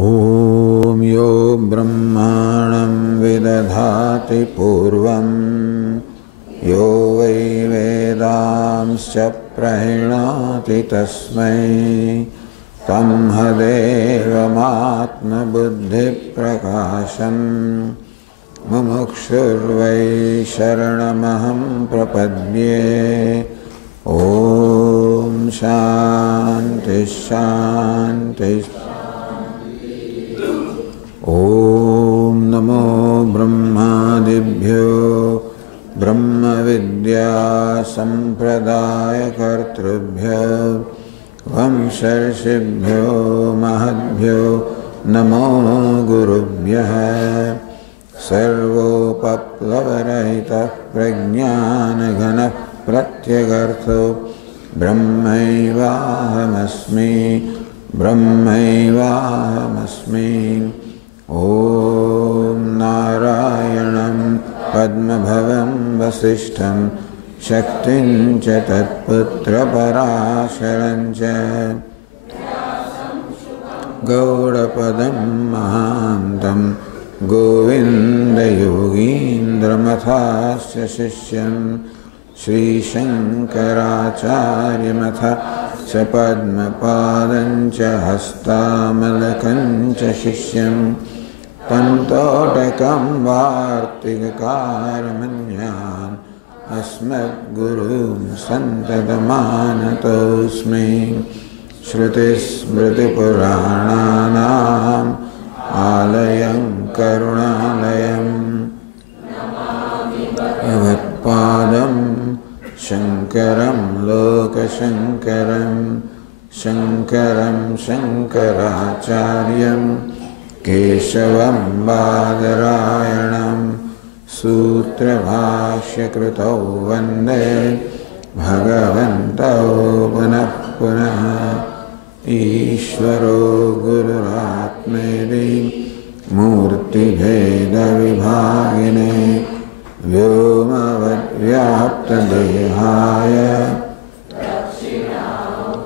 ॐ यो ब्रह्माणं विदधाति पूर्वं यो वै वेदांश्च प्रणीणाति तस्मै तमहदेवमात्मबुद्धिप्रकाशं मुमुक्षुर्वै शरणमहं प्रपद्ये। ॐ शान्ति शान्ति। ॐ नमो ब्रह्मादिभ्यो ब्रह्मविद्या संप्रदायकर्तृभ्यो वंशर्षिभ्यो महद्भ्यो नमो गुरुभ्यः। सर्वोपप्लवरहितः प्रज्ञानघनः प्रत्यगर्थो ब्रह्मैवाहमस्मि ब्रह्मैवाहमस्मि। ॐ नारायणं पद्मभवं वसिष्ठं शक्तिं च तत्पुत्रपराशरं च गौडपदं महान्तं गोविन्दयोगीन्द्रमथास्य शिष्यं श्रीशङ्कराचार्यमथ च पद्मपादं च हस्तामलकं च शिष्यं तन्तोटकं वार्तिककारमन्यान् अस्मद्गुरुं सन्ततमानतोऽस्मि। श्रुतिस्मृतिपुराणानाम् आलयं करुणालयं भगवत्पादं शङ्करं लोकशङ्करं शङ्करं शङ्कराचार्यं केशवं बादरायणं सूत्रभाष्यकृतौ वन्दे भगवन्तौ पुनः पुनः। ईश्वरो गुरुरात्मेति मूर्तिभेदविभागिने व्योमवद्व्याप्तदेहाय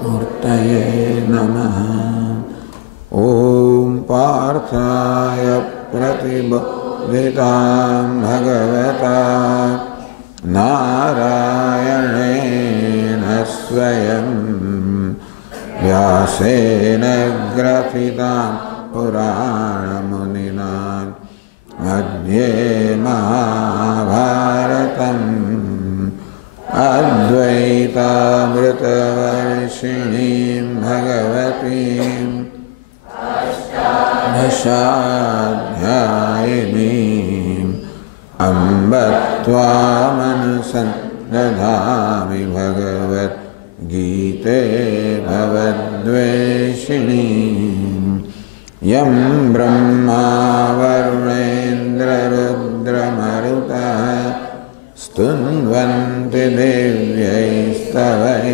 मूर्तये नमः। ॐ पार्थाय प्रतिबोधितां भगवता नारायणेन स्वयं व्यासेन ग्रथितां पुराणमुनिना मध्ये महाभारतम् अद्वैतामृतवर्षिणीं भगवतीं दशाध्यायिनीम् अम्ब त्वामनुसन्दधामि भगवद्गीते भवद्वेषिणीम् यं ब्रह्मा वरुणेन्द्ररुद्रमरुतः स्तुन्वन्ति देव्यैस्तवैः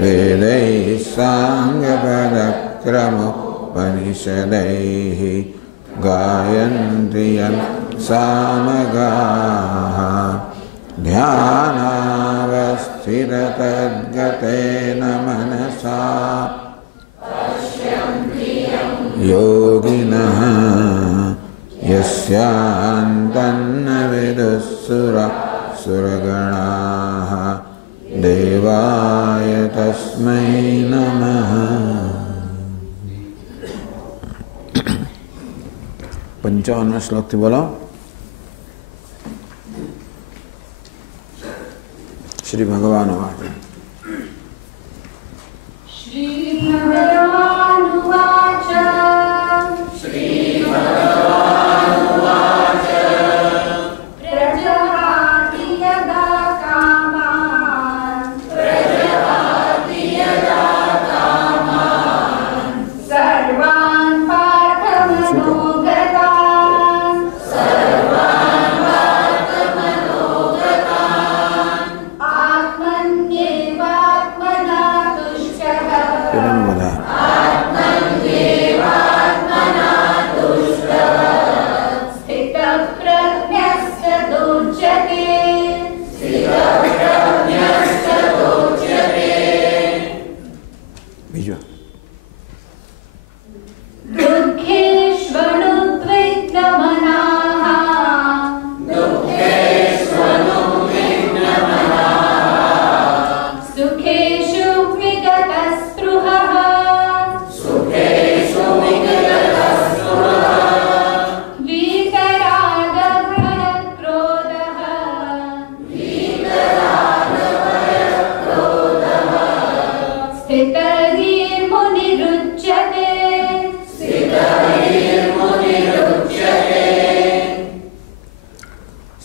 वेदैः साङ्गपदक्रमोपनिषदैः गायन्ति यं सामगाः ध्यानावस्थिततद्गतेन मनसा योगिनः यस्यान्तन्न विदुःसुरगणाः देवाय तस्मै नमः। पंचावनवां श्लोक थी बोलो। श्री भगवान वाच। श्री भगवान वाच। श्री भगवान वाच। प्रजहाति यदा कामान् सर्वान् पार्थमनोगतान् आत्मन्येवाधिकारम्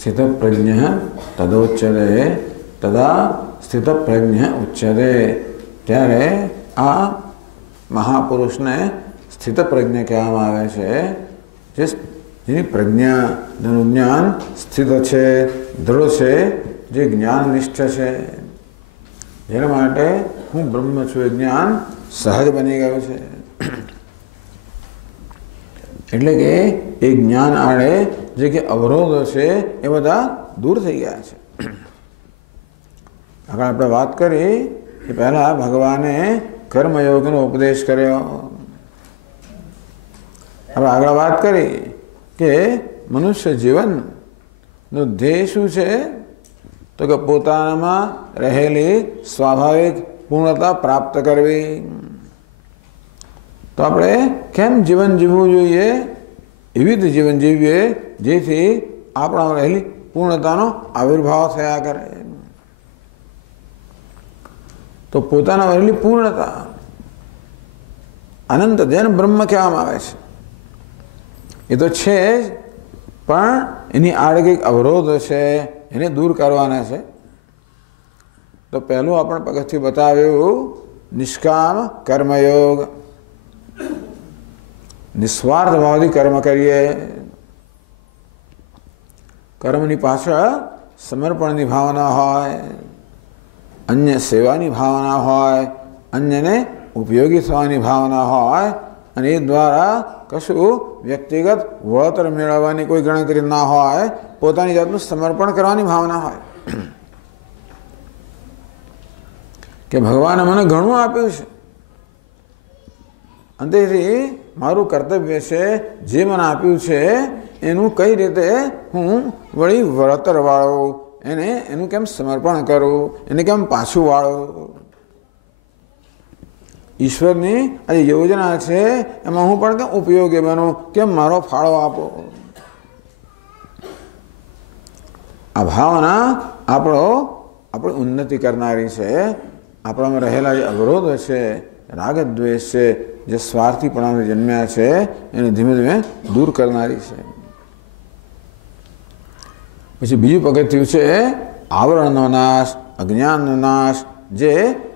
સ્થિત પ્રજ્ઞ તદોચ્યતે તદા સ્થિત પ્રજ્ઞ ઉચ્યતે. ત્યારે આ મહાપુરુષને સ્થિત પ્રજ્ઞ કહેવામાં આવે છે, જેની પ્રજ્ઞા જેનું જ્ઞાન સ્થિત છે, દૃઢ છે, જે જ્ઞાનનિષ્ઠ છે, જેના માટે હું બ્રહ્મ છું એ જ્ઞાન સહજ બની ગયું છે. એટલે કે એ જ્ઞાન આડે જે કે અવરોધો છે એ બધા દૂર થઈ ગયા છે. આગળ આપણે વાત કરી કે પહેલા ભગવાને કર્મયોગનો ઉપદેશ કર્યો. હવે આગળ વાત કરી કે મનુષ્ય જીવનનો ધ્યેય શું છે, તો કે પોતાનામાં રહેલી સ્વાભાવિક પૂર્ણતા પ્રાપ્ત કરવી. તો આપણે કેમ જીવન જીવવું જોઈએ? એવી રીતે જીવન જીવીએ જેથી આપણામાં રહેલી પૂર્ણતાનો આવિર્ભાવ થયા કરે. તો પોતાના રહેલી પૂર્ણતા અનંત જેને બ્રહ્મ કહેવામાં આવે છે એ તો છે જ, પણ એની આડે કંઈક અવરોધો છે એને દૂર કરવાના છે. તો પહેલું આપણે પગથિયું બતાવ્યું નિષ્કામ કર્મયોગ. નિસ્વાર્થ ભાવથી કર્મ કરીએ. કર્મની પાછળ સમર્પણની ભાવના હોય, અન્ય સેવાની ભાવના હોય, અન્યને ઉપયોગી થવાની ભાવના હોય, અને એ દ્વારા કશું વ્યક્તિગત વળતર મેળવવાની કોઈ ગણતરી ના હોય, પોતાની જાતનું સમર્પણ કરવાની ભાવના હોય કે ભગવાને મને ઘણું આપ્યું છે અને તેથી મારું કર્તવ્ય છે જે મને આપ્યું છે એનું કઈ રીતે હું વળી વળતર વાળું, એનું કેમ સમર્પણ કરું, એને કેમ પાછું વાળું. ઈશ્વરની આ જે યોજના છે એમાં હું પણ કેમ ઉપયોગી બનું, કેમ મારો ફાળો આપો. આ ભાવના આપણી ઉન્નતિ કરનારી છે. આપણામાં રહેલા જે અવરોધો છે, રાગ દ્વેષ છે, જે સ્વાર્થીપણાને જન્મ્યા છે એને ધીમે ધીમે દૂર કરનારી છે. પછી બીજું પગથિયું છે આવરણનો નાશ, અજ્ઞાનનો નાશ. જે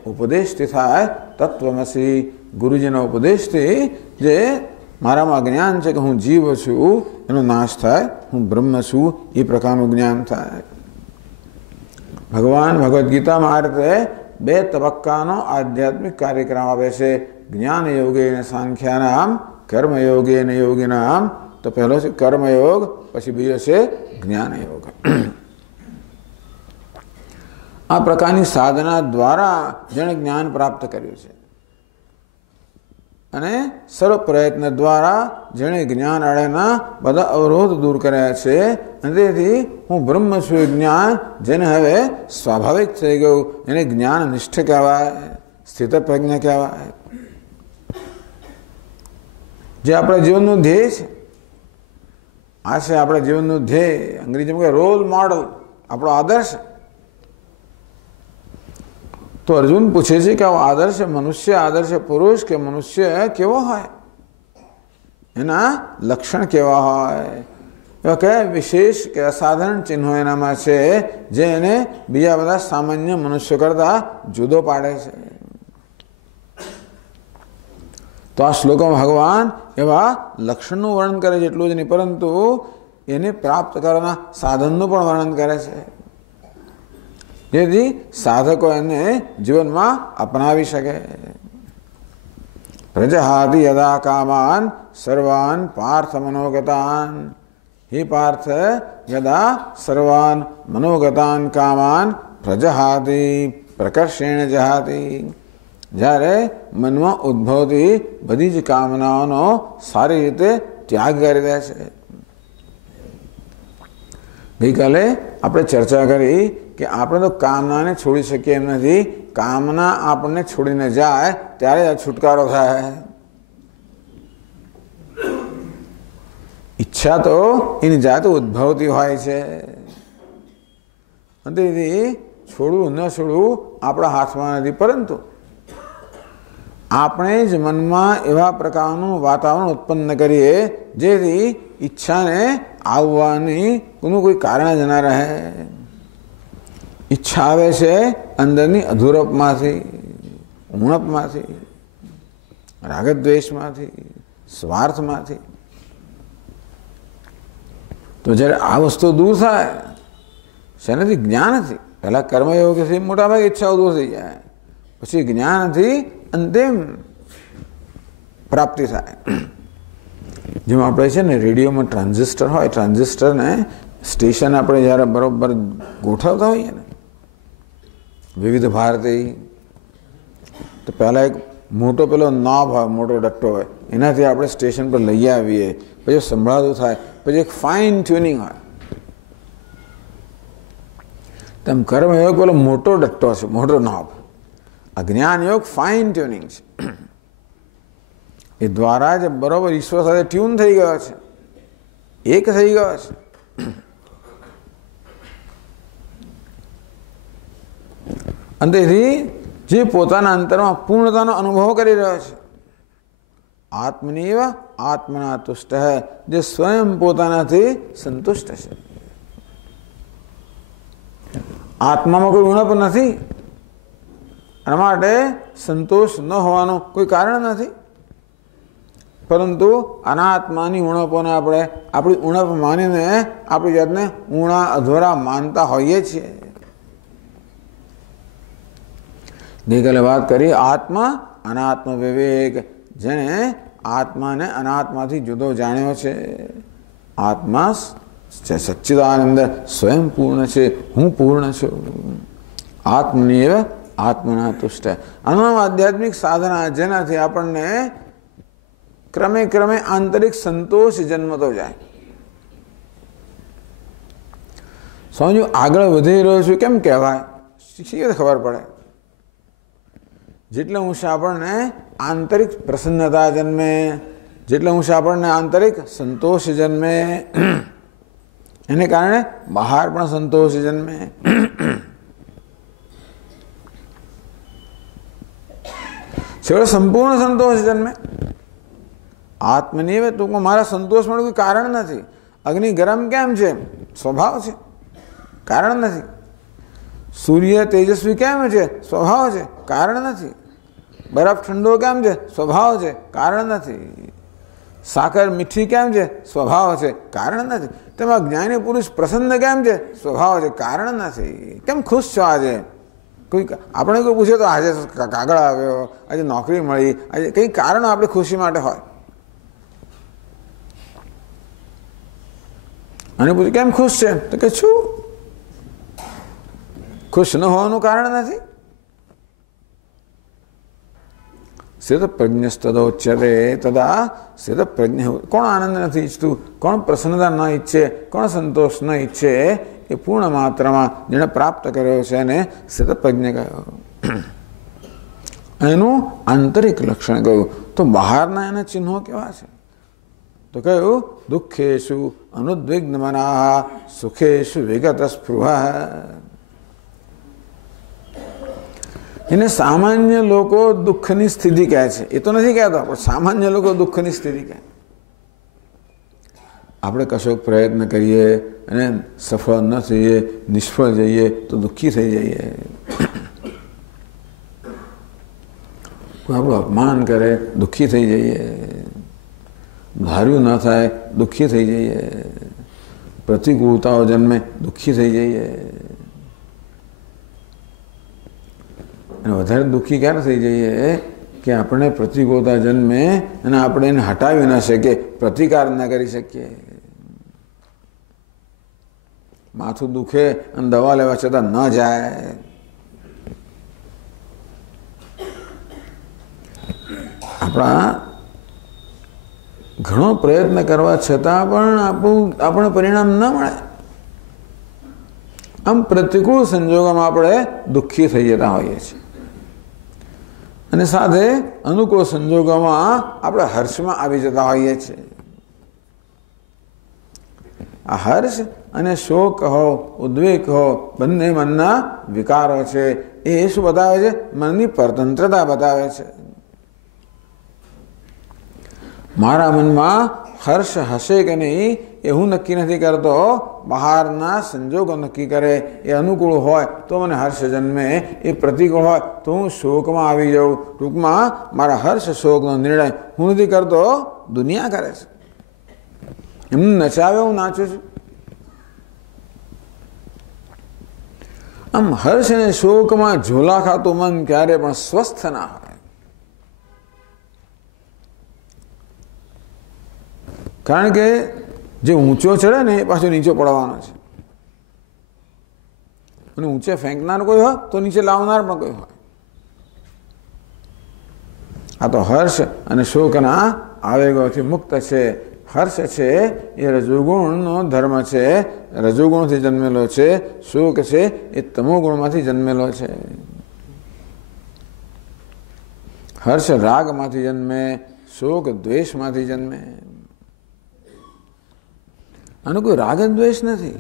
ઉપદેશથી થાય તત્વમસી, ગુરુજીના ઉપદેશથી જે મારામાં અજ્ઞાન છે કે હું જીવ છું એનો નાશ થાય, હું બ્રહ્મ છું એ પ્રકારનું જ્ઞાન થાય. ભગવાન ભગવદ્ ગીતામાં આ રીતે 2 તબક્કાનો આધ્યાત્મિક કાર્યક્રમ આપે છે. જ્ઞાન યોગેન સાંખ્યાનામ, કર્મયોગેન યોગિનામ. તો પહેલો છે કર્મયોગ, પછી બીજો છે જ્ઞાન યોગ. આ પ્રકારની સાધના દ્વારા જેણે જ્ઞાન પ્રાપ્ત કર્યું છે અને સર્વ પ્રયત્ન દ્વારા જેણે જ્ઞાન આડેના બધા અવરોધ દૂર કર્યા છે, અને તેથી હું બ્રહ્મ છું જ્ઞાન જેને હવે સ્વાભાવિક થઈ ગયું, એને જ્ઞાન નિષ્ઠ કહેવાય, સ્થિત પ્રજ્ઞ કહેવાય. જે આપણા જીવનનું ધ્યેય છે, આ છે આપણા જીવનનું ધ્યેય. અંગ્રેજીમાં રોલ મોડલ, આપણો આદર્શ. તો અર્જુન પૂછે છે કે આદર્શ મનુષ્ય, આદર્શ પુરુષ કે મનુષ્ય કેવો હોય, એના લક્ષણ કેવા હોય, એવા કયા વિશેષ કે અસાધારણ ચિહ્નો એનામાં છે જે એને બીજા બધા સામાન્ય મનુષ્યો કરતા જુદો પાડે છે. તો આ શ્લોકમાં ભગવાન એવા લક્ષણનું વર્ણન કરે છે એટલું જ નહીં, પરંતુ એને પ્રાપ્ત કરવાના સાધનનું પણ વર્ણન કરે છે જેથી સાધકો એને જીવનમાં અપનાવી શકે. પ્રજહાતિ યદા કામાન સર્વાન પાર્થ મનોગતાન. હે પાર્થ, યદા સર્વાન મનોગતાન કામાન પ્રજહાતિ પ્રકર્ષેણ જહાતિ. જ્યારે મનમાં ઉદ્ભવતી બધી જ કામનાઓનો સારી રીતે ત્યાગ કરી દે છે. ગઈકાલે આપણે ચર્ચા કરી કે આપણે તો કામનાને છોડી શકીએ એમ નથી. કામના આપણને છોડીને જાય ત્યારે જ છુટકારો થાય. ઈચ્છા તો એની જાતે ઉદ્ભવતી હોય છે, તેથી છોડવું ન છોડવું આપણા હાથમાં નથી. પરંતુ આપણે જ મનમાં એવા પ્રકારનું વાતાવરણ ઉત્પન્ન કરીએ જેથી ઈચ્છાને આવવાની કોઈ કારણ જ ના રહે. ઈચ્છા આવે છે અંદરની અધૂરપમાંથી, ઉણપમાંથી, રાગદ્વેષમાંથી, સ્વાર્થમાંથી. તો જ્યારે આ વસ્તુ દૂર થાય શેનાથી? જ્ઞાનથી. પહેલા કર્મયોગથી મોટા ભાગે ઈચ્છાઓ દૂર થઈ જાય, પછી જ્ઞાનથી અંતિમ પ્રાપ્તિ થાય. જેમ આપણે છે ને રેડિયોમાં ટ્રાન્ઝિસ્ટર હોય, ટ્રાન્ઝિસ્ટરને સ્ટેશન આપણે જ્યારે બરોબર ગોઠવતા હોઈએ ને વિવિધ ભારતી, તો પહેલાં એક મોટો પેલો નોબ હોય, મોટો ડટ્ટો હોય, એનાથી આપણે સ્ટેશન પર લઈ આવીએ, પછી સંભળાતું થાય, પછી એક ફાઇન ટ્યુનિંગ હોય. તેમ કર્મયોગ પેલો મોટો ડટ્ટો છે, મોટો નોબ. અજ્ઞાન યોગ ફાઇન ટ્યુનિંગ છે. એ દ્વારા જ બરોબર ઈશ્વર સાથે ટ્યુન થઈ ગયો છે, એક થઈ ગયો છે. અને તેથી જે પોતાના અંતરમાં પૂર્ણતાનો અનુભવ કરી રહ્યો છે, આત્મનીવ આત્મના તુષ્ટ, જે સ્વયં પોતાનાથી સંતુષ્ટ છે. આત્મામાં કોઈ ઉણપ નથી, એના માટે સંતોષ ન હોવાનું કોઈ કારણ નથી. પરંતુ અનાત્માની ઉણપોને આપણે આપણી ઉણપ માનીને આપણી જાતને ઊણા અધૂરા માનતા હોઈએ છીએ. ગઈકાલે વાત કરી આત્મા અનાત્મ વિવેક, જેણે આત્માને અનાત્માથી જુદો જાણ્યો છે. આત્મા સચ્ચિદાનંદ સ્વયં પૂર્ણ છે, હું પૂર્ણ છું. આત્મનિવ આત્મના તુષ્ટ. આનું આધ્યાત્મિક સાધના, જેનાથી આપણને ક્રમે ક્રમે આંતરિક સંતોષ જન્મતો જાય. સમજો આગળ વધી રહ્યો છું કેમ કહેવાય? શી ખબર પડે? જેટલે ઊંચે આપણને આંતરિક પ્રસન્નતા જન્મે, જેટલે ઊંચે આપણને આંતરિક સંતોષ જન્મે, એને કારણે બહાર પણ સંતોષ જન્મે. છેવટે સંપૂર્ણ સંતોષ જન્મે. આત્મનિવ ટૂંકમાં મારા સંતોષ માટે કોઈ કારણ નથી. અગ્નિ ગરમ કેમ છે? સ્વભાવ છે, કારણ નથી. સૂર્ય તેજસ્વી કેમ છે? સ્વભાવ છે, કારણ નથી. બરફ ઠંડો કેમ છે? સ્વભાવ છે, કારણ નથી. સાકર મીઠી કેમ છે? સ્વભાવ છે, કારણ નથી. તેમાં જ્ઞાની પુરુષ પ્રસન્ન કેમ છે? સ્વભાવ છે, કારણ નથી. કેમ ખુશ છો આજે? કોઈ આપણે કોઈ પૂછે તો આજે કાગળ આવ્યો, આજે નોકરી મળી, આજે કંઈ કારણ આપણે ખુશી માટે હોય. અને પૂછે કેમ ખુશ છે? તો કે છું. ખુશ ન હોવાનું કારણ નથી. સ્થિત પ્રજ્ઞસ્તદોચ્યતે તદા સ્થિત પ્રજ્ઞ. કોણ આનંદ નથી ઈચ્છતું? કોણ પ્રસન્નતા ન ઈચ્છે? કોણ સંતોષ ન ઈચ્છે? એ પૂર્ણ માત્રામાં જેણે પ્રાપ્ત કર્યો છે એને સ્થિત પ્રજ્ઞ કહ્યો. એનું આંતરિક લક્ષણ કહ્યું. તો બહારના એના ચિહ્નો કેવા છે? તો કહ્યું દુઃખેશુ અનુદ્વિગ્ન મનાઃ સુખેશુ વિગત સ્પૃહઃ. એને સામાન્ય લોકો દુઃખની સ્થિતિ કહે છે. એ તો નથી કહેતો, પણ સામાન્ય લોકો દુઃખની સ્થિતિ કહે. આપણે કશોક પ્રયત્ન કરીએ અને સફળ ન થઈએ, નિષ્ફળ જઈએ તો દુઃખી થઈ જઈએ. કોઈ આપણું અપમાન કરે, દુઃખી થઈ જઈએ. ધાર્યું ન થાય, દુઃખી થઈ જઈએ. પ્રતિકૂળતાઓ જન્મે, દુઃખી થઈ જઈએ. અને વધારે દુઃખી ક્યારે થઈ જઈએ કે આપણે પ્રતિકૂળતા જન્મે અને આપણે એને હટાવી ન શકીએ, પ્રતિકાર ન કરી શકીએ. માથું દુખે અને દવા લેવા છતાં ન જાય. આપણા ઘણો પ્રયત્ન કરવા છતાં પણ આપણે પરિણામ ન મળે. આમ પ્રતિકૂળ સંજોગોમાં આપણે દુઃખી થઈ જતા હોઈએ છીએ, અને સાથે અનુકૂળ સંજોગોમાં આપણે હર્ષમાં આવી જતા હોઈએ છીએ. આ હર્ષ અને શોક હો, ઉદ્વેગ હો, બંને મનના વિકારો છે. એ શું બતાવે છે? મનની પરતંત્રતા બતાવે છે. મારા મનમાં હર્ષ હશે કે નહીં એ હું નક્કી નથી કરતો, બહારના સંજોગો નક્કી કરે. એ અનુકૂળ હોય તો મને હર્ષ જન્મે, એ પ્રતિકૂળ હોય તો હું શોકમાં આવી જાઉં. ટૂંકમાં મારા હર્ષ શોકનો નિર્ણય હું નથી કરતો, દુનિયા કરે છે. એમને નચાવે હું નાચું છું. આમ હર્ષ અને શોકમાં ઝોલા ખાતું મન ક્યારે પણ સ્વસ્થ ના હોય. કારણ કે જે ઊંચો ચડે ને એ પાછો નીચે પડવાનો છે. અને ઊંચે ફેંકનાર કોઈ હોય તો નીચે લાવનાર પણ કોઈ હોય. આ તો હર્ષ અને શોકના આવેગોથી મુક્ત છે. હર્ષ છે એ રજોગુણનો ધર્મ છે, રજોગુણથી જન્મેલો છે. શોક છે એ તમોગુણમાંથી જન્મેલો છે. હર્ષ રાગમાંથી જન્મે, શોક દ્વેષમાંથી જન્મે. આનો કોઈ રાગ દ્વેષ નથી.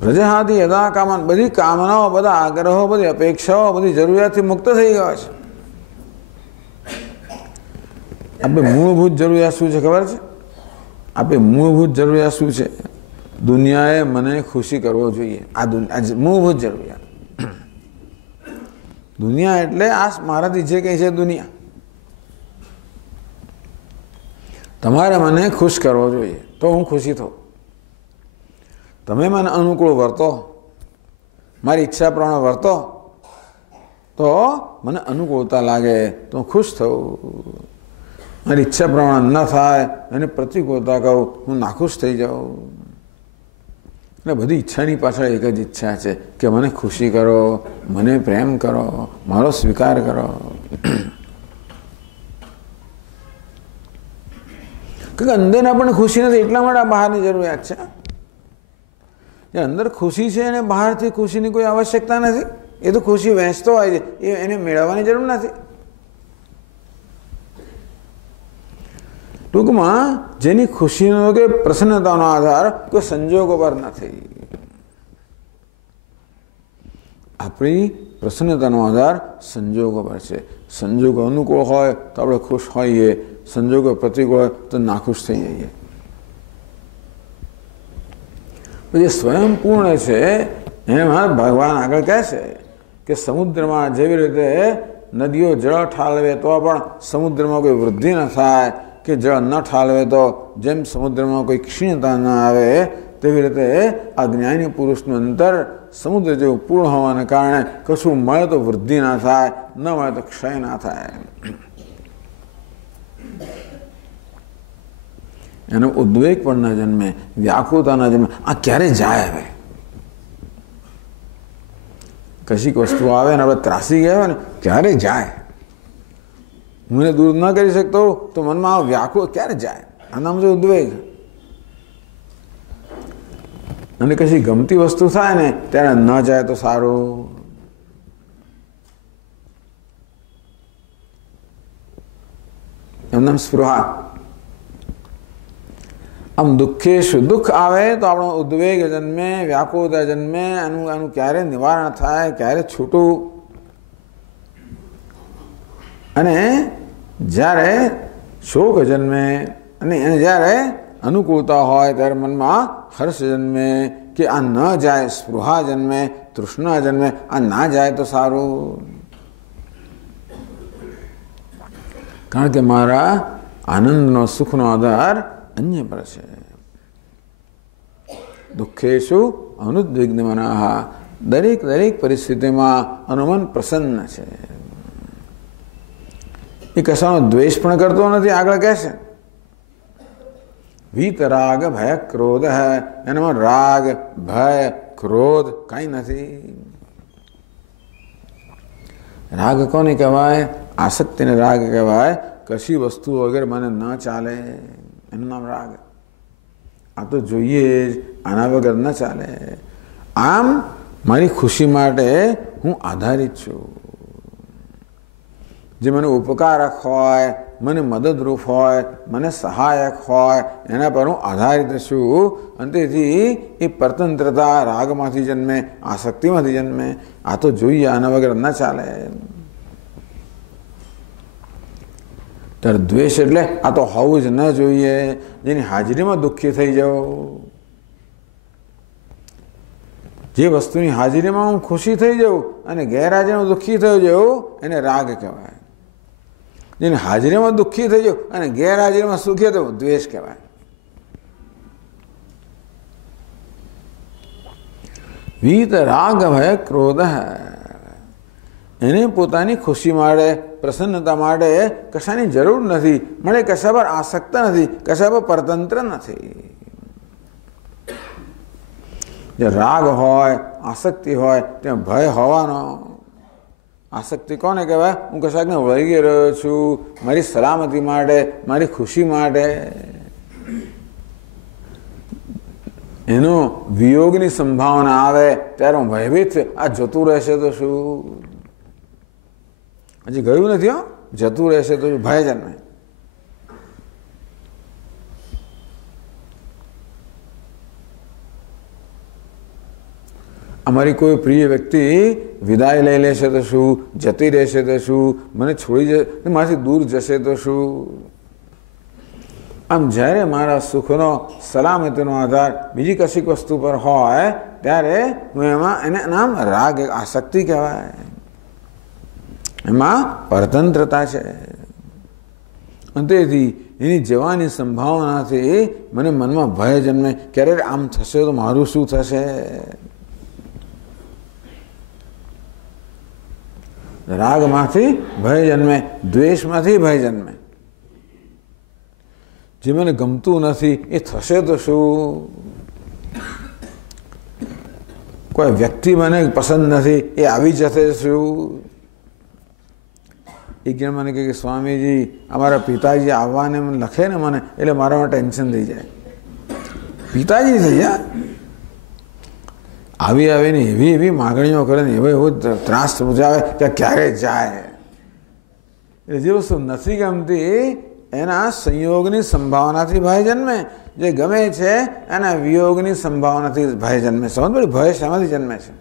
પ્રજાહાથી યદા કામન, બધી કામનાઓ, બધા આગ્રહો, બધી અપેક્ષાઓ, બધી જરૂરિયાતથી મુક્ત થઈ ગયા છે. આપણે મૂળભૂત જરૂરિયાત શું છે ખબર છે? આપણે મૂળભૂત જરૂરિયાત શું છે? દુનિયાએ મને ખુશી કરવો જોઈએ. આ મૂળભૂત જરૂરિયાત. દુનિયા એટલે આ મારાથી જે કંઈ છે દુનિયા. તમારે મને ખુશ કરવો જોઈએ તો હું ખુશી થઉં. તમે મને અનુકૂળ વર્તો, મારી ઈચ્છા પ્રમાણે વર્તો તો મને અનુકૂળતા લાગે તો હું ખુશ થઉં. મારી ઈચ્છા પ્રમાણે ન થાય અને પ્રતિકૂળતા કહું, હું નાખુશ થઈ જાઉં. એટલે બધી ઈચ્છાની પાછળ એક જ ઈચ્છા છે કે મને ખુશી કરો, મને પ્રેમ કરો, મારો સ્વીકાર કરો. કે અંદર આપણને ખુશી નથી એટલા માટે આ બહારની જરૂરિયાત છે. જે અંદર ખુશી છે અને બહારથી ખુશીની કોઈ આવશ્યકતા નથી. એ તો ખુશી વહેંચતો હોય છે, એને મેળવવાની જરૂર નથી. ટૂંકમાં જેની ખુશીનો કે પ્રસન્નતાનો આધાર કોઈ સંજોગો પર નથી. આપણી પ્રસન્નતાનો આધાર સંજોગો પર છે. સંજોગો અનુકૂળ હોય તો આપણે ખુશ હોઈએ, સંજોગો પ્રતિકૂળ હોય તો નાખુશ થઈ જઈએ. જે સ્વયંપૂર્ણ છે એમાં ભગવાન આગળ કહે છે કે સમુદ્રમાં જેવી રીતે નદીઓ જળ ઠાલવે તો પણ સમુદ્રમાં કોઈ વૃદ્ધિ ન થાય, કે જળ ન ઠાલવે તો જેમ સમુદ્રમાં કોઈ ક્ષીણતા ન આવે, તેવી રીતે અજ્ઞાની પુરુષનું અંતર સમુદ્ર જેવું પૂર્ણ હોવાને કારણે કશું મળે તો વૃદ્ધિ ના થાય, ન મળે તો ક્ષય ના થાય. એનો ઉદ્વેગ પણ ના જન્મે, વ્યાકુળતા ના જન્મે. આ ક્યારે જાય? હવે કશીક વસ્તુ આવે ને આપણે ત્રાસી ગયા હોય ને ક્યારે જાય? હું એને દૂર ન કરી શકતો તો મનમાં આ વ્યાકુળ ક્યારે જાય? આ નામ છે ઉદ્વેગ. અને કશી ગમતી વસ્તુ થાય ને ત્યારે ન જાય તો સારું. એમ નામ સ્પૃહા. આમ દુઃખેશુ, દુઃખ આવે તો આપણો ઉદ્વેગ જન્મે, વ્યાકુળતા જન્મે. આનું ક્યારે નિવારણ થાય, ક્યારે છૂટું? અને જ્યારે શોક જન્મે અને એને જ્યારે અનુકૂળતા હોય ત્યારે મનમાં હર્ષ જન્મે કે આ ન જાય, સ્પૃહા જન્મે, તૃષ્ણા જન્મે. આ ના જાય તો સારું. કારણ કે મારા આનંદનો, સુખનો આધાર અન્ય પર છે. દુઃખેશુ અનુદ્વિગ્ન મનઃ. દરેક પરિસ્થિતિમાં અનુમન પ્રસન્ન છે. એ કશાનો દ્વેષ પણ કરતો નથી. આગળ કહેશે વીત રાગ ભય ક્રોધ હૈ. એનામાં રાગ, ભય, ક્રોધ કઈ નથી. રાગ કોને કહેવાય? આસક્તિને રાગ કહેવાય. કશી વસ્તુ વગર મને ન ચાલે એનું નામ રાગ. આ તો જોઈએ જ, આના વગર ન ચાલે. આમ મારી ખુશી માટે હું આધારિત છું. જે મને ઉપકારક હોય, મને મદદરૂપ હોય, મને સહાયક હોય, એના પર હું આધારિત છું. અને તેથી એ પરતંત્રતા રાગમાંથી જન્મે, આસક્તિમાંથી જન્મે. આ તો જોઈએ, આના વગર ન ચાલે. ત્યારે દ્વેષ એટલે આ તો હોવું જ ન જોઈએ, જેની હાજરીમાં દુઃખી થઈ જાઓ. જે વસ્તુની હાજરીમાં હું ખુશી થઈ જાઉં અને ગેરહાજરીમાં દુઃખી થઈ જાઉં એને રાગ કહેવાય. જેની હાજરીમાં દુઃખી થઈ જાઉં અને ગેરહાજરીમાં સુખી થયું દ્વેષ કહેવાય. વીત રાગ ભય ક્રોધ, એને પોતાની ખુશી માટે પ્રસન્નતા માટે કશાની જરૂર નથી, મળે કશા પર આસક્ત નથી, કશા પર પરતંત્ર નથી. જે રાગ હોય આસક્તિ હોય ત્યાં ભય હોવાનો. આસક્તિ કોને કહેવાય? હું કશાકને વળગી રહ્યો છું મારી સલામતી માટે, મારી ખુશી માટે. એનો વિયોગની સંભાવના આવે ત્યારે હું ભયભીત આ જતું રહેશે તો શું? હજી ગયું નથી હો, જતું રહેશે તો ભય જન્મે. અમારી કોઈ પ્રિય વ્યક્તિ વિદાય લઈ લેશે તો શું? જતી રહેશે તો શું? મને છોડી જશે, મારાથી દૂર જશે તો શું? આમ જ્યારે મારા સુખનો સલામતીનો આધાર બીજી કશીક વસ્તુ પર હોય ત્યારે હું એમાં એને નામ રાગ આસક્તિ કહેવાય. એમાં પરતંત્રતા છે. તેથી એની જવાની સંભાવનાથી મને મનમાં ભય જન્મે, ક્યારે આમ થશે તો મારું શું થશે? રાગમાંથી ભય જન્મે, દ્વેષમાંથી ભય જન્મે. જે મને ગમતું નથી એ થશે તો શું? કોઈ વ્યક્તિ મને પસંદ નથી એ આવી જશે શું? એક જણ મને કહે કે સ્વામીજી અમારા પિતાજી આવવાને મને લખે ને મને એટલે મારામાં ટેન્શન થઈ જાય. પિતાજી થઈ જાય આવી આવીને એવી એવી માગણીઓ કરે ને એવો ત્રાસ સમજાવે કે ક્યારે જાય. એટલે જે વસ્તુ નથી ગમતી એના સંયોગની સંભાવનાથી ભય જન્મે, જે ગમે છે એના વિયોગની સંભાવનાથી ભય જન્મે. સમજ પડી? ભય શામાંથી જન્મે છે?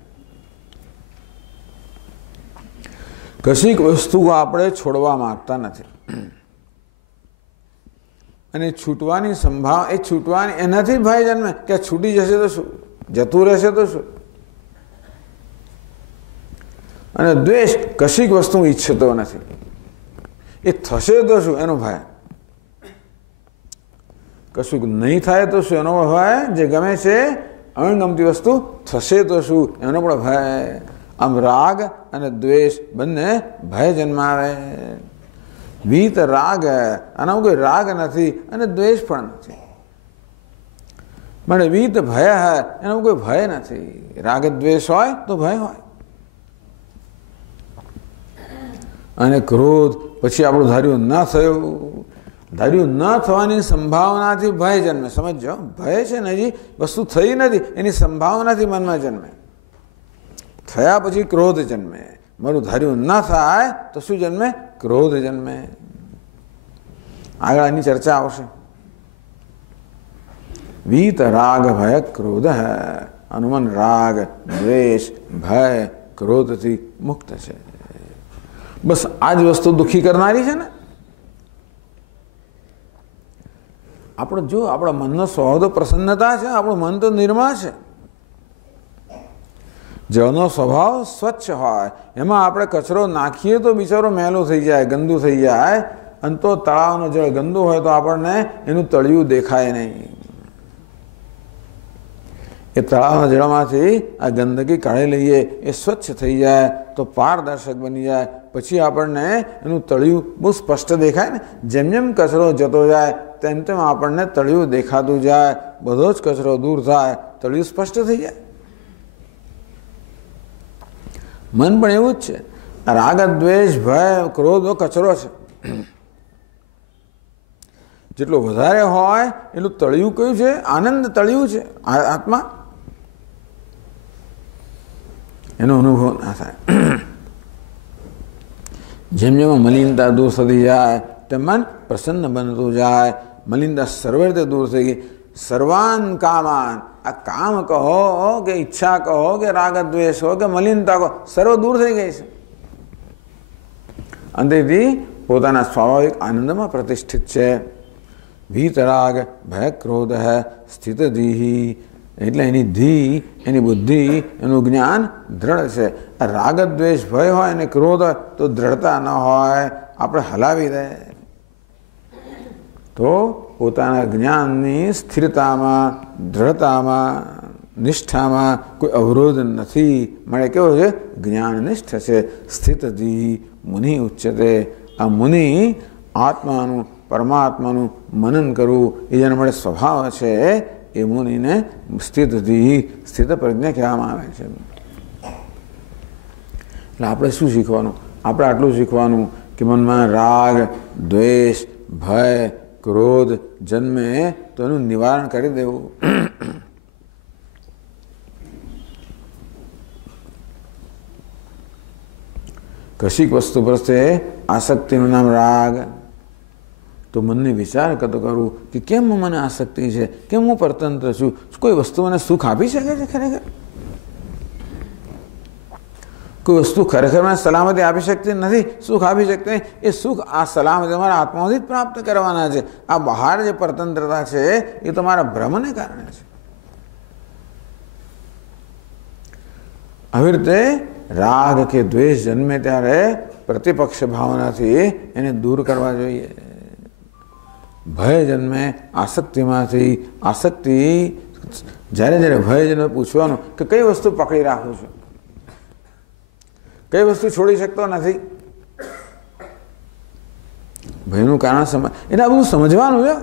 કશીક વસ્તુ આપણે છોડવા માંગતા નથી અને છૂટવાની સંભાવના, એ છૂટવાની એનાથી ભય જન્મે કે છૂટી જશે તો શું, જતું રહેશે તો શું? અને દ્વેષ કશીક વસ્તુ ઈચ્છતો નથી, એ થશે તો શું એનો ભય. કશું નહીં થાય તો શું એનો ભય. જે ગમે છે અણગમતી વસ્તુ થશે તો શું એનો પણ ભય. આમ રાગ અને દ્વેષ બંને ભય જન્માવે. વીત રાગ, આનામાં કોઈ રાગ નથી અને દ્વેષ પણ નથી. મને વીત ભય હૈ, એનામાં કોઈ ભય નથી. રાગ દ્વેષ હોય તો ભય હોય. અને ક્રોધ પછી આપણું ધાર્યું ન થયું, ધાર્યું ન થવાની સંભાવનાથી ભય જન્મે. સમજો, ભય છે ને હજી વસ્તુ થઈ નથી એની સંભાવનાથી મનમાં જન્મે. થયા પછી ક્રોધ જન્મે. મારું ધાર્યું ન થાય તો શું જન્મે? ક્રોધ જન્મે. આગળ આની ચર્ચા આવશે. વીત રાગ ભય ક્રોધ. હનુમાન રાગ દ્વેષ ભય ક્રોધથી મુક્ત છે. બસ આ જ વસ્તુ દુઃખી કરનારી છે ને. આપણો જો આપણા મનનો સ્વભાવ તો પ્રસન્નતા છે, આપણું મન તો નિર્મળ છે. જળનો સ્વભાવ સ્વચ્છ હોય, એમાં આપણે કચરો નાખીએ તો બિચારો મેલો થઈ જાય, ગંદુ થઈ જાય. અને તો તળાવનું જળ ગંદુ હોય તો આપણને એનું તળિયું દેખાય નહીં. એ તળાવના જળમાંથી આ ગંદકી કાઢી લઈએ, એ સ્વચ્છ થઈ જાય તો પારદર્શક બની જાય. પછી આપણને એનું તળિયું બહુ સ્પષ્ટ દેખાય ને. જેમ જેમ કચરો જતો જાય તેમ તેમ આપણને તળિયું દેખાતું જાય. બધો જ કચરો દૂર થાય, તળિયું સ્પષ્ટ થઈ જાય. મન પણ એવું જ છે. રાગ દ્વેષ ભય ક્રોધ કચરો છે. જેટલું વધારે હોય એટલું તળિયું કયું છે? આનંદ તળિયું છે. આત્મા એનો અનુભવ ના થાય. જેમ જેમ મલિનતા દૂર થતી જાય તેમ મન પ્રસન્ન બનતું જાય. મલિનતા સર્વે રીતે દૂર થઈ ગઈ. સર્વાન કામાન, આ કામ કહો કે ઈચ્છા કહો કે રાગ દ્વેષ કહો કે મલિનતા કહો, સર્વ દૂર થઈ ગઈ છે. અંતેથી પોતાના સ્વાભાવિક આનંદમાં પ્રતિષ્ઠિત છે. વીતરાગ ભય ક્રોધ સ્થિત ધીહી, એટલે એની ધી, એની બુદ્ધિ, એનું જ્ઞાન દ્રઢ છે. આ રાગ દ્વેષ ભય હોય અને ક્રોધ હોય તો દ્રઢતા ન હોય, આપણે હલાવી દે. તો પોતાના જ્ઞાનની સ્થિરતામાં, દ્રઢતામાં, નિષ્ઠામાં કોઈ અવરોધ નથી. મળે કેવો છે? જ્ઞાનનિષ્ઠ છે. સ્થિતધિ મુનિ ઉચ્ચતે. આ મુનિ આત્માનું, પરમાત્માનું મનન કરવું એ જેના માટે સ્વભાવ છે, એ મુનિને સ્થિતધિ, સ્થિત પ્રજ્ઞા કહેવામાં આવે છે. એટલે આપણે શું શીખવાનું? આપણે આટલું શીખવાનું કે મનમાં રાગ, દ્વેષ, ભય, ક્રોધ જન્મે તો એનું નિવારણ કરી દેવું. કશીક વસ્તુ પ્રત્યે આસક્તિનું નામ રાગ. તો મનને વિચાર કરતો કરું કે કેમ મને આસક્તિ છે, કેમ હું પરતંત્ર છું, કોઈ વસ્તુ મને સુખ આપી શકે છે ખરેખર? કોઈ વસ્તુ ખરેખર મને સલામતી આપી શકતી નથી, સુખ આપી શકતી. એ સુખ, આ સલામતી અમારા આત્માથી જ પ્રાપ્ત કરવાના છે. આ બહાર જે પરતંત્રતા છે એ તો મારા ભ્રમને કારણે છે. આવી રીતે રાગ કે દ્વેષ જન્મે ત્યારે પ્રતિપક્ષ ભાવનાથી એને દૂર કરવા જોઈએ. ભય જન્મે આસક્તિમાંથી. આસક્તિ, જ્યારે જ્યારે ભય જન્મે પૂછવાનું કે કઈ વસ્તુ પકડી રાખું છું, કઈ વસ્તુ છોડી શકતો નથી. ભયનું કારણ એને આ બધું સમજવાનું છે.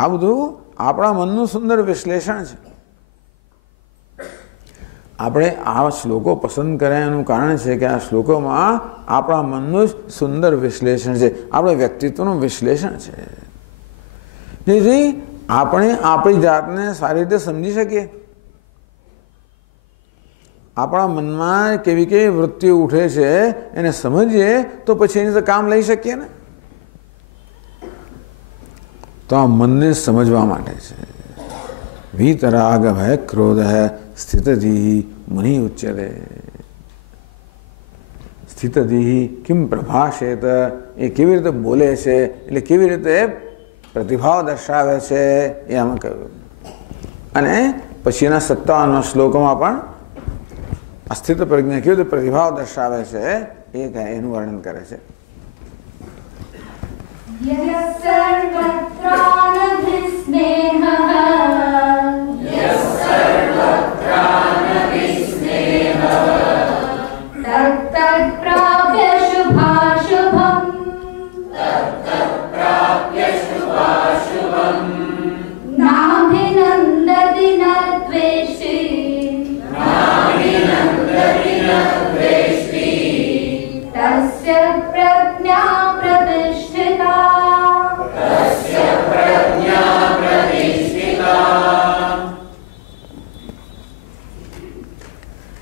આ બધું આપણા મનનું સુંદર વિશ્લેષણ છે. આપણે આ શ્લોકો પસંદ કર્યા એનું કારણ છે કે આ શ્લોકોમાં આપણા મનનું જ સુંદર વિશ્લેષણ છે, આપણા વ્યક્તિત્વનું વિશ્લેષણ છે. જેથી આપણે આપણી જાતને સારી રીતે સમજી શકીએ. આપણા મનમાં કેવી કેવી વૃત્તિઓ ઉઠે છે એને સમજીએ તો પછી એની તો કામ લઈ શકીએ ને. તો આ મનને સમજવા માટે છે. વીતરાગ ભય ક્રોધ સ્થિતધિ મુનિ ઉચ્યતે. સ્થિતધિ કિમ પ્રભાષેત, એ કેવી રીતે બોલે છે, એટલે કેવી રીતે પ્રતિભાવ દર્શાવે છે એ આમાં કહ્યું. અને પછીના 57 શ્લોકોમાં પણ અસ્થિત પ્રજ્ઞા કેવી રીતે પ્રતિભાવ દર્શાવે છે એનું વર્ણન કરે છે.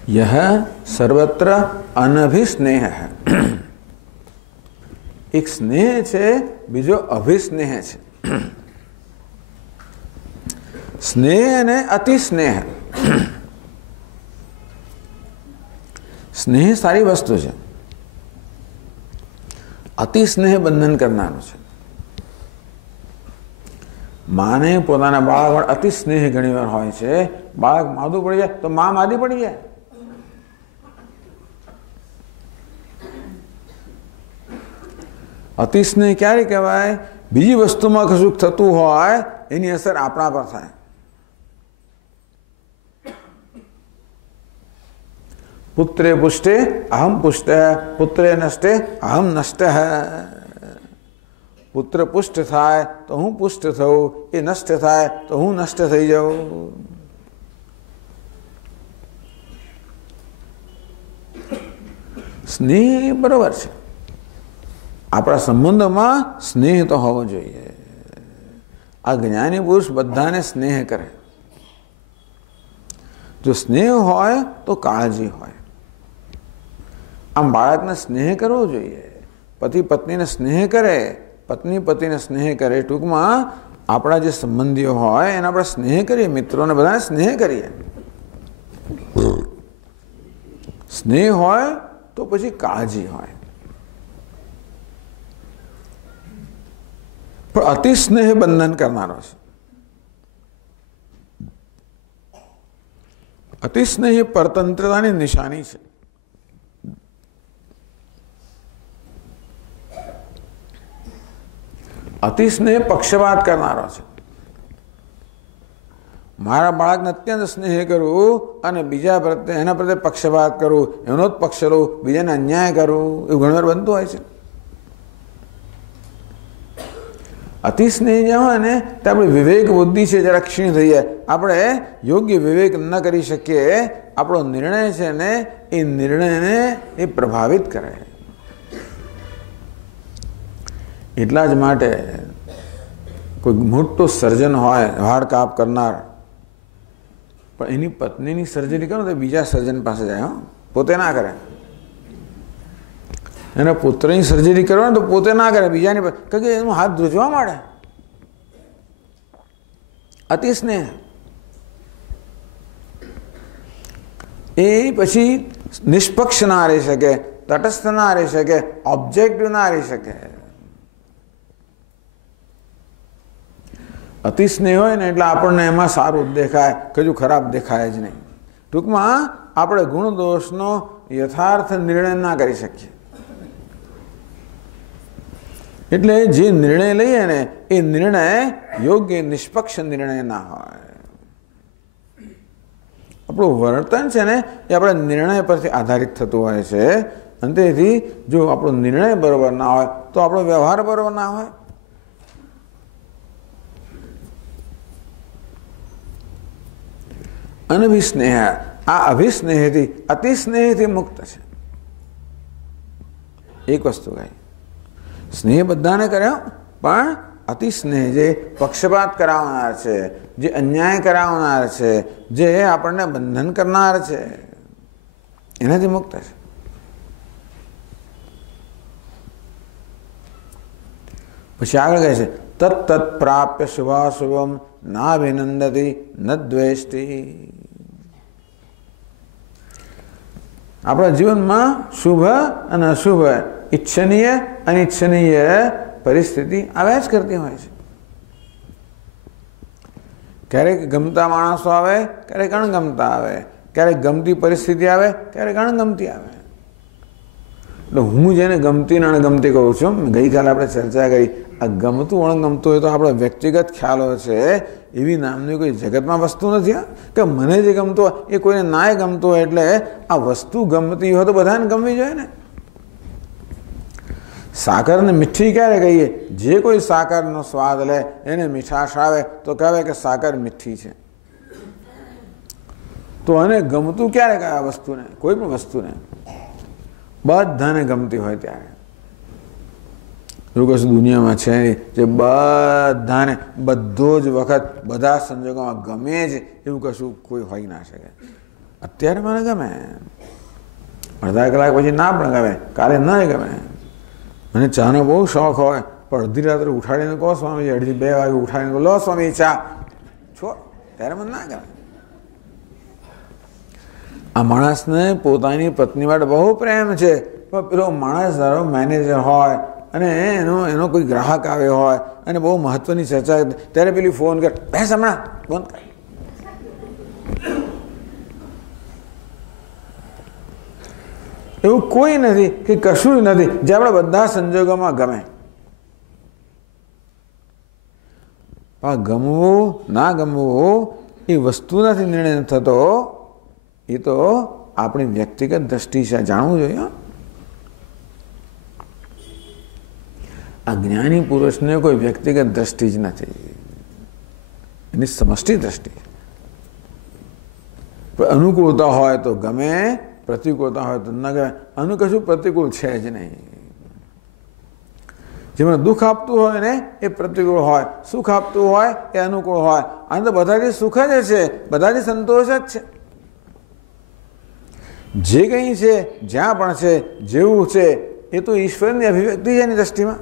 यह सर्वत्र अनभिस्नेह है. एक स्नेह છે, બીજો અભિસ્નેહ છે. સ્નેહ અને અતિ સ્નેહ. સ્નેહ સારી વસ્તુ છે, અતિ સ્નેહ બંધન કરનારું છે. માને પોતાના બાળક અતિ સ્નેહ ઘણી વાર હોય છે. બાળક માદું પડી જાય તો મા માદી પડી જાય. અતિ સ્નેહ ક્યારે કહેવાય? બીજી વસ્તુમાં કશુંક થતું હોય એની અસર આપણા પર થાય. પુત્રે પુષ્ટે અહમ પુષ્ટ, પુત્રે નષ્ટે અહમ નષ્ટ. પુત્ર પુષ્ટ થાય તો હું પુષ્ટ થઉં, એ નષ્ટ થાય તો હું નષ્ટ થઈ જાઉં. સ્નેહ બરોબર છે. આપણા સંબંધોમાં સ્નેહ તો હોવો જોઈએ. આ જ્ઞાની પુરુષ બધાને સ્નેહ કરે. જો સ્નેહ હોય તો કાળજી હોય. આમ બાળકને સ્નેહ કરવો જોઈએ. પતિ પત્નીને સ્નેહ કરે, પત્ની પતિને સ્નેહ કરે. ટૂંકમાં આપણા જે સંબંધીઓ હોય એને આપણે સ્નેહ કરીએ, મિત્રોને બધાને સ્નેહ કરીએ. સ્નેહ હોય તો પછી કાળજી હોય. પણ અતિ સ્નેહ બંધન કરનારો છે. અતિ સ્નેહ પરતંત્રતાની નિશાની છે. અતિ સ્નેહ પક્ષપાત કરનારો છે. મારા બાળકને અત્યંત સ્નેહ કરવું અને બીજા પ્રત્યે એના પ્રત્યે પક્ષપાત કરવું, એનો જ પક્ષ લઉં, બીજાને અન્યાય કરવું, એવું ઘણી વાર બનતું હોય છે. અતિ સ્નેહ જ્યાં હોય ને તો આપણી વિવેક બુદ્ધિ છે જરા ક્ષીણ થઈ જાય. આપણે યોગ્ય વિવેક ન કરી શકીએ. આપણો નિર્ણય છે ને એ નિર્ણયને એ પ્રભાવિત કરે. એટલા જ માટે કોઈ મોટું સર્જન હોય, વાળ કાપ કરનાર, પણ એની પત્નીની સર્જરી કરો તો બીજા સર્જન પાસે જાય, પોતે ના કરે. એના પુત્રની સર્જરી કરવાની તો પોતે ના કરે, બીજાની, કારણ કે એનું હાથ ધ્રુજવા માંડે. અતિ સ્નેહ એ પછી નિષ્પક્ષ ના રહી શકે, તટસ્થ ના રહી શકે, ઓબ્જેક્ટિવ ના રહી શકે. અતિ સ્નેહ હોય ને એટલે આપણને એમાં સારું દેખાય, કજું ખરાબ દેખાય જ નહીં. ટૂંકમાં આપણે ગુણ દોષનો યથાર્થ નિર્ણય ના કરી શકીએ. એટલે જે નિર્ણય લઈએ ને એ નિર્ણય યોગ્ય નિષ્પક્ષ નિર્ણય ના હોય. આપણું વર્તન છે ને એ આપણા નિર્ણય પરથી આધારિત થતું હોય છે. અને તેથી જો આપણો નિર્ણય બરોબર ના હોય તો આપણો વ્યવહાર બરોબર ના હોય. અનભિસ્નેહ, આ અભિસ્નેહથી અતિ સ્નેહથી મુક્ત છે. એક વસ્તુ કહી, સ્નેહ બધાને કર્યો, પણ અતિ સ્નેહ જે પક્ષપાત કરાવનાર છે, જે અન્યાય કરાવનાર છે, જે આપણને બંધન કરનાર છે, એનાથી મુક્ત છે. પછી આગળ કહે છે તત્ત પ્રાપ્ય શુભાશુભમ નાભિનંદતી ન દ્વેષ્ટિ. આપણા જીવનમાં શુભ અને અશુભ, ઈચ્છનીય અનિચ્છનીય પરિસ્થિતિ આવ્યા જ કરતી હોય છે. ક્યારેક ગમતા માણસો આવે, ક્યારેક અણગમતા આવે, ક્યારેક ગમતી પરિસ્થિતિ આવે, ક્યારેક અણગમતી આવે. એટલે હું જેને ગમતી અને અણગમતી કહું છું, ગઈકાલે આપણે ચર્ચા કરી, આ ગમતું અણગમતું હોય તો આપણા વ્યક્તિગત ખ્યાલો છે. એવી નામની કોઈ જગતમાં વસ્તુ નથી કે મને જે ગમતો હોય એ કોઈને નાય ગમતો હોય. એટલે આ વસ્તુ ગમતી હોય તો બધાને ગમવી જોઈએ ને. સાકરને મીઠી ક્યારે કહીએ? જે કોઈ સાકરનો સ્વાદ લે એને મીઠાશ આવે તો કહેવાય કે સાકર મીઠી છે. તો આને ગમતું ક્યારે કહેવાય વસ્તુને? કોઈ પણ વસ્તુને બધાને ગમતી હોય ત્યારે. એવું કશું દુનિયામાં છે જે બધાને બધો જ વખત બધા સંજોગોમાં ગમે જ એવું કશું કોઈ હોઈ ના શકે. અત્યારે મને ગમે, અડધા કલાક પછી ના પણ ગમે, કાલે ન ગમે. મને ચાનો બહુ શોખ હોય, પણ અડધી રાત્રે ઉઠાડીને કહો સ્વામી, અડધી 2 વાગે ઉઠાડીને કહો લો સ્વામી ચા છો, ત્યારે મને ના ગમે. આ માણસને પોતાની પત્ની માટે બહુ પ્રેમ છે, પણ પેલો માણસ ધારો મેનેજર હોય અને એનો કોઈ ગ્રાહક આવ્યો હોય અને બહુ મહત્વની ચર્ચા, ત્યારે પેલી ફોન કર, બેસ હમણાં બંધ કર. એવું કોઈ નથી કે કશું નથી જે આપણે બધા સંજોગોમાં ગમે. પણ ગમવું ના ગમવું એ વસ્તુનાથી નિર્ણય થતો, એ તો આપણી વ્યક્તિગત દ્રષ્ટિ છે, જાણવું જોઈએ. આ જ્ઞાની પુરુષને કોઈ વ્યક્તિગત દ્રષ્ટિ જ નથી, એની સમષ્ટિ દ્રષ્ટિ. અનુકૂળતા હોય તો ગમે, પ્રતિકૂળતા હોય તો ન ગમે. આનું કશું પ્રતિકૂળ છે જ નહીં. જેમાં દુઃખ આપતું હોય ને એ પ્રતિકૂળ હોય, સુખ આપતું હોય એ અનુકૂળ હોય. આને તો બધાથી સુખ જ છે, બધાથી સંતોષ જ છે. જે કંઈ છે, જ્યાં પણ છે, જેવું છે એ તો ઈશ્વરની અભિવ્યક્તિ છે એની દ્રષ્ટિમાં.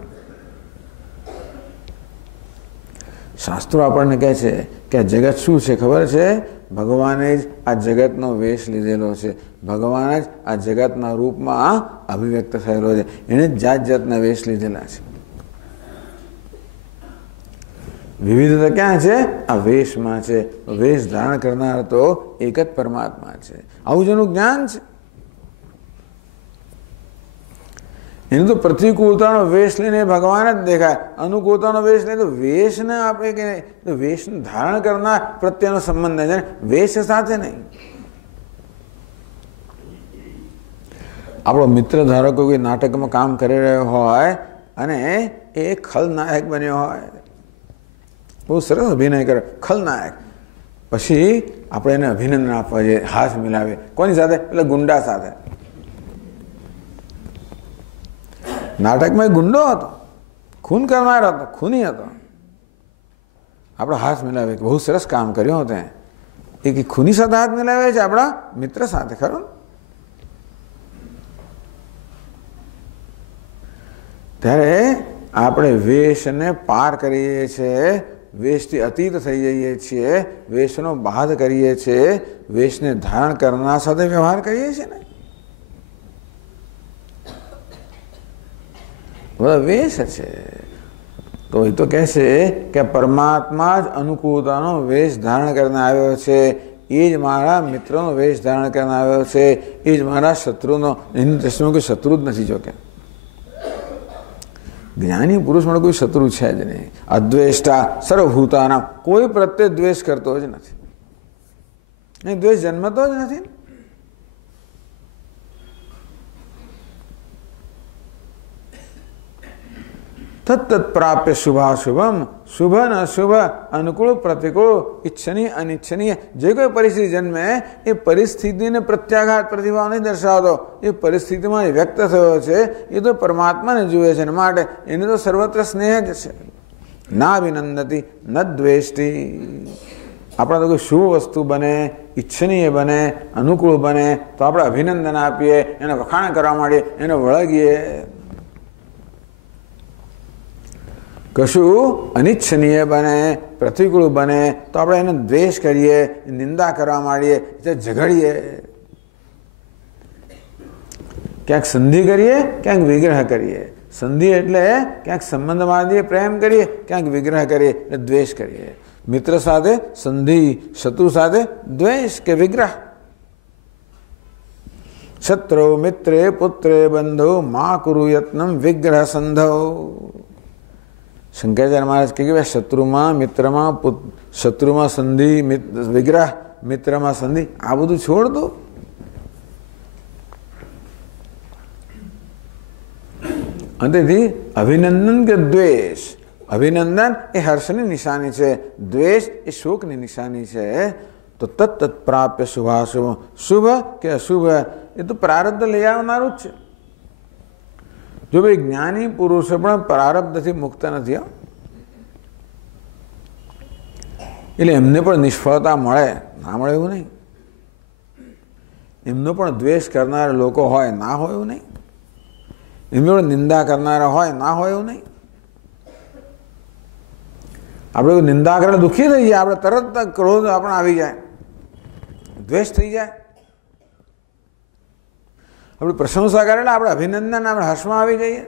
શાસ્ત્રો આપણને કહે છે કે આ જગત શું છે ખબર છે? ભગવાને જ આ જગતનો વેશ લીધેલો છે, ભગવાન જ આ જગતના રૂપમાં અભિવ્યક્ત થયેલો છે. એણે જાત જાતના વેશ લીધેલા છે. વિવિધતા ક્યાં છે? આ વેશમાં છે. વેશ ધારણ કરનાર તો એક જ પરમાત્મા છે. આવું જેનું જ્ઞાન છે એનું તો પ્રતિકૂળતાનો વેશ લઈને ભગવાન જ દેખાય. અનુકૂળતાનો વેશ લઈને તો વેશને આપણે કે વેશને ધારણ કરનાર પ્રત્યેનો સંબંધ છે, વેશ સાથે નહીં. આપણો મિત્ર ધારો કોઈ નાટકમાં કામ કરી રહ્યો હોય અને એ ખલનાયક બન્યો હોય, બહુ સરસ અભિનય કરે, ખલનાયક, પછી આપણે એને અભિનંદન આપવા જોઈએ, હાથ મિલાવીએ. કોની સાથે? એટલે ગુંડા સાથે. નાટકમાં ગુંડો હતો, ખૂન કરનાર હતો, ખૂની હતો. આપણે હાથ મિલાવીએ, બહુ સરસ કામ કર્યું હતું. એ ખૂની સાથે હાથ મિલાવે છે આપણા મિત્ર સાથે, ખરું? ત્યારે આપણે વેશને પાર કરીએ છીએ, વેશથી અતીત થઈ જઈએ છીએ, વેશનો બાદ કરીએ છીએ, વેશને ધારણ કરનાર સાથે વ્યવહાર કરીએ છીએ ને. બધા વેશ છે. તો એ તો કહે છે કે પરમાત્મા જ અનુકૂળતાનો વેશ ધારણ કરીને આવ્યો છે, એ જ મારા મિત્રનો વેશ ધારણ કરીને આવ્યો છે, એ જ મારા શત્રુનો. એની દ્રષ્ટિમાં કોઈ શત્રુ જ નથી. જોકે જ્ઞાની પુરુષ માટે કોઈ શત્રુ છે જ નહીં. અદ્વેષ્ટા સર્વભૂતાનામ, કોઈ પ્રત્યે દ્વેષ કરતો જ નથી. એ દ્વેષ જન્મતો જ નથી. તત્ત પ્રાપ્ય શુભાશુભમ, શુભ ન શુભ, અનુકૂળ પ્રતિકૂળ, ઈચ્છનીય અનિચ્છનીય, જે કોઈ પરિસ્થિતિ જન્મે એ પરિસ્થિતિને પ્રત્યાઘાત પ્રતિભાવ નહીં દર્શાવતો. એ પરિસ્થિતિમાં વ્યક્ત થયો છે એ તો પરમાત્માને જુએ છે, માટે એને તો સર્વત્ર સ્નેહ જ છે. ના વિનંદતી ન દ્વેષ્ટી. આપણા તો કોઈ શુભ વસ્તુ બને, ઈચ્છનીય બને, અનુકૂળ બને તો આપણે અભિનંદન આપીએ, એને વખાણ કરવા માંડીએ, એને વળગીએ. કશું અનિચ્છનીય બને, પ્રતિકૂળ બને તો આપણે એને દ્વેષ કરીએ, નિંદા કરવા માંડીએ, ઝઘડીએ. ક્યાંક સંધિ કરીએ, ક્યાંક વિગ્રહ કરીએ. સંધિ એટલે ક્યાંક સંબંધ બાંધીએ, પ્રેમ કરીએ, ક્યાંક વિગ્રહ કરીએ, એટલે દ્વેષ કરીએ. મિત્ર સાથે સંધિ, શત્રુ સાથે દ્વેષ કે વિગ્રહ. શત્રુ મિત્રે પુત્રે બંધો મા કુરુ યત્નમ વિગ્રહ સંધો. શંકરાચાર્ય મહારાજ કહે કે શત્રુમાં મિત્રમાં, શત્રુમાં સંધિ, વિગ્રહ, મિત્રમાં સંધિ, આ બધું છોડ દો. અંતેથી અભિનંદન કે દ્વેષ. અભિનંદન એ હર્ષની નિશાની છે, દ્વેષ એ શોકની નિશાની છે. તો તત્ત પ્રાપ્ય શુભાશુભ, શુભ કે અશુભ એ તો પ્રારબ્ધ લઈ આવનારું જ છે. જો ભાઈ જ્ઞાની પુરુષ પણ પ્રારબ્ધથી મુક્ત નથી, એટલે એમને પણ નિષ્ફળતા મળે, ના મળે એવું નહીં. એમનો પણ દ્વેષ કરનારા લોકો હોય, ના હોય એવું નહીં. એમનો પણ નિંદા કરનારા હોય, ના હોય એવું નહીં. આપણે નિંદા કરીને દુઃખી થઈ જાય, આપણે તરત ક્રોધ આપણે આવી જાય, દ્વેષ થઈ જાય. આપણી પ્રશંસા કરે એટલે આપણે અભિનંદન, આપણે હર્ષમાં આવી જઈએ.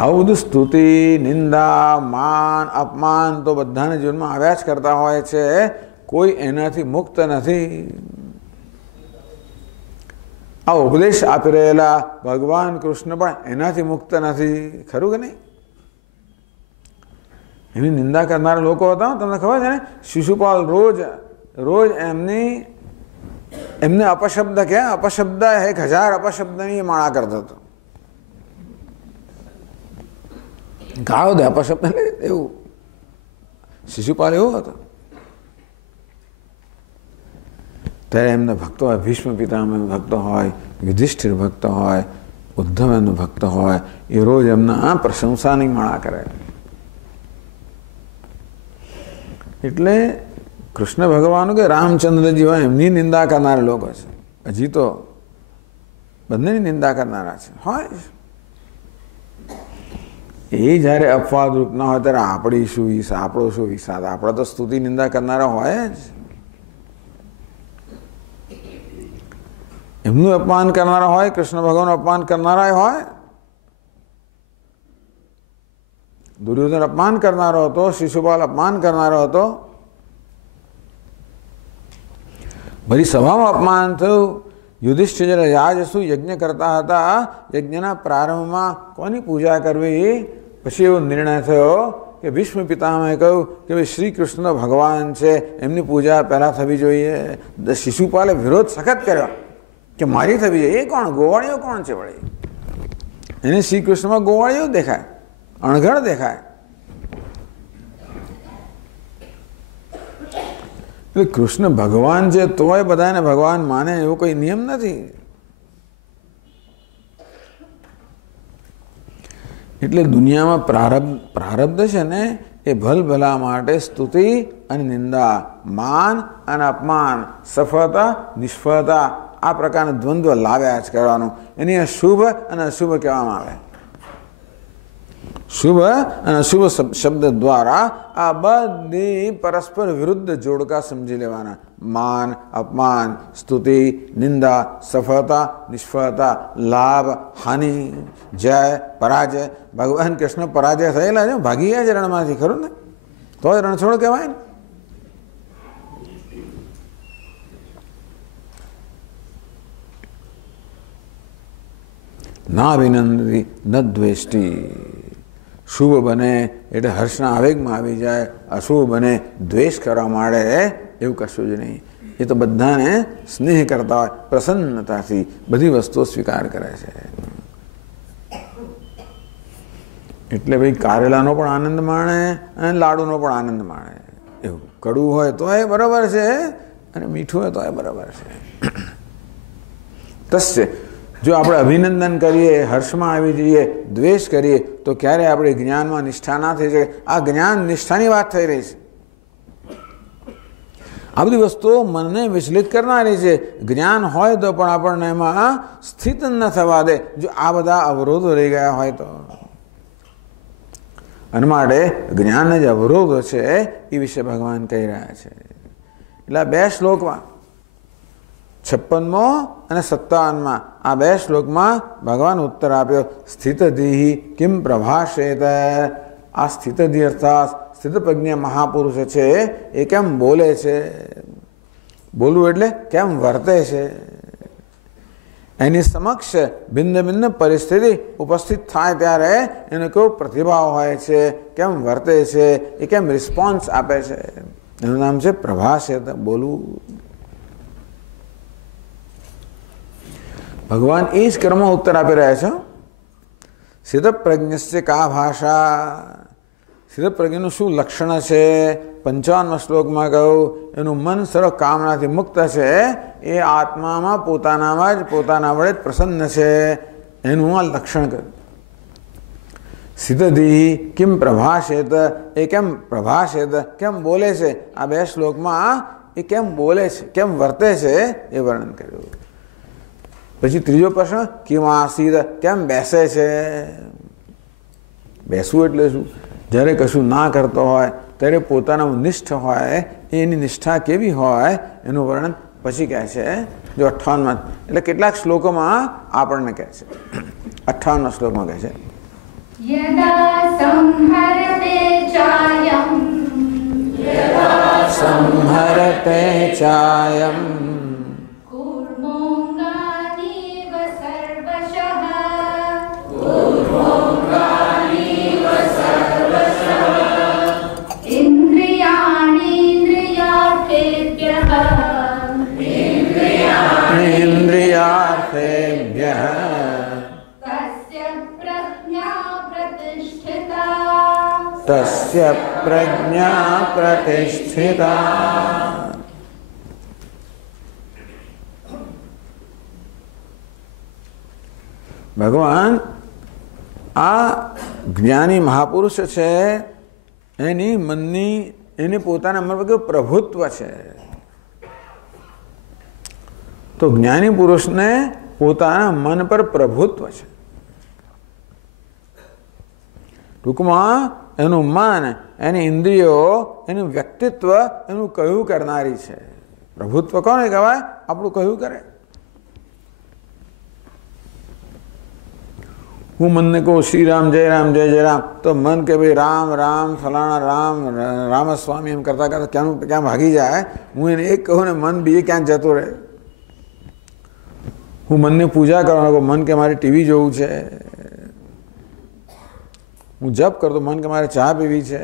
આવું બધું સ્તુતિ, નિંદા, માન, અપમાન તો બધાને જીવનમાં આવ્યા જ કરતા હોય છે. કોઈ એનાથી મુક્ત નથી. આ ઉપદેશ આપી રહેલા ભગવાન કૃષ્ણ પણ એનાથી મુક્ત નથી, ખરું કે નહીં? એની નિંદા કરનારા લોકો હતા, તમને ખબર છે ને? શિશુપાલ રોજ એમને અપશબ્દ કે અપશબ્દ 1000 અપશબ્દની માળા કરતો હતો. ગાળો દે અપશબ્દ, એવું શિશુપાલ એવો હતો. ત્યારે એમના ભક્તો હોય, ભીષ્મ પિતામહ ભક્તો હોય, યુધિષ્ઠિર ભક્ત હોય, ઉદ્ધવ એમનો ભક્ત હોય, એ રોજ એમના પ્રશંસાની માળા કરે. એટલે કૃષ્ણ ભગવાન કે રામચંદ્રજી હોય એમની નિંદા કરનારા લોકો છે. હજી તો બંનેની નિંદા કરનારા છે, હોય. એ જ્યારે અપવાદરૂપ ના હોય ત્યારે આપણી શું ઈચ્છા, આપણો શું ઈચ્છા, આપણે તો સ્તુતિ નિંદા કરનારા હોય જ. એમનું અપમાન કરનારા હોય, કૃષ્ણ ભગવાનનું અપમાન કરનારા હોય. દુર્યોધન અપમાન કરનારો હતો, શિશુપાલ અપમાન કરનારો હતો. બધી સભામાં અપમાન થયું. યુધિષ્ઠિર રાજસુ યજ્ઞ કરતા હતા. યજ્ઞના પ્રારંભમાં કોની પૂજા કરવી? પછી એવો નિર્ણય થયો કે ભીષ્મ પિતામહે કહ્યું કે ભાઈ શ્રી કૃષ્ણ ભગવાન છે, એમની પૂજા પહેલાં થવી જોઈએ. શિશુપાલે વિરોધ સખત કર્યો કે મારી થવી જોઈએ. એ કોણ? ગોવાળીઓ કોણ છે વળી? એને શ્રી કૃષ્ણમાં ગોવાળીઓ દેખાય, અણઘડ દેખાય. એટલે કૃષ્ણ ભગવાન છે તોય બધાને ભગવાન માને એવો કોઈ નિયમ નથી. એટલે દુનિયામાં પ્રારબ્ધ છે ને એ ભલભલા માટે સ્તુતિ અને નિંદા, માન અને અપમાન, સફળતા નિષ્ફળતા આ પ્રકારના દ્વંદ્વ લાવ્યા જ કરવાનું. એની શુભ અને અશુભ કહેવામાં આવે. શુભ અને અશુભ શબ્દ દ્વારા આ બધી પરસ્પર વિરુદ્ધ જોડકા સમજી લેવાના. માન, અપમાન, સ્તુતિ, નિંદા, સફળતા, નિષ્ફળતા, લાભ, હાનિ, જય, પરાજય. ભગવાન કૃષ્ણ પરાજય થયેલા છે, ભાગી ગયા છે રણમાંથી, ખરું ને? તો રણછોડ કહેવાય ને. ના વિનંદી ન દ્વેષ્ટિ. શુભ બને એટલે હર્ષના આવેગમાં આવી જાય, અશુભ બને દ્વેષ કરવા માંડે, એવું કશું જ નહીં. એ તો બધાને સ્નેહ કરતા હોય, પ્રસન્નતાથી બધી વસ્તુઓ સ્વીકાર કરે છે. એટલે ભાઈ કારેલાનો પણ આનંદ માણે અને લાડુનો પણ આનંદ માણે. એવું કડવું હોય તો એ બરાબર છે અને મીઠું હોય તો એ બરાબર છે. તસ્ય જો આપણે અભિનંદન કરીએ, હર્ષમાં આવી જઈએ, દ્વેષ કરીએ તો ક્યારે આપણે જ્ઞાનમાં નિષ્ઠા ના થઈ શકે. આ જ્ઞાન નિષ્ઠાની વાત થઈ રહી છે. આ બધી વસ્તુઓ મનને વિચલિત કરનારી છે. જ્ઞાન હોય તો પણ આપણને એમાં સ્થિત ન થવા દે, જો આ બધા અવરોધો રહી ગયા હોય તો. અને માટે જ્ઞાનના જે અવરોધો છે એ વિશે ભગવાન કહી રહ્યા છે. એટલે આ 2 શ્લોકમાં 56મો અને 57માં આ 2 શ્લોકમાં ભગવાન ઉત્તર આપ્યો. સ્થિતધિ કિમ પ્રભાષેત. આ સ્થિતધિ અર્થાત સ્થિત પ્રજ્ઞ મહાપુરુષ છે એ કેમ બોલે છે? બોલવું એટલે કેમ વર્તે છે? એની સમક્ષ ભિન્ન ભિન્ન પરિસ્થિતિ ઉપસ્થિત થાય ત્યારે એનો કેવો પ્રતિભાવ હોય છે, કેમ વર્તે છે, એ કેમ રિસ્પોન્સ આપે છે, એનું નામ છે પ્રભાષેત, બોલવું. ભગવાન એ જ કર્મમાં ઉત્તર આપી રહ્યા છે. સ્થિતપ્રજ્ઞસ્ય કા ભાષા. સ્થિતપ્રજ્ઞનું શું લક્ષણ છે? 55મા શ્લોકમાં કહ્યું એનું મન સર્વ કામનાથી મુક્ત છે, એ આત્મામાં પોતાનામાં જ પોતાના વડે જ પ્રસન્ન છે, એનું આ લક્ષણ કહ્યું. સ્થિતધિ કિમ પ્રભાષેત. એ કેમ પ્રભાષેત, કેમ બોલે છે? આ 2 શ્લોકમાં એ કેમ બોલે છે, કેમ વર્તે છે એ વર્ણન કર્યું. પછી ત્રીજો પ્રશ્ન કિમ આસીદ. કેમ બેસે છે? બેસવું એટલે શું? જ્યારે કશું ના કરતો હોય ત્યારે પોતાના નિષ્ઠ હોય, એની નિષ્ઠા કેવી હોય એનું વર્ણન પછી કહે છે. જો 58માં એટલે કેટલાક શ્લોકોમાં આપણને કહે છે. 58મા શ્લોકમાં કહે છે યદા સંહરતે ચાયમ. યદા સંહરતે ચાયમ. કૂર્મોંગાનીવ સર્વશઃ. ઇન્દ્રિયાર્થેભ્યઃ તસ્ય પ્રજ્ઞા પ્રતિષ્ઠિતા. ભગવાન આ જ્ઞાની મહાપુરુષ છે, એની મનની એને પોતાના મન પર પ્રભુત્વ છે. તો જ્ઞાની પુરુષને પોતાના મન પર પ્રભુત્વ છે. ટૂંકમાં એનું મન, એની ઇન્દ્રિયો, એનું વ્યક્તિત્વ એનું કહ્યું કરનારી છે. પ્રભુત્વ કોને કહેવાય? આપણું કહ્યું કરે. હું મનને કહું શ્રી રામ જય રામ, તો મન કે ભાઈ રામ રામ ફલાણા રામ રામસ્વામી એમ કરતા કરતા ક્યાં ભાગી જાય. હું એને એક કહું ને મન બીજે ક્યાંક જતું રહે. હું મનને પૂજા કરવાનો કહું, મન કે મારે ટીવી જોવું છે. હું જપ કરતો, મન કે મારે ચા પીવી છે.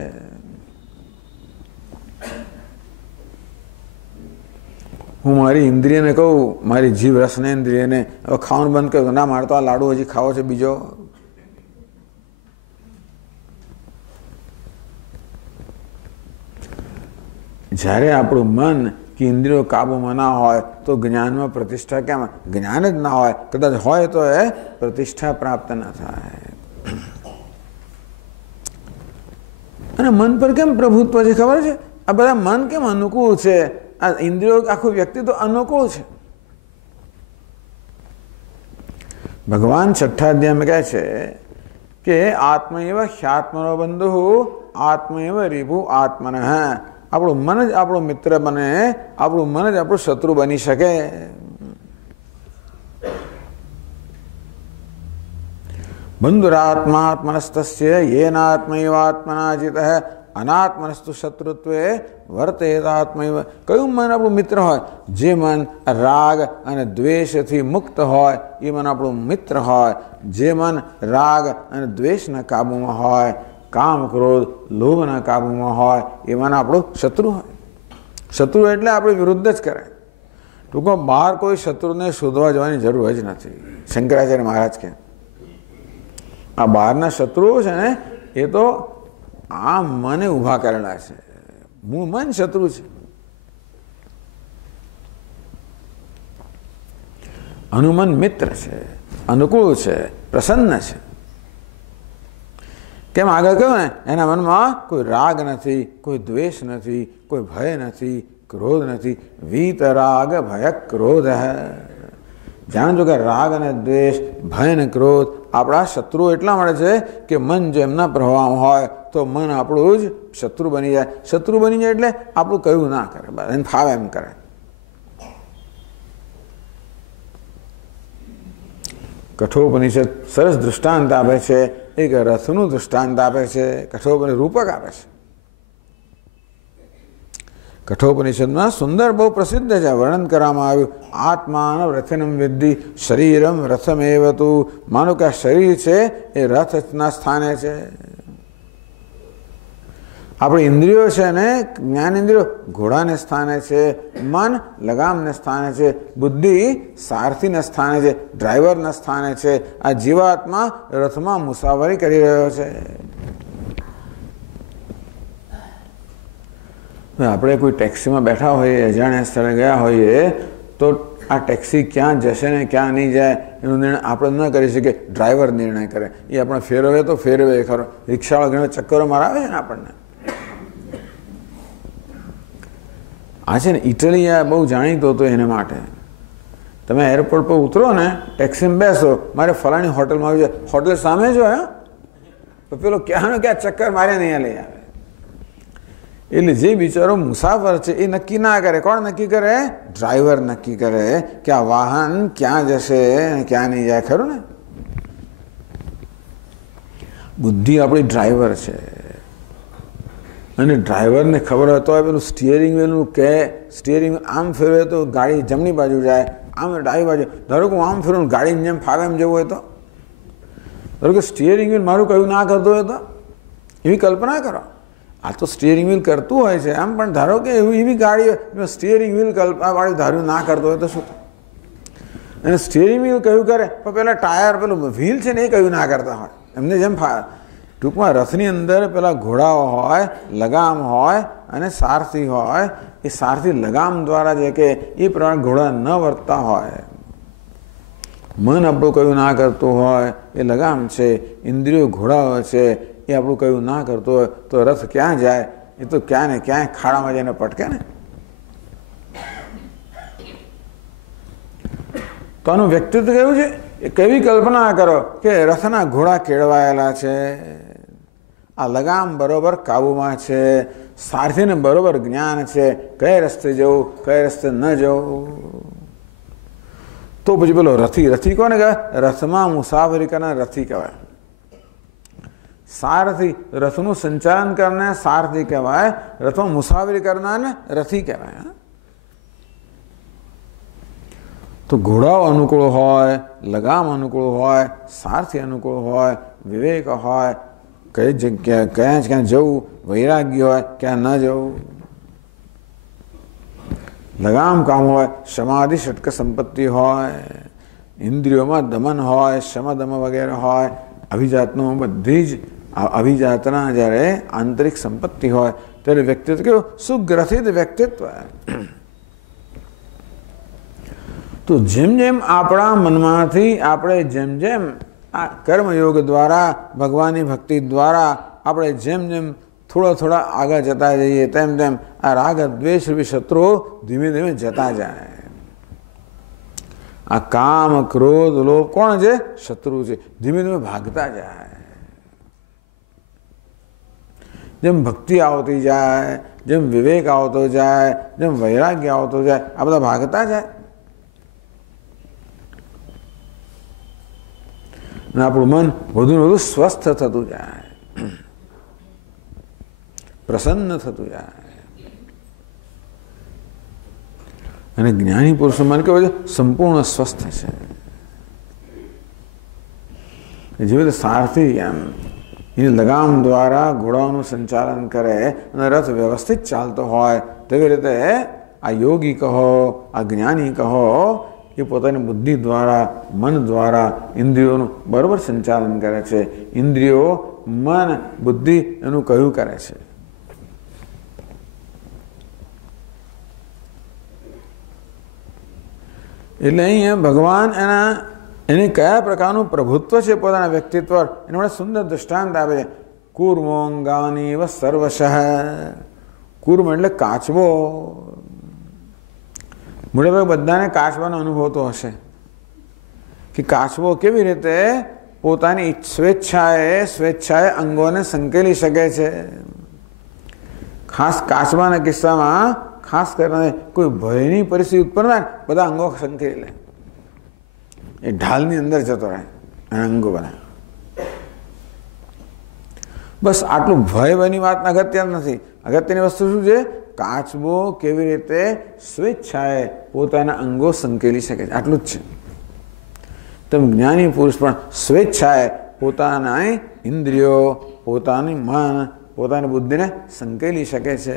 હું મારી ઇન્દ્રિયને કહું, મારી જીભ રસને ઇન્દ્રિયને હવે ખાવાનું બંધ કર્યું, ના મારે તો આ લાડુ હજી ખાવો છે બીજો. જ્યારે આપણું મન કે ઇન્દ્રિયો કાબુમાં ના હોય તો જ્ઞાનમાં પ્રતિષ્ઠા કેમ? જ્ઞાન જ ના હોય, કદાચ હોય તો એ પ્રતિષ્ઠા પ્રાપ્ત ના થાય. અને મન પર કેમ પ્રભુત્વ છે ખબર છે? આ બધા મન કેમ અનુકૂળ છે? આ ઇન્દ્રિયો આખું વ્યક્તિ તો અનુકૂળ છે. ભગવાન 6ઠ્ઠા અધ્યાયમાં કહે છે કે આત્મૈવ હ્યાત્મનો બંધુ આત્મૈવ રિભુ આત્મનઃ. આપણું મન જ આપણો મિત્ર બને, આપણું મન જ આપણું શત્રુ બની શકે. બંધુરાત્માત્મનસ્તસ્ય યેનાત્મૈવાત્મના જિતઃ અનાત્મનસ્તુ શત્રુત્વે વર્તેતાત્મૈવ. કયું મન આપણું મિત્ર હોય? જે મન રાગ અને દ્વેષથી મુક્ત હોય એ મન આપણું મિત્ર હોય. જે મન રાગ અને દ્વેષના કાબુમાં હોય, કામ ક્રોધ લોભના કાબુમાં હોય, એ મન આપણું શત્રુ હોય. શત્રુ એટલે આપણે વિરુદ્ધ જ કરે. ટૂંકમાં બહાર કોઈ શત્રુને શોધવા જવાની જરૂર જ નથી. શંકરાચાર્ય મહારાજ કે આ બહારના શત્રુઓ છે ને એ તો આ મને ઊભા કરેલા છે. હું મન શત્રુ છે. હનુમાન મિત્ર છે, અનુકૂળ છે, પ્રસન્ન છે. કેમ? આગળ કહ્યું ને એના મનમાં કોઈ રાગ નથી, કોઈ દ્વેષ નથી, કોઈ ભય નથી, ક્રોધ નથી. વીતરાગ ભય ક્રોધ. જાણજો કે રાગ અને દ્વેષ, ભય અને ક્રોધ આપણા શત્રુઓ એટલા મળે છે કે મન જો એમના પ્રભાવમાં હોય તો મન આપણું જ શત્રુ બની જાય. શત્રુ બની જાય એટલે આપણું કયું ના કરે, એને ફાવે એમ કરે. કઠોપનિષદ સરસ દૃષ્ટાંત આપે છે. એક રથનું દૃષ્ટાંત આપે છે. કઠોપનિષદ રૂપક આપે છે. કઠોપનિષદમાં સુંદર બહુ પ્રસિદ્ધ છે. વર્ણન કરવામાં આવ્યું આત્માન રથનમ વિદ્ધિ શરીરમ રથમેવ તું. માનો કે આ શરીર છે એ રથના સ્થાને છે. આપણી ઇન્દ્રિયો છે ને જ્ઞાનેન્દ્રિયો ઘોડાને સ્થાને છે, મન લગામને સ્થાને છે, બુદ્ધિ સારથીના સ્થાને છે, ડ્રાઈવરના સ્થાને છે. આ જીવાત્મા રથમાં મુસાફરી કરી રહ્યો છે. આપણે કોઈ ટેક્સીમાં બેઠા હોઈએ, અજાણ્યા સ્થળે ગયા હોઈએ તો આ ટેક્સી ક્યાં જશે ને ક્યાં નહીં જાય એનો નિર્ણય આપણે ન કરી શકીએ. ડ્રાઈવર નિર્ણય કરે. એ આપણે ફેરવે તો ફેરવે ખરો. રિક્ષાવાળા ઘણા ચક્કરો મારાવે છે ને આપણને. આ છે ને ઇટલી આ બહુ જાણીતો હતો એને માટે. તમે એરપોર્ટ પર ઉતરો ને, ટેક્સીમાં બેસો, મારે ફલાણી હોટલમાં આવી જાય, હોટલ સામે જો હે તો પેલો ક્યાં ને ક્યાં ચક્કર મારે નહીં લઈ આવે. એટલે જે બિચારો મુસાફર છે એ નક્કી ના કરે. કોણ નક્કી કરે? ડ્રાઈવર નક્કી કરે કે આ વાહન ક્યાં જશે અને ક્યાં નહીં જાય. ખરું ને? બુદ્ધિ આપણી ડ્રાઈવર છે. અને ડ્રાઈવરને ખબર હોય તો પેલું સ્ટિયરિંગ વ્હીલનું કે સ્ટિયરિંગ આમ ફેરવે તો ગાડી જમણી બાજુ જાય, આમ ડાબી બાજુ. ધારો કે હું આમ ફેરવું ગાડીની જેમ ફાવે એમ જવું હોય તો? ધારો કે સ્ટિયરિંગ વ્હીલ મારું કયું ના કરતું હોય તો? એવી કલ્પના કરો. આ તો સ્ટિયરિંગ વ્હીલ કરતું હોય છે આમ, પણ ધારો કે એવી ગાડી સ્ટિયરિંગ વ્હીલ વાળી ધાર્યું ના કરતો હોય તો શું? અને સ્ટિયરિંગ વ્હીલ કયું કરે પણ પેલા ટાયર પેલું વ્હીલ છે ને એ કયું ના કરતા હોય એમને જેમ. ટૂંકમાં રથની અંદર પેલા ઘોડાઓ હોય, લગામ હોય અને સારથી હોય. એ સારથી લગામ દ્વારા જે કે એ પ્રમાણે ઘોડા ન વર્તતા હોય. મન આપણું કયું ના કરતું હોય એ લગામ છે, ઇન્દ્રિયો ઘોડાઓ છે એ આપણું કયું ના કરતું હોય તો રથ ક્યાં જાય? એ તો ક્યાં ને ક્યાંય ખાડામાં જઈને પટકે ને. તો આનું વ્યક્તિત્વ કેવું છે? એ કેવી કલ્પના કરો કે રથના ઘોડા કેળવાયેલા છે, આ લગામ બરોબર કાબુમાં છે, સારથીને બરોબર જ્ઞાન છે કઈ રસ્તે જવું કઈ રસ્તે ન જવું. तो પછી પેલો રથી, રથી કોને કહેવાય? રથમાં મુસાફરી કરનાર રથી કહેવાય. સારથી, રથનું સંચાલન કરનાર સારથી કહેવાય. રથમાં મુસાફરી કરનારને રથી કહેવાય. તો ઘોડાઓ અનુકૂળ હોય, લગામ અનુકૂળ હોય, સારથી અનુકૂળ હોય, વિવેક હોય, કઈ જગ્યાએ ક્યાં જવું, વૈરાગ્ય હોય, ક્યાં ન જવું, લગામ કામ હોય, સમાધિ ષટક સંપત્તિ હોય, ઇન્દ્રિયોમાં દમન હોય, શમદમ વગેરે હોય, અભિજાતનું બધી જ અભિજાતના જ્યારે આંતરિક સંપત્તિ હોય ત્યારે વ્યક્તિત્વ કેવું સુગ્રથિત વ્યક્તિત્વ. તો જેમ જેમ આપણા મનમાંથી આપણે જેમ જેમ આ કર્મયોગ દ્વારા, ભગવાનની ભક્તિ દ્વારા આપણે જેમ જેમ થોડા આગળ જતા જઈએ તેમ તેમ આ રાગ દ્વેષ રૂપી શત્રુઓ ધીમે ધીમે જતા જાય. આ કામ ક્રોધ લોભ કોણ છે? શત્રુ છે. ધીમે ધીમે ભાગતા જાય. જેમ ભક્તિ આવતી જાય, જેમ વિવેક આવતો જાય, જેમ વૈરાગ્ય આવતો જાય, આ બધા ભાગતા જાય. અને આપણું મન વધુ ને વધુ સ્વસ્થ થતું જાય, પ્રસન્ન થતું જાય. અને જ્ઞાની પુરુષો મને કેવું છે? સંપૂર્ણ સ્વસ્થ છે. જેવી રીતે સારથી એમ એની લગામ દ્વારા ઘોડાઓનું સંચાલન કરે અને રથ વ્યવસ્થિત ચાલતો હોય, તેવી રીતે આ યોગી કહો, આ જ્ઞાની કહો, એ પોતાની બુદ્ધિ દ્વારા, મન દ્વારા ઇન્દ્રિયોનું બરાબર સંચાલન કરે છે. ઇન્દ્રિયો, મન, બુદ્ધિ એનું કહ્યું કરે છે. એટલે અહીંયા ભગવાન એને કયા પ્રકારનું પ્રભુત્વ છે પોતાના વ્યક્તિત્વ એના માટે સુંદર દૃષ્ટાંત આપે છે. કૂર્મોંગાની વ સર્વશ. કૂર્મ એટલે કાચબો. મોટેભાગે બધાને કાચબાનો અનુભવ તો હશે કે કાચબો કેવી રીતે પોતાની સ્વેચ્છાએ અંગોને સંકેલી શકે છે. ખાસ કાચબાના કિસ્સામાં ખાસ કરીને કોઈ ભયની પરિસ્થિતિ ઉત્પન્ન થાય બધા અંગો સંકેલી લે, એ ઢાલની અંદર જતો રહે અને અંગો બનાવે. બસ આટલું ભયની વાત અગત્ય નથી. અગત્યની વસ્તુ શું છે? કાચબો કેવી રીતે સ્વેચ્છાએ પોતાના અંગો સંકેલી શકે છે, આટલું જ છે. તેમ જ્ઞાની પુરુષ પણ સ્વેચ્છાએ પોતાના ઇન્દ્રિયો, પોતાની મન, પોતાની બુદ્ધિને સંકેલી શકે છે.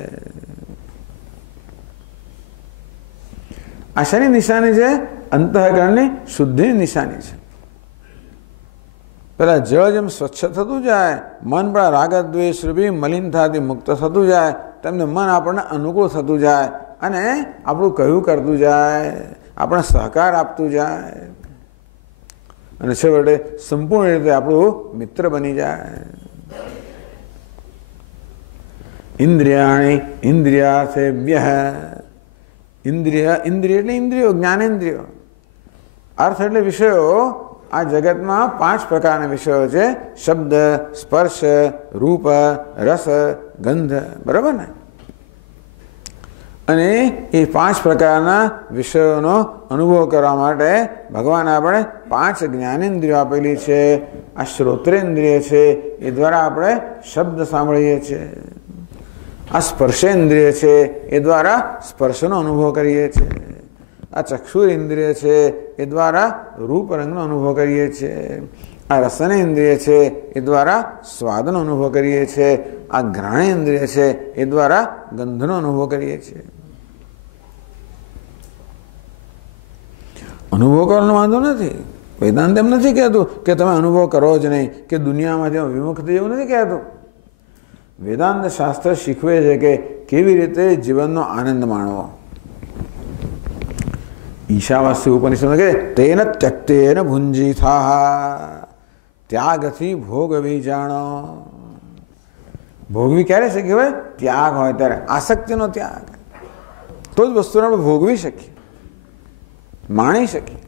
આ શેની નિશાની છે? અંતઃકરણની શુદ્ધિની નિશાની છે. પેલા જળ જેમ સ્વચ્છ થતું જાય, મન પણ રાગ દ્વેષ રૂપી મલિનતાથી મુક્ત થતું જાય, તેમને મન આપણને અનુકૂળ થતું જાય અને આપણું કહ્યું કરતું જાય, આપણને સહકાર આપતું જાય અને છેવટે સંપૂર્ણ રીતે આપણું મિત્ર બની જાય. ઇન્દ્રિયાણી ઇન્દ્રિયાર્થેભ્યઃ. ઇન્દ્રિય એટલે ઇન્દ્રિયો, જ્ઞાનેન્દ્રિયો. અર્થ એટલે વિષયો. આ જગતમાં 5 પ્રકારના વિષયો છે: શબ્દ, સ્પર્શ, રૂપ, રસ, ગંધ. બરાબર ને? અને એ 5 પ્રકારના વિષયોનો અનુભવ કરવા માટે ભગવાન આપણે 5 જ્ઞાનેન્દ્રિયો આપેલી છે. આ શ્રોત્રેન્દ્રિય છે, એ દ્વારા આપણે શબ્દ સાંભળીએ છીએ. આ સ્પર્શેન્દ્રિય છે, એ દ્વારા સ્પર્શનો અનુભવ કરીએ છીએ. આ ચક્ષુરેન્દ્રિય છે, એ દ્વારા રૂપ રંગનો અનુભવ કરીએ છીએ. આ રસનેન્દ્રિય છે, એ દ્વારા સ્વાદનો અનુભવ કરીએ છીએ. આ ઘ્રાણેન્દ્રિય છે, એ દ્વારા ગંધનો અનુભવ કરીએ છીએ. અનુભવ કરવાનો વાંધો નથી. વેદાંત એમ નથી કહેતું કે તમે અનુભવ કરો જ નહીં, કે દુનિયામાંથી વિમુખ થઈ એવું નથી કહેતું. વેદાંત શાસ્ત્ર શીખવે છે કે કેવી રીતે જીવનનો આનંદ માણવો. ઈશાવાસ્ય ઉપનિષદ કે તેન ત્યક્તેન ભુંજીથા. ત્યાગથી ભોગવી જાણો. ભોગવી ક્યારે છે કહેવાય? ત્યાગ હોય ત્યારે, આસક્તિનો ત્યાગ. તો જ વસ્તુને આપણે ભોગવી શકીએ, માણી શકીએ.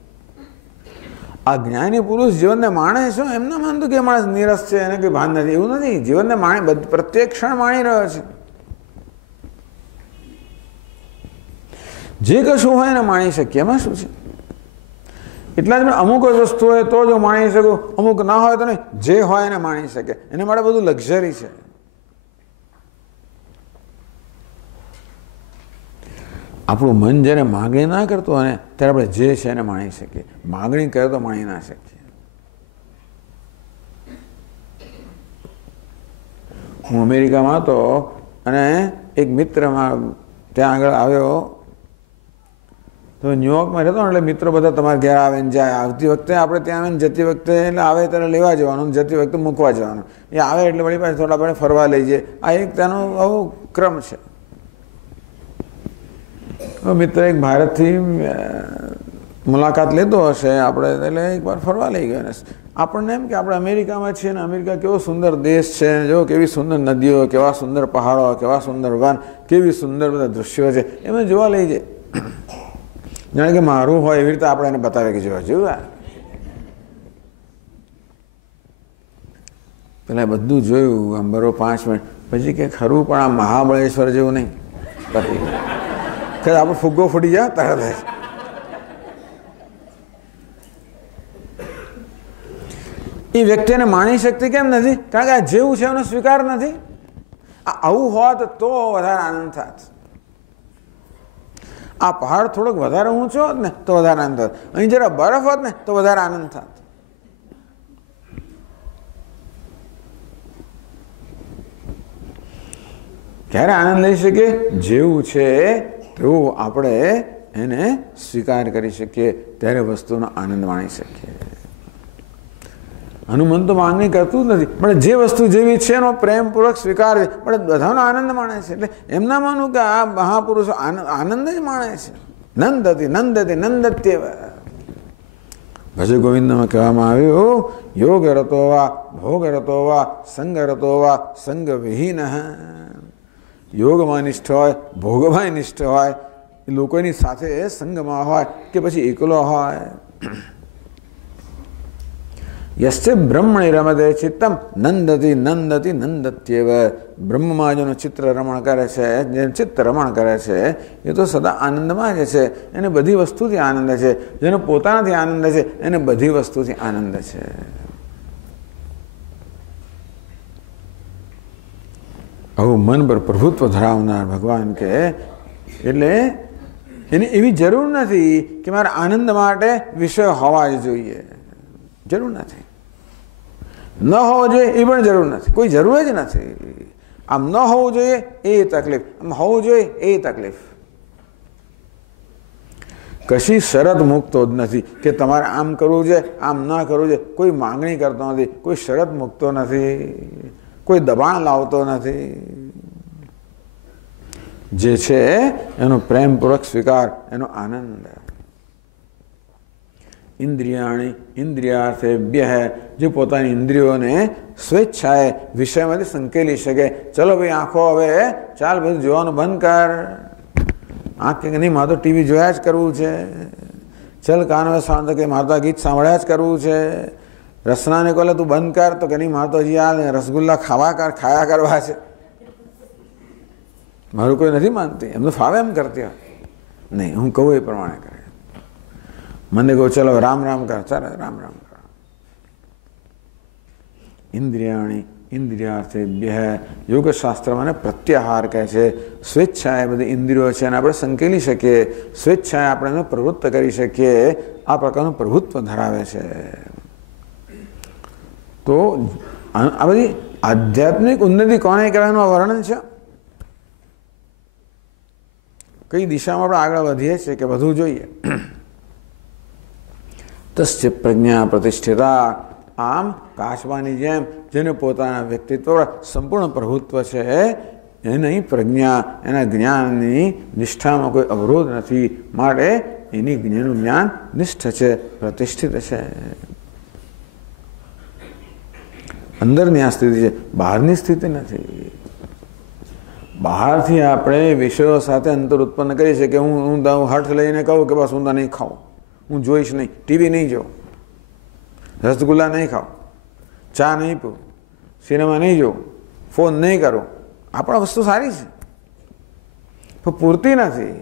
આ જ્ઞાની પુરુષ જીવનને માણે છે. એમ ના માનતું કે માણસ નીરસ છે, એને કંઈ ભાન નથી, એવું નથી. જીવનને પ્રત્યેક ક્ષણ માણી રહ્યો છે. જે કશું હોય એને માણી શકીએ, એમાં શું છે? એટલા જ અમુક જ વસ્તુ હોય તો જો માણી શકું, અમુક ના હોય તો નહીં, જે હોય એને માણી શકે. એના માટે બધું લક્ઝરી છે. આપણું મન જ્યારે માગણી ના કરતું હોય ને ત્યારે આપણે જે છે એને માણી શકીએ. માગણી કરે તો માણી ના શકીએ. હું અમેરિકામાં હતો અને એક મિત્ર ત્યાં આગળ આવ્યો, તો ન્યુયોર્કમાં રહેતો એટલે મિત્રો બધા તમારા ઘેર આવે ને જાય. આવતી વખતે આપણે ત્યાં આવે ને જતી વખતે એટલે આવે ત્યારે લેવા જવાનું, જતી વખતે મૂકવા જવાનું. એ આવે એટલે વળી પાસે થોડા આપણે ફરવા લઈ જઈએ. આ એક ત્યાંનો આવો ક્રમ છે. મિત્ર એક ભારતથી મુલાકાત લેતો હશે આપણે, એટલે એકવાર ફરવા લઈ ગયો. આપણને એમ કે આપણે અમેરિકામાં છીએ ને અમેરિકા કેવો સુંદર દેશ છે, જો કેવી સુંદર નદીઓ, કેવા સુંદર પહાડો, કેવા સુંદર વન, કેવી સુંદર બધા દૃશ્યો છે, એમાં જોવા લઈ જાય. જાણે કે મારું હોય એવી રીતે આપણે એને બતાવે કે જોવા જોવા. પેલા બધું જોયું આમ બરોબર 5 મિનિટ પછી કે ખરું પણ આ મહાબળેશ્વર જેવું નહીં. પતી કે આપણે ફુગ્ગો ફૂટી જાય તરત જ. એ વ્યક્તિને માણી શકતી કેમ નથી? કારણ કે આ જેવું છે એનો સ્વીકાર નથી. આ આવું હોત તો વધારે આનંદ થાત. આ પહાડ થોડોક વધારે ઊંચો હોત ને તો વધારે આનંદ થાત. અહીં જરા બરફ હોત ને તો વધારે આનંદ થાત. ક્યારે આનંદ લઈ શકીએ? જેવું છે તેવું આપણે એને સ્વીકાર કરી શકીએ, ત્યારે વસ્તુનો આનંદ માણી શકીએ. આનું મન તો માંગણી કરતું જ નથી, પણ જે વસ્તુ જેવી છે એનો પ્રેમપૂર્વક સ્વીકાર છે, પણ બધાનો આનંદ માણે છે. એટલે એમના માનું કે આ મહાપુરુષો આનંદ જ માણે છે. નંદતી નંદતી નંદત્યવ. ભજ ગોવિંદમાં કહેવામાં આવ્યું, યોગ રતો વા ભોગ રતો વા સંગ રતો વા સંગ વિહીન. યોગમાં નિષ્ઠ હોય, ભોગમાં નિષ્ઠ હોય, એ લોકોની સાથે સંગમાં હોય કે પછી એકલો હોય. યશ્ચ બ્રહ્મણી રમતે ચિત્તમ નંદતી નંદતી નંદત્યેવ. બ્રહ્મમાં જેનું ચિત્ર રમણ કરે છે, જે ચિત્ત રમણ કરે છે, એ તો સદા આનંદમાં જ છે. એને બધી વસ્તુથી આનંદ છે. જેનો પોતાનાથી આનંદ છે એને બધી વસ્તુથી આનંદ છે. આવું મન પર પ્રભુત્વ ધરાવનાર ભગવાન કે એટલે એની એવી જરૂર નથી કે મારે આનંદ માટે વિષય હોવા જ જોઈએ. જરૂર નથી. ન હોવો જોઈએ એ પણ જરૂર નથી. કોઈ જરૂર જ નથી. આમ ન હોવું જોઈએ એ તકલીફ, આમ હોવું જોઈએ એ તકલીફ. કશી શરત મૂકતો જ નથી કે તમારે આમ કરવું છે, આમ ના કરવું છે. કોઈ માંગણી કરતો નથી, કોઈ શરત મૂકતો નથી, કોઈ દબાણ લાવતો નથી. જે છે એનો પ્રેમપૂર્વક સ્વીકાર, એનો આનંદ. ઇન્દ્રિયાણી ઇન્દ્રિયાર્થેભ્ય, જે પોતાની ઇન્દ્રિયોને સ્વેચ્છાએ વિષયમાંથી સંકેલી શકે. ચલો ભાઈ આંખો હવે ચાલ બધું જોવાનું બંધ કર. આંખ કે નહીં મારે તો ટીવી જોયા જ કરવું છે. ચલ કાન હવે શાંત કે મારે તો ગીત સાંભળ્યા જ કરવું છે. રસનાને કહે તું બંધ કર તો કે નહીં મારે તો હજી આ રસગુલ્લા ખાયા કરવા છે. મારું કોઈ નથી માનતી, એમનું ફાવે એમ કરતી હોય. નહીં, હું કહું એ પ્રમાણે કરે. મને કહું ચલો રામ રામ કર, ચાલે રામ રામ કર. ઇન્દ્રિયાણી ઇન્દ્રિયાર્થેભ્ય, યોગશાસ્ત્રમાં પ્રત્યાહાર કહે છે. સ્વેચ્છાએ બધી ઇન્દ્રિયો છે અને આપણે સંકેલી શકીએ, સ્વેચ્છાએ આપણે એને પ્રવૃત્ત કરી શકીએ. આ પ્રકારનું પ્રભુત્વ ધરાવે છે. તો આ બધી આધ્યાત્મિક ઉન્નતિ કોને કહેવાનું વર્ણન છે. કઈ દિશામાં આપણે આગળ વધીએ છીએ કે બધું જોઈએ. તસ્ય પ્રજ્ઞા પ્રતિષ્ઠિતા, આમ કાચબાની જેમ જેને પોતાના વ્યક્તિત્વ સંપૂર્ણ પ્રભુત્વ છે, એની પ્રજ્ઞા, એના જ્ઞાનની નિષ્ઠામાં કોઈ અવરોધ નથી. માટે એની એનું જ્ઞાન નિષ્ઠ છે, પ્રતિષ્ઠિત છે. અંદરની આ સ્થિતિ છે, બહારની સ્થિતિ નથી. બહારથી આપણે વિષયો સાથે અંતર ઉત્પન્ન કરી શકીએ. હું હઠ લઈને કહું કે બસ હું તો નહીં ખાઉં, હું જોઈશ નહીં, ટીવી નહીં જોઉં, રસગુલ્લા નહીં ખાઉં, ચા નહીં પીવું, સિનેમા નહીં જોઉં, ફોન નહીં કરું. આપણા વસ્તુ સારી છે પણ પૂરતી નથી.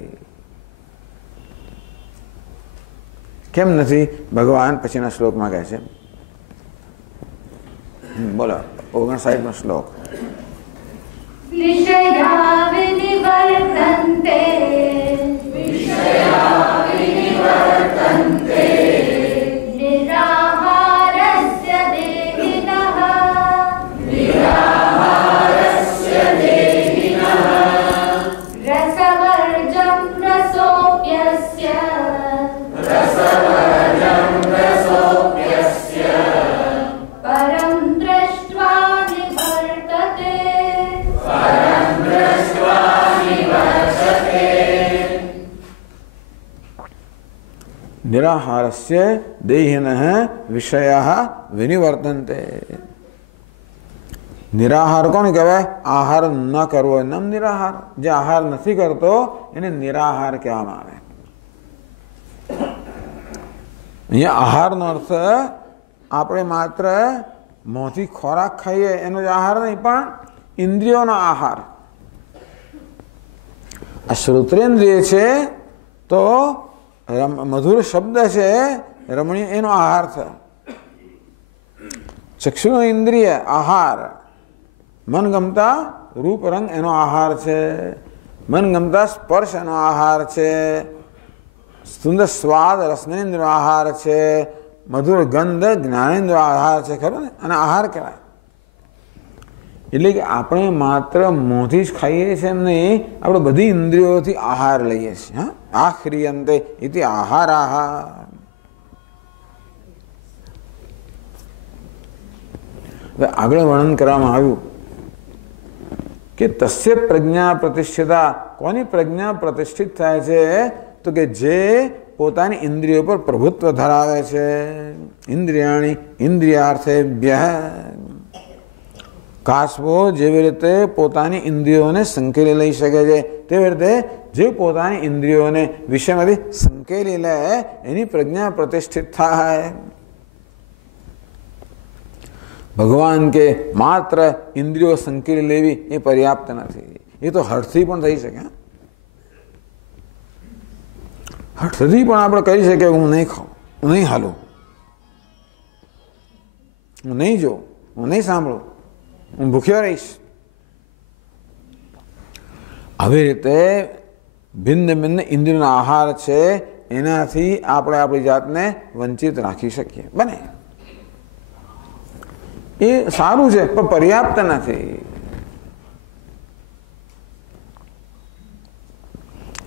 કેમ નથી? ભગવાન પછીના શ્લોકમાં કહે છે. બોલો 59મો શ્લોક. વિષયા વિનિવર્તન્તે નિરાહારસ્ય દેહિનઃ રસવર્જં રસોપ્યસ્ય પરમ દ્રષ્ટ્વા નિવર્તતે. નિરાહારસ્ય દેહિનઃ વિષયા વિનિવર્તન્તે. નિરાહાર કોને કહેવાય? આહાર ન કરવો એમ નિરાહાર. જે આહાર નથી કરતો એને નિરાહાર કહેવામાં આવે. અહીંયા આહારનો અર્થ આપણે માત્ર મોંથી ખોરાક ખાઈએ એનો જ આહાર નહીં, પણ ઇન્દ્રિયોનો આહાર. આ શ્રોત્રેન્દ્રિય છે તો મધુર શબ્દ છે, રમણીય, એનો આહાર થયો. ચક્ષુ ઇન્દ્રિય આહાર, મનગમતા રૂપ રંગ એનો આહાર છે, મનગમતા સ્પર્શ એનો આહાર છે, સુંદર સ્વાદ રસનેન્દ્ર આહાર છે, મધુર ગંધ જ્ઞાનેન્દ્ર આહાર છે. ખરું ને? અને આહાર કહેવાય. એટલે કે આપણે માત્ર મોંથી જ ખાઈએ છીએ એમ નહીં, આપણે બધી ઇન્દ્રિયોથી આહાર લઈએ છીએ. હા, આખરી અંતે ઇતિ આહાર. આગળ વર્ણન કરવામાં આવ્યું કે તસ્ય પ્રજ્ઞા પ્રતિષ્ઠિતા. કોની પ્રજ્ઞા પ્રતિષ્ઠિત થાય છે? તો કે જે પોતાની ઇન્દ્રિયો પર પ્રભુત્વ ધરાવે છે. ઇન્દ્રિયાણી ઇન્દ્રિયાર્થેભ્યઃ. કાચબો જેવી રીતે પોતાની ઇન્દ્રિયોને સંકેલી લઈ શકે છે, તેવી રીતે જે પોતાની ઇન્દ્રિયોને વિષયમાંથી સંકેલી લે એની પ્રજ્ઞા પ્રતિષ્ઠિત થાય. ભગવાન કે માત્ર ઇન્દ્રિયો સંકેલી લેવી એ પર્યાપ્ત નથી. એ તો હઠથી પણ થઈ શકે. હઠથી પણ આપણે કહી શકીએ હું નહીં ખાઉં, હું નહીં હાલું, હું નહીં જોઉં, હું નહીં સાંભળું, હું ભૂખ્યો રહીશ. આવી રીતે ભિન્ન ભિન્ન ઇન્દ્રિયોનો આહાર છે, એનાથી આપણે આપણી જાતને વંચિત રાખી શકીએ. બને એ સારું છે, પણ પર્યાપ્ત નથી.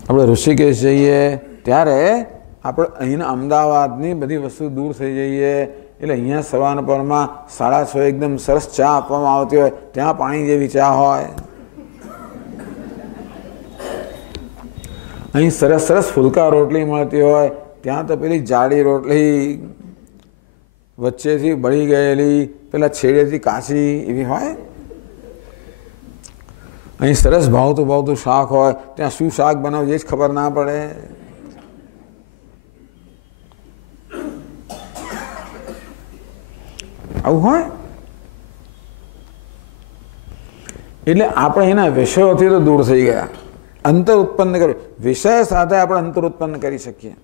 આપણે ઋષિકેશ જઈએ ત્યારે આપણે અહીંના અમદાવાદની બધી વસ્તુ દૂર થઈ જઈએ. એટલે અહીંયા સવારના પરમાં 6:30 એકદમ સરસ ચા આપવામાં આવતી હોય, ત્યાં પાણી જેવી ચા હોય. અહીં સરસ સરસ ફુલકા રોટલી મળતી હોય, ત્યાં તો પેલી જાડી રોટલી વચ્ચેથી બળી ગયેલી, પેલા છેડેથી કાચી એવી હોય. અહીં સરસ ભાવતું શાક હોય, ત્યાં શું શાક બનાવવું એ જ ખબર ના પડે. આવું હોય. એટલે આપણે એના વિષયોથી તો દૂર થઈ ગયા. અંતર ઉત્પન્ન કર્યું. વિષય સાથે આપણે અંતર ઉત્પન્ન કરી શકીએ.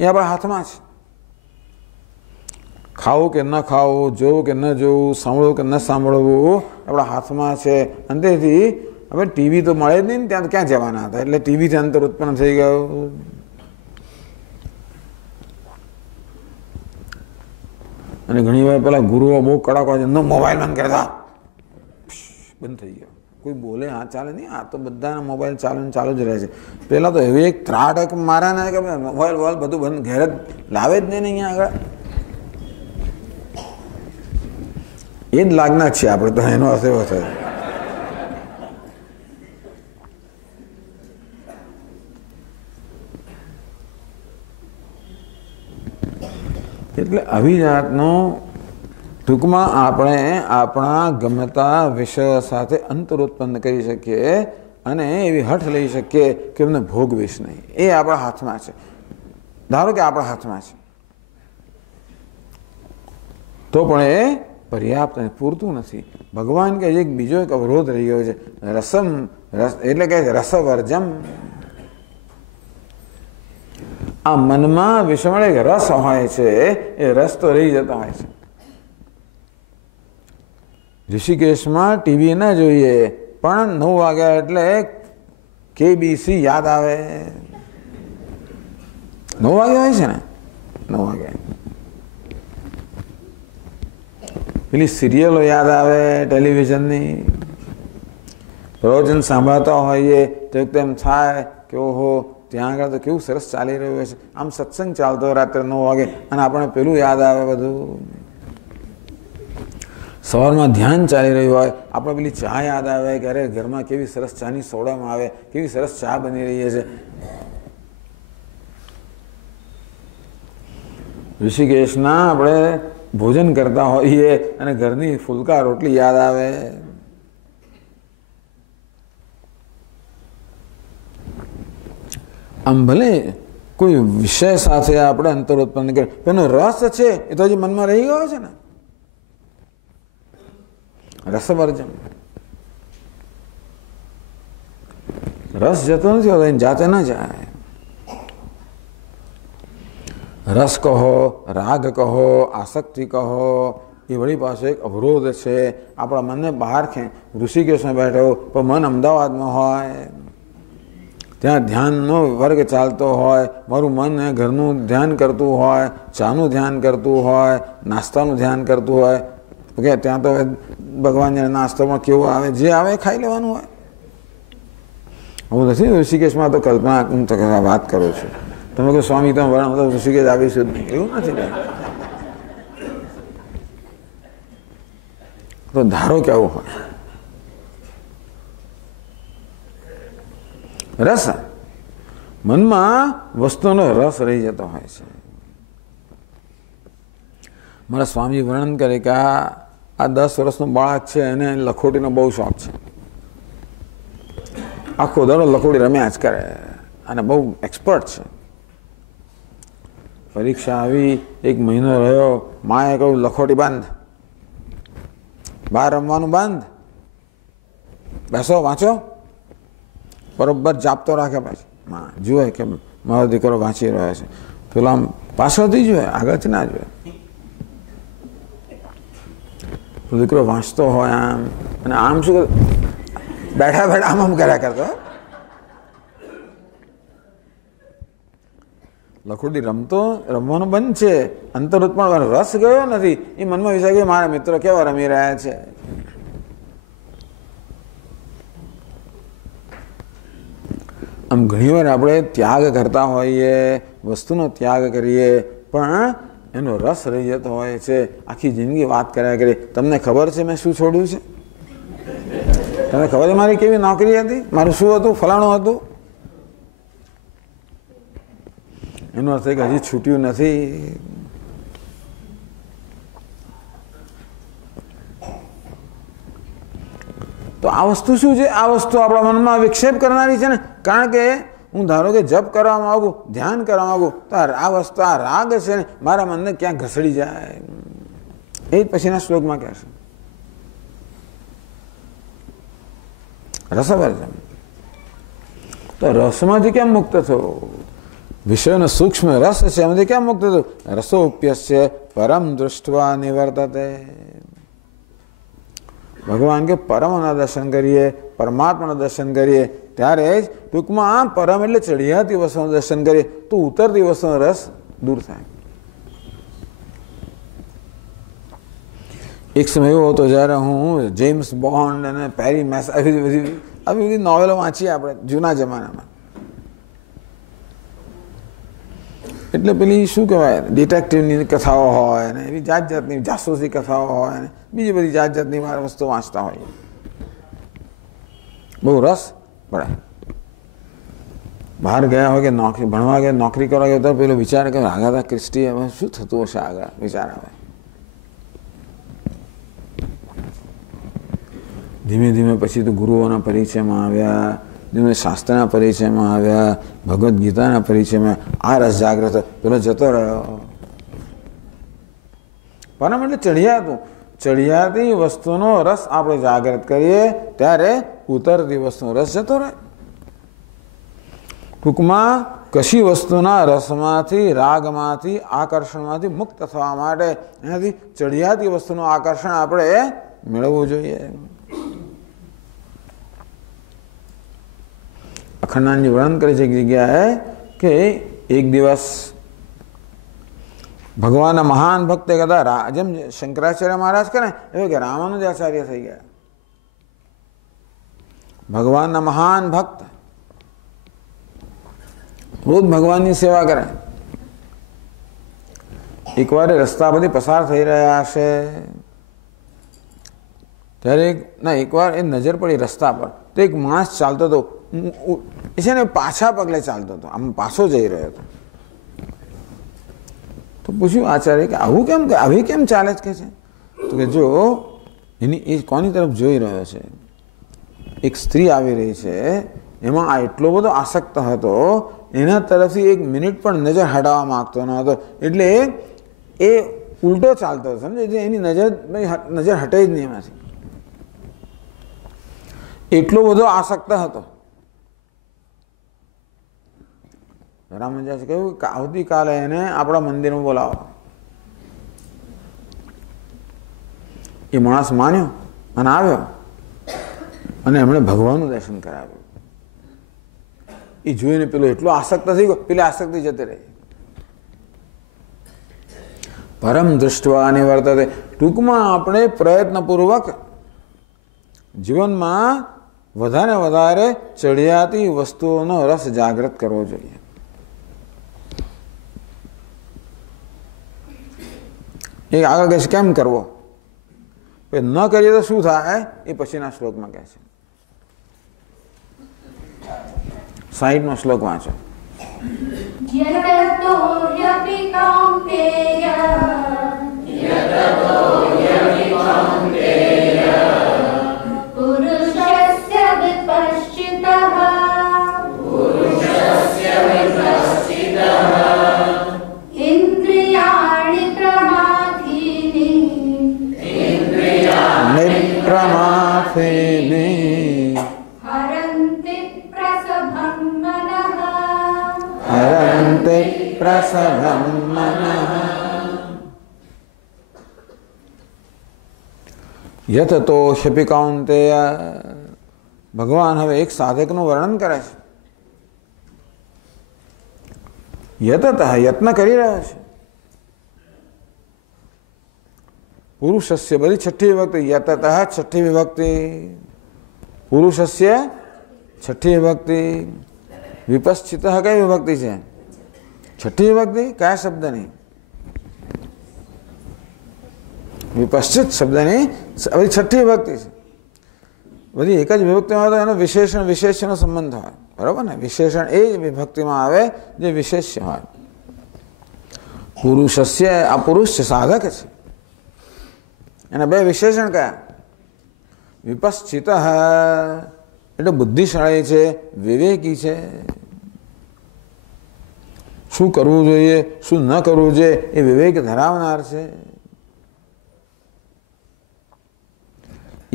એ આપણા હાથમાં છે. ખાવું કે ન ખાવું, જોવું કે ન જોવું, સાંભળવું કે ન સાંભળવું આપણા હાથમાં છે. અંતેથી હવે ટીવી તો મળે જ નહીં ને, ત્યાં તો ક્યાં જવાના હતા. એટલે ટીવીથી અંતર ઉત્પન્ન થઈ ગયું. અને ઘણી વાર પેલા ગુરુઓ બહુ કડક હોય છે, ન મોબાઈલ બંધ કરતા, બંધ થઈ ગયો. કોઈ બોલે હા ચાલે નહીં, આ તો બધાના મોબાઈલ ચાલુ જ રહે છે. પેલા તો એવી એક ત્રાટક મારા ને કે મોબાઈલ બધું બંધ, ઘેર જ લાવે જ નહીં અહીંયા આગળ. એ જ લાગના જ છે આપણે તો. એનો અર્થ એવો થયો. એટલે આવી જાતનો ટૂંકમાં આપણે આપણા ગમતા વિષય સાથે અંતર ઉત્પન્ન કરી શકીએ અને એવી હઠ લઈ શકીએ કે એમને ભોગવીશ નહીં. એ આપણા હાથમાં છે. ધારો કે આપણા હાથમાં છે, તો પણ એ પર્યાપ્ત અને પૂરતું નથી. ભગવાન કે એક બીજો એક અવરોધ રહી ગયો છે. એટલે કે રસવર્જમ. આ મનમાં વિષમણ એક રસ હોય છે, એ રસ તો રહી જતો હોય છે. ઋષિકેશમાં ટીવી ના જોઈએ, પણ 9 વાગ્યા એટલે KBC યાદ આવે. 9 વાગ્યા હોય છે ને, 9 વાગ્યા પેલી સિરિયલો યાદ આવે ટેલિવિઝનની. પ્રવચન સાંભળતા હોઈએ તો એકદમ થાય કે ઓહો, ત્યાં આગળ તો કેવું સરસ ચાલી રહ્યું હોય છે. આમ સત્સંગ ચાલતો હોય રાત્રે 9 વાગે અને આપણને પેલું યાદ આવે બધું. સવારમાં ધ્યાન ચાલી રહ્યું હોય, આપણે પેલી ચા યાદ આવે કે અરે ઘરમાં કેવી સરસ ચાની સોડામાં આવે, કેવી સરસ ચા બની રહી છે. ઋષિકેશના આપણે ભોજન કરતા હોઈએ અને ઘરની ફુલકા રોટલી યાદ આવે. આમ ભલે કોઈ વિષય સાથે આપણે અંતર ઉત્પન્ન કરીએ, એનો રસ છે એ તો હજી મનમાં રહી ગયો છે ને. રસવર્જન, રસ જતો નથી હોતો, જાતે ના જાય. રસ કહો, રાગ કહો, આસક્તિ કહો, એ વળી પાસે એક અવરોધ છે. આપણા મનને બહાર ઋષિકેશમાં બેઠો પણ મન અમદાવાદમાં હોય, ત્યાં ધ્યાનનો વર્ગ ચાલતો હોય, મારું મન ઘરનું ધ્યાન કરતું હોય, ચાનું ધ્યાન કરતું હોય, નાસ્તાનું ધ્યાન કરતું હોય કે ત્યાં તો ભગવાન નાસ્તામાં કેવું આવે, જે આવે એ ખાઈ લેવાનું હોય. હું નથી ઋષિકેશમાં તો કલ્પના હું તો વાત કરું છું. તમે કહો સ્વામી તમે વર્ણન તો ઋષિકેશ આવીશું જ નહીં, એવું નથી. તો ધારો કેવું હોય રસ, મનમાં વસ્તુનો રસ રહી જતો હોય છે. મારા સ્વામી વર્ણન કરે કે આ 10 વર્ષનું બાળક છે, એને લખોટીનો બહુ શોખ છે. આખો દાડો લખોટી રમ્યા જ કરે અને બહુ એક્સપર્ટ છે. પરીક્ષા આવી, 1 મહિનો રહ્યો, માએ કહ્યું લખોટી બંધ, બહાર રમવાનું બંધ, બેસો વાંચો. બરોબર જાપતો રાખે. પાછી જુએ કે મારો દીકરો વાંચી રહ્યો છે. પેલો આમ પાછળથી જોઈએ, આગળથી ના જોઈએ. દીકરો વાંચતો હોય આમ, અને આમ શું બેઠા બેઠા આમ કર્યા કરતો. લખોટી રમવાનું બંધ છે, અંતર ઉત્પન્ન રસ ગયો નથી. એ મનમાં વિચાર કે મારા મિત્રો કેવા રમી રહ્યા છે. આમ ઘણી વાર આપણે ત્યાગ કરતા હોઈએ, વસ્તુનો ત્યાગ કરીએ, પણ એનો રસ રહી જતો હોય છે. આખી જિંદગી વાત કર્યા કરીએ, તમને ખબર છે મેં શું છોડ્યું છે? તમને ખબર છે મારી કેવી નોકરી હતી, મારું શું હતું, ફલાણું હતું? એનો અર્થ કે હજી છૂટ્યું નથી. તો આ વસ્તુ શું છે? આ વસ્તુ આપણા મનમાં વિક્ષેપ કરનારી છે ને. કારણ કે હું ધારો કે જપ કરવા માંગુ, ધ્યાન કરવા માંગુ, તો આ વસ્તુ, આ રાગ છે ને, મારા મનને ક્યાં ઘસડી જાય. એ જ પછીના શ્લોકમાં કહેશે રસવર્જન. તો રસમાંથી કેમ મુક્ત થવું? વિષયનો સૂક્ષ્મ રસ છે, એમાંથી કેમ મુક્ત થવું? રસોપ્યસ્ય પરમ દૃષ્ટવા નિવર્તતે. ભગવાન કે પરમના દર્શન કરીએ, પરમાત્માના દર્શન કરીએ, ત્યારે જ ટૂંકમાં પરમ એટલે ચઢિયાતી વસ્તુનું દર્શન કરીએ તો ઉતરતી વસ્તુનો રસ દૂર થાય. એક સમય એવો હતો જ્યારે હું જેમ્સ બોન્ડ અને પેરી મેસ આવી બધી નોવેલો વાંચીએ આપણે જૂના જમાનામાં. એટલે પેલી શું કહેવાય, ડિટેક્ટિવની કથાઓ હોય ને એવી જાત જાતની જાસૂસી કથાઓ હોય ને બીજી બધી જાત જાતની વસ્તુ વાંચતા હોય, બહુ રસ પડે. બહાર ગયા હોય કે નોકરી ભણવા ગયા, નોકરી કરવા ગયા તો પેલો વિચાર કે આગાતા ક્રિસ્ટી હવે શું થતું હશે, આગળ વિચાર આવે. ધીમે ધીમે પછી તો ગુરુઓના પરિચયમાં આવ્યા, ધીમે શાસ્ત્રના પરિચયમાં આવ્યા, ભગવદ્ ગીતાના પરિચયમાં આ રસ જાગ્રત, પેલો જતો રહ્યો. પરમ એટલે ચઢિયાતી વસ્તુનો રસ આપણે જાગૃત કરીએ ત્યારે ઉતરતી વસ્તુનો રસ જતો રહે. ટૂંકમાં કશી વસ્તુના રસમાંથી, રાગમાંથી, આકર્ષણમાંથી મુક્ત થવા માટે એનાથી ચડિયાતી વસ્તુનું આકર્ષણ આપણે મેળવવું જોઈએ. અખંડાનંદજી વર્ણન કરે છે એક જગ્યાએ કે એક દિવસ ભગવાનના મહાન ભક્તે કહેતા, જેમ શંકરાચાર્ય મહારાજ કરે એવું કે રામાનુજાચાર્ય થઈ ગયા. ભગવાનના મહાન ભક્ત રોજ ભગવાનની સેવા કરે. એકવાર રસ્તા પરથી પસાર થઈ રહ્યા હશે ત્યારે એકવાર એ નજર પડી રસ્તા પર, તો એક માણસ ચાલતો હતો, એ છે ને પાછા પગલે ચાલતો હતો, આમ પાછો જઈ રહ્યો હતો. તો પૂછ્યું આચાર્ય કે આવી કેમ ચાલે છે? તો કે જો એ કોની તરફ જોઈ રહ્યો છે? એક સ્ત્રી આવી રહી છે, એમાં આ એટલો બધો આસક્ત હતો, એના તરફથી એક મિનિટ પણ નજર હટાવવા માંગતો ન હતો, એટલે એ ઉલટો ચાલતો હતો. સમજે? એની નજર હટે જ નહીં એમાંથી, એટલો બધો આસક્ત હતો. રામજી કહ્યું કે આવતીકાલે એને આપણા મંદિરમાં બોલાવો. એ માણસ માન્યો અને આવ્યો અને એમણે ભગવાનનું દર્શન કરાવ્યું. એ જોઈને પેલો એટલો આસક્ત થઈ ગયો, પેલી આસક્તિ જતી રહી. પરમ દૃષ્ટવા નિવર્તતે. ટૂંકમાં આપણે પ્રયત્નપૂર્વક જીવનમાં વધારે ચડિયાતી વસ્તુઓનો રસ જાગૃત કરવો જોઈએ. એ આગળ કહે છે કેમ કરવો, ન કરીએ તો શું થાય, એ પછીના શ્લોકમાં કહે છે. 60નો શ્લોક વાંચો. યતતો ह्यपि कौन्तेय. ભગવાન હવે એક સાધકનું વર્ણન કરે છે. યતત યત્ન કરી રહ્યો છે. પુરુષસ્ય બધી છઠ્ઠી વિભક્તિ. યતત છઠ્ઠી વિભક્તિ. પુરુષસ્ય છઠ્ઠી વિભક્તિ. વિપશ્ચિત કઈ વિભક્તિ છે? છઠ્ઠી વિભક્તિ. કયા શબ્દની? વિપશ્ચિત શબ્દની બધી છઠ્ઠી વિભક્તિ છે. બધી એક જ વિભક્તિમાં તો એનો વિશેષનો સંબંધ હોય, બરાબર ને? વિશેષણ એ જ વિભક્તિમાં આવે જે વિશેષ્ય હોય. પુરુષસ્ય, આ પુરુષ છે, સાધક છે. એના બે વિશેષણ કયા? વિપશ્ચિત એટલે બુદ્ધિશાળી છે, વિવેકી છે. શું કરવું જોઈએ, શું ન કરવું જોઈએ એ વિવેક ધરાવનાર છે.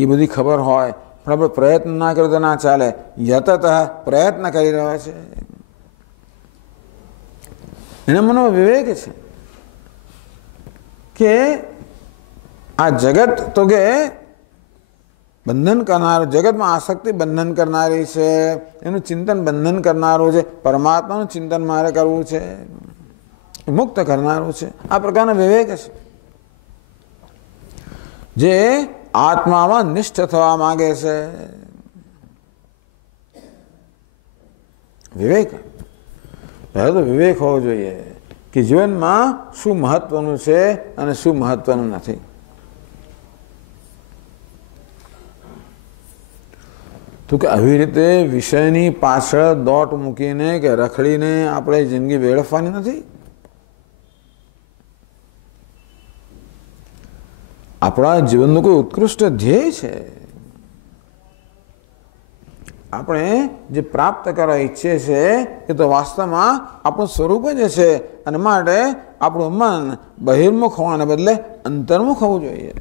એ બધી ખબર હોય પણ આપણે પ્રયત્ન ના કર્યો તો ના ચાલે. યતત પ્રયત્ન કરી રહ્યા છે, એના મનમાં વિવેક છે કે આ જગત તો કે બંધન કરનાર, જગતમાં આસક્તિ બંધન કરનારી છે, એનું ચિંતન બંધન કરનારું છે. પરમાત્માનું ચિંતન મારે કરવું છે, મુક્ત કરનારું છે. આ પ્રકારનો વિવેક છે જે આત્મામાં નિષ્ઠ થવા માંગે છે. વિવેક, પહેલો તો વિવેક હોવો જોઈએ કે જીવનમાં શું મહત્વનું છે અને શું મહત્વનું નથી. તો કે આવી રીતે વિષયની પાછળ દોટ મૂકીને કે રખડીને આપણે જિંદગી વેડફવાની નથી. આપણા જીવનનું કોઈ ઉત્કૃષ્ટ ધ્યેય છે. આપણે જે પ્રાપ્ત કરવા ઈચ્છીએ છીએ એ તો વાસ્તવમાં આપણું સ્વરૂપ જ છે, અને માટે આપણું મન બહિર્મુખ હોવાને બદલે અંતર્મુખ હોવું જોઈએ.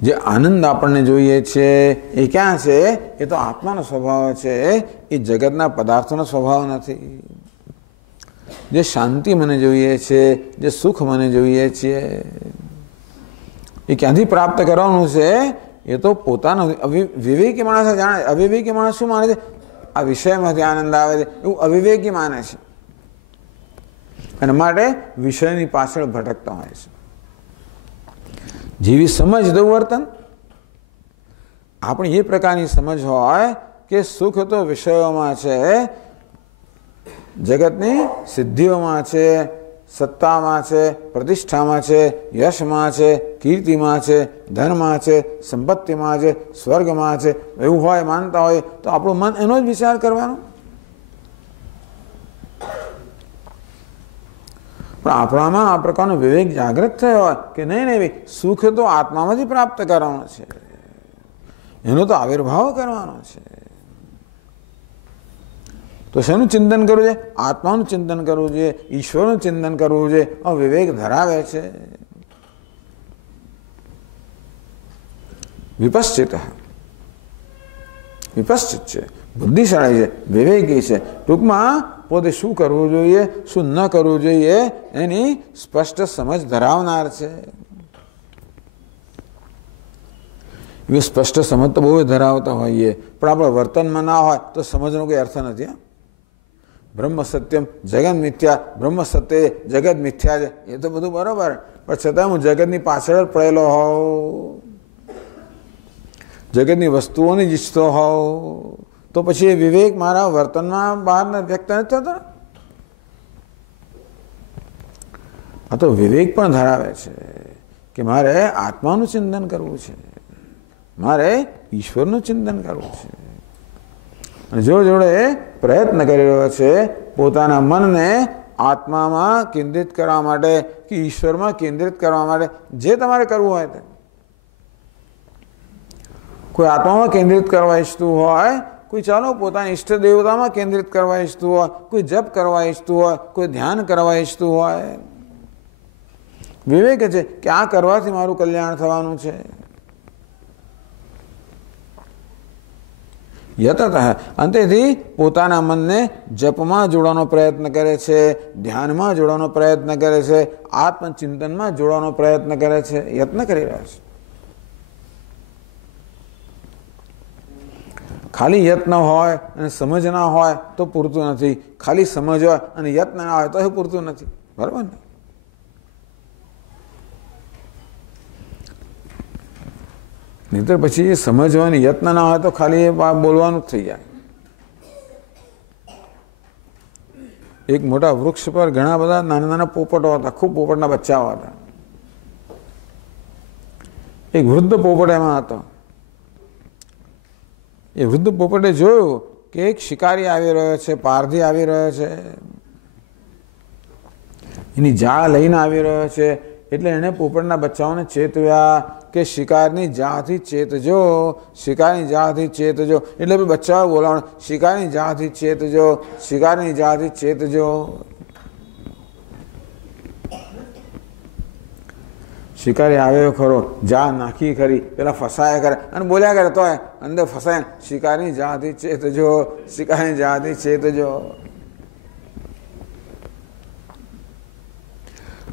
જે આનંદ આપણને જોઈએ છે એ ક્યાં છે? એ તો આત્માનો સ્વભાવ છે, એ જગતના પદાર્થોનો સ્વભાવ નથી. જે શાંતિ મને જોઈએ છે, જે સુખ મને જોઈએ છે, એ ક્યાંથી પ્રાપ્ત કરવાનું છે? એ તો પોતાનો વિવેકી માણસ જાણે. અવિવેકી માણસ શું માને છે? આ વિષયમાંથી આનંદ આવે છે એવું અવિવેકી માને છે, અને માટે વિષયની પાછળ ભટકતા હોય છે. જેવી સમજ દઉં વર્તન, આપણી એ પ્રકારની સમજ હોય કે સુખ તો વિષયોમાં છે, જગતની સિદ્ધિઓમાં છે, સત્તામાં છે, પ્રતિષ્ઠામાં છે, યશમાં છે, કીર્તિમાં છે, ધનમાં છે, સંપત્તિમાં છે, સ્વર્ગમાં છે, એવું હોય માનતા હોય તો આપણું મન એનો જ વિચાર કરવાનો. પણ આપણામાં આ પ્રકારનો વિવેક જાગૃત થયો હોય કે નહીં ભાઈ, સુખ તો આત્મામાંથી પ્રાપ્ત કરવાનો છે, એનો તો આવિર્ભાવ કરવાનો છે. તો શેનું ચિંતન કરવું છે? આત્માનું ચિંતન કરવું જોઈએ, ઈશ્વરનું ચિંતન કરવું જોઈએ. આ વિવેક ધરાવે છે. વિપશ્ચિત વિપશ્ચિત છે, બુદ્ધિશાળી છે, વિવેકી છે. ટૂંકમાં પોતે શું કરવું જોઈએ, શું ન કરવું જોઈએ એની સ્પષ્ટ સમજ ધરાવનાર છે. એવી સ્પષ્ટ સમજ તો બહુ ધરાવતા હોઈએ, પણ આપણા વર્તનમાં ના હોય તો સમજનો કોઈ અર્થ નથી. બ્રહ્મ સત્યમ જગત મિથ્યા, બ્રહ્મ સત્ય જગત મિથ્યા છે એ તો બધું બરોબર, પણ છતાં હું જગતની પાછળ જ પડેલો હોઉં, જગતની વસ્તુઓની જ ઈચ્છતો હોઉં, તો પછી એ વિવેક મારા વર્તનમાં બહાર વ્યક્ત નથી થતો. આ તો વિવેક પણ ધરાવે છે કે મારે આત્માનું ચિંતન કરવું છે, મારે ઈશ્વરનું ચિંતન કરવું છે. અને જો જોડે પ્રયત્ન કરી રહ્યો છે પોતાના મનને આત્મામાં કેન્દ્રિત કરવા માટે કે ઈશ્વરમાં કેન્દ્રિત કરવા માટે, જે તમારે કરવું હોય તે. કોઈ આત્મામાં કેન્દ્રિત કરવા ઈચ્છતું હોય, કોઈ ચાલો પોતાની ઈષ્ટ દેવતામાં કેન્દ્રિત કરવા ઈચ્છતું હોય, કોઈ જપ કરવા ઈચ્છતું હોય, કોઈ ધ્યાન કરવા ઈચ્છતું હોય. વિવેક છે કે આ કરવાથી મારું કલ્યાણ થવાનું છે. યતત અંતેથી પોતાના મનને જપમાં જોડવાનો પ્રયત્ન કરે છે, ધ્યાનમાં જોડવાનો પ્રયત્ન કરે છે, આત્મચિંતનમાં જોડવાનો પ્રયત્ન કરે છે, યત્ન કરી રહ્યા છે. ખાલી યત્ન હોય અને સમજ ના હોય તો પૂરતું નથી, ખાલી સમજ હોય અને યત્ન ના હોય તો એ પૂરતું નથી. બરાબર ને? નહીતર પછી સમજવાની યત્ન ના હોય તો ખાલી એ બોલવાનું જ થઈ જાય. એક મોટા વૃક્ષ પર ઘણા બધા નાના નાના પોપટો હતા, ખૂબ પોપટના બચ્ચાઓ હતા. એક વૃદ્ધ પોપટ એમાં હતો. એ વૃદ્ધ પોપટે જોયું કે એક શિકારી આવી રહ્યો છે, પારધી આવી રહ્યો છે, એની જાળ લઈને આવી રહ્યો છે. એટલે એણે પોપટના બચ્ચાઓને ચેતવ્યા કે શિકારની જાળથી ચેતજો, શિકારની જાળથી ચેતજો. એટલે બચ્ચાઓ બોલાવણ, શિકારની જાળથી ચેતજો, શિકારની જાળથી ચેતજો. શિકારી આવ્યો ખરો, જા નાખી ખરી, પેલા ફસાયા કરે અને બોલ્યા કરે તો અંદર ફસાય, શિકારની જાળથી ચેતજો, શિકારની જાળથી ચેતજો.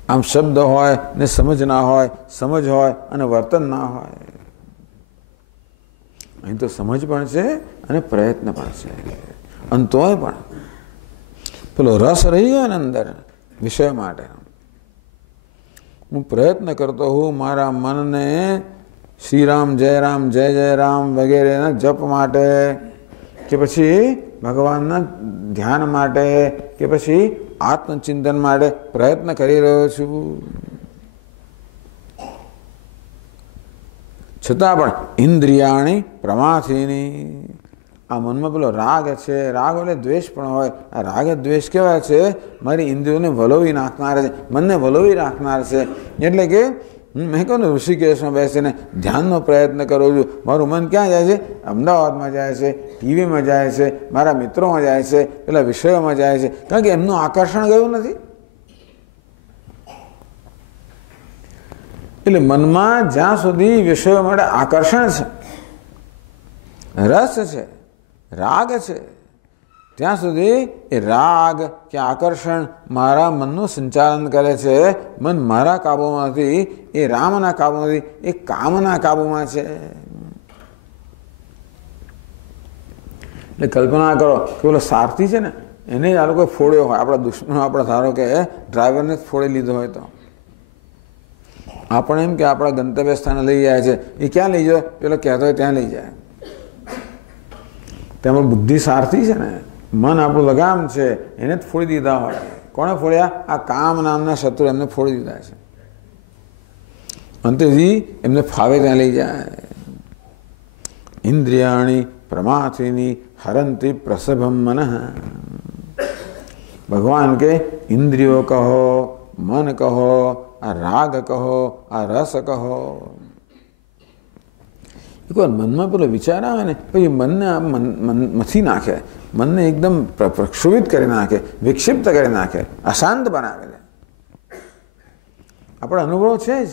આમ શબ્દ હોય ને સમજ ના હોય, સમજ હોય અને વર્તન ના હોય. અહીં તો સમજ પણ છે અને પ્રયત્ન પણ છે, અને તોય પણ પેલો રસ રહી ગયો ને અંદર વિષય માટે. હું પ્રયત્ન કરતો હું મારા મનને શ્રીરામ જય રામ વગેરેના જપ માટે, કે પછી ભગવાનના ધ્યાન માટે, કે પછી આત્મચિંતન માટે પ્રયત્ન કરી રહ્યો છું. છતાં પણ ઇન્દ્રિયાણી પ્રમાથીની, આ મનમાં પેલો રાગ છે, રાગ એટલે દ્વેષ પણ હોય. આ રાગ દ્વેષ કેવા છે? મારી ઇન્દ્રિયોને વલોવી નાખનાર છે, મનને વલોવી રાખનાર છે. એટલે કે મેં કહું ને, ઋષિકેશમાં બેસીને ધ્યાનનો પ્રયત્ન કરું છું. મારું મન ક્યાં જાય છે? અમદાવાદમાં જાય છે, ટીવીમાં જાય છે, મારા મિત્રોમાં જાય છે, પેલા વિષયોમાં જાય છે, કારણ કે એમનું આકર્ષણ ગયું નથી. એટલે મનમાં જ્યાં સુધી વિષયો માટે આકર્ષણ છે, રસ છે, રાગ છે, ત્યાં સુધી એ રાગ કે આકર્ષણ મારા મનનું સંચાલન કરે છે. મન મારા કાબુમાંથી, એ રામના કાબુમાંથી, એ કામના કાબુમાં છે. એટલે કલ્પના કરો કે પેલો સારથી છે ને, એને જ આ લોકોએ ફોડ્યો હોય, આપણા દુશ્મનો આપણે ધારો કે ડ્રાઈવરને જ ફોડી લીધો હોય તો આપણે એમ કે આપણા ગંતવ્ય સ્થાને લઈ જાય છે, એ ક્યાં લઈ જાય? પેલો કહેતો હોય ત્યાં લઈ જાય. તેમાં બુદ્ધિ સારથી છે ને, મન આપણું લગામ છે, એને જ ફોડી દીધા હોય. કોણે ફોડ્યા? આ કામ નામના શત્રુ એમને ફોડી દીધા છે. અંતેથી એમને ફાવે ત્યાં લઈ જાય. ઇન્દ્રિયાણી પ્રમાથિની હરંતી પ્રસભમ મનઃ. ભગવાન કે ઇન્દ્રિયો કહો, મન કહો, આ રાગ કહો, આ રસ કહો. એકવાર મનમાં પેલો વિચાર આવે ને, પછી મનને મથી નાખે, મનને એકદમ પ્રક્ષુભિત કરી નાખે, વિક્ષિપ્ત કરી નાખે, અશાંત બનાવે દે. આપણો અનુભવ છે જ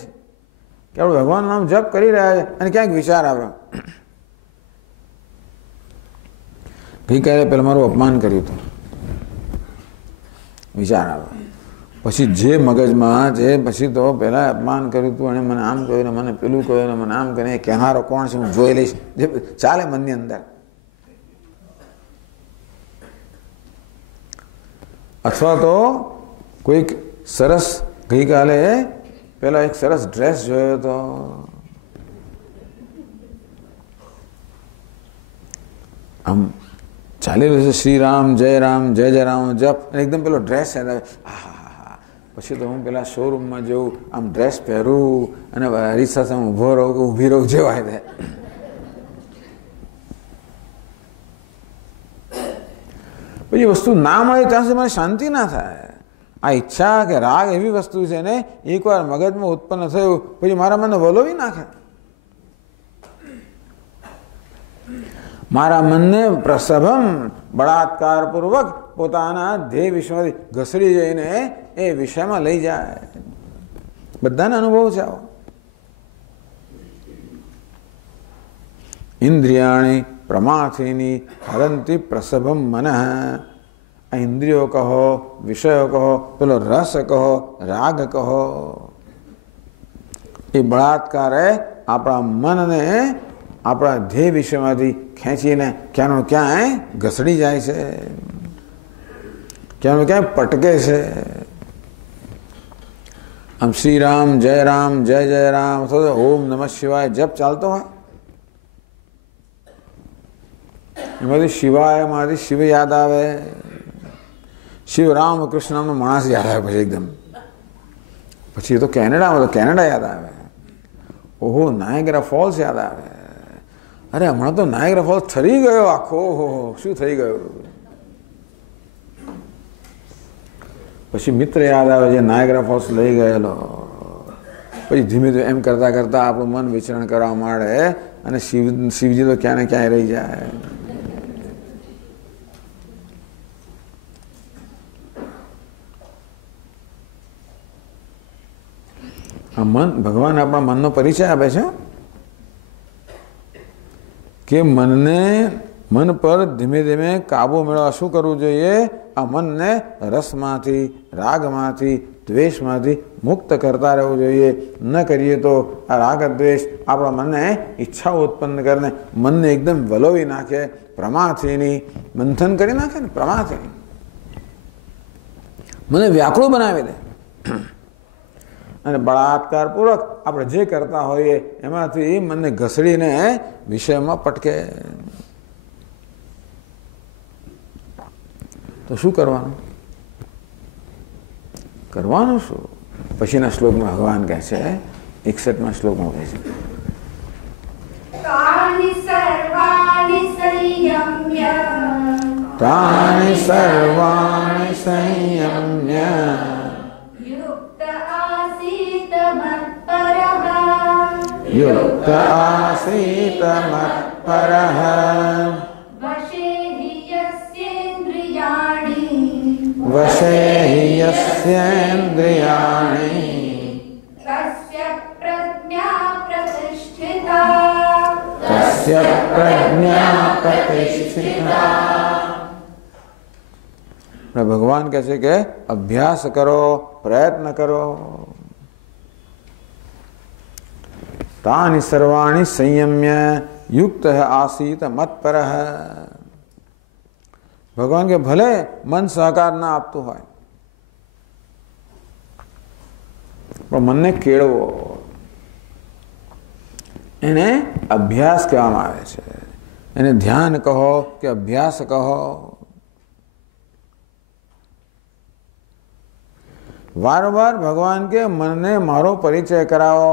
કે આપણે ભગવાનનું નામ જપ કરી રહ્યા છે અને ક્યાંક વિચાર આવ્યો. ગઈકાલે પેલા મારું અપમાન કર્યું હતું, વિચાર આવ્યો. પછી જે મગજમાં જે પછી તો પહેલાં અપમાન કર્યું હતું અને મને આમ કહ્યું ને મને પેલું કહ્યું ને મને આમ કહ્યું, એ કહેનારો કોણ છે હું જોઈ લઈશ, જે ચાલે મનની અંદર. અથવા તો કોઈક સરસ, ગઈકાલે પેલા એક સરસ ડ્રેસ જોયો હતો, આમ ચાલી રહ્યું છે શ્રી રામ જય રામ જપ, અને એકદમ પેલો ડ્રેસ યાદ આવે. પછી તો હું પેલા શોરૂમમાં જઉં, આમ ડ્રેસ પહેરું અને અરીસા સામે ઊભો રહું કે ઊભી રહું જેવાય દે. પછી વસ્તુ ના મળે ત્યાં સુધી મને શાંતિ ના થાય. આ ઈચ્છા કે રાગ એવી વસ્તુ છે ને, એકવાર મગજમાં ઉત્પન્ન થયું પછી મારા મને વલોવી નાખે. મારા મનને પ્રસભમ બળાત્કારપૂર્વક પોતાના ધ્યેય વિષયમાંથી ઘસડી જઈને એ વિષયમાં લઈ જાય. બધાને અનુભવ છે આવો. ઇન્દ્રિયાણી પ્રમાથિની હરંતી પ્રસભમ મનઃ. આ ઇન્દ્રિયો કહો, વિષયો કહો, પેલો રસ કહો, રાગ કહો, એ બળાત્કારે આપણા મનને આપણા ધ્યેય વિષયમાંથી ખેંચીને ક્યાંનો ક્યાંય ઘસડી જાય છે, ક્યાંનો ક્યાંય પટકે છે. આમ શ્રી રામ જય રામ અથવા ઓમ નમઃ શિવાય જપ ચાલતો હોય, એમાંથી શિવાયમાંથી શિવ યાદ આવે, શિવ રામ કૃષ્ણ નામનો માણસ યાદ આવે. પછી એકદમ પછી તો કેનેડા યાદ આવે. ઓહો નાયગ્રા ફોલ્સ યાદ આવે. અરે હમણાં તો નાયગ્રા ફોલ્સ ઠરી ગયો આખો, શું થઈ ગયું. પછી મિત્ર યાદ આવે જે નાયગ્રા ફોલ્સ લઈ ગયેલો. પછી ધીમે ધીમે એમ કરતા કરતા આપણું મન વિચરણ કરવા માંડે અને શિવજી તો ક્યાં ને ક્યાંય રહી જાય. આ મન, ભગવાન આપણા મનનો પરિચય આપે છે કે મન પર ધીમે ધીમે કાબુ મેળવવા શું કરવું જોઈએ? આ મનને રસમાંથી, રાગમાંથી, દ્વેષમાંથી મુક્ત કરતા રહેવું જોઈએ. ન કરીએ તો આ રાગ દ્વેષ આપણા મનને ઈચ્છાઓ ઉત્પન્ન કરીને મનને એકદમ વલોવી નાખે, પ્રમાથીની મંથન કરી નાખે ને, પ્રમાથીની મને વ્યાકુળ બનાવી દે. અને બળાત્કારપૂર્વક આપણે જે કરતા હોઈએ એમાંથી મનને ઘસડીને વિષયમાં પટકે. તો શું કરવાનું? કરવાનું શું? પછીના શ્લોકમાં ભગવાન કહે છે, 61મા શ્લોકમાં કહે છે, તાનિ સર્વાણિ સંયમ્ય युक्त आसीत मत्परः वशे हि यस्येन्द्रियाणि तस्य तस्य प्रज्ञा प्रतिष्ठिता। भगवान कहે કે અભ્યાસ કરો, પ્રયત્ન કરો। તાની સર્વાણી સંયમ્ય યુક્ત આસીત મત્પરઃ। ભગવાન કે ભલે મન સહકાર ના આપતું હોય પણ મનને કેળવો, એને અભ્યાસ કહેવામાં આવે છે। એને ધ્યાન કહો કે અભ્યાસ કહો। વારંવાર ભગવાન કે મને મારો પરિચય કરાવો।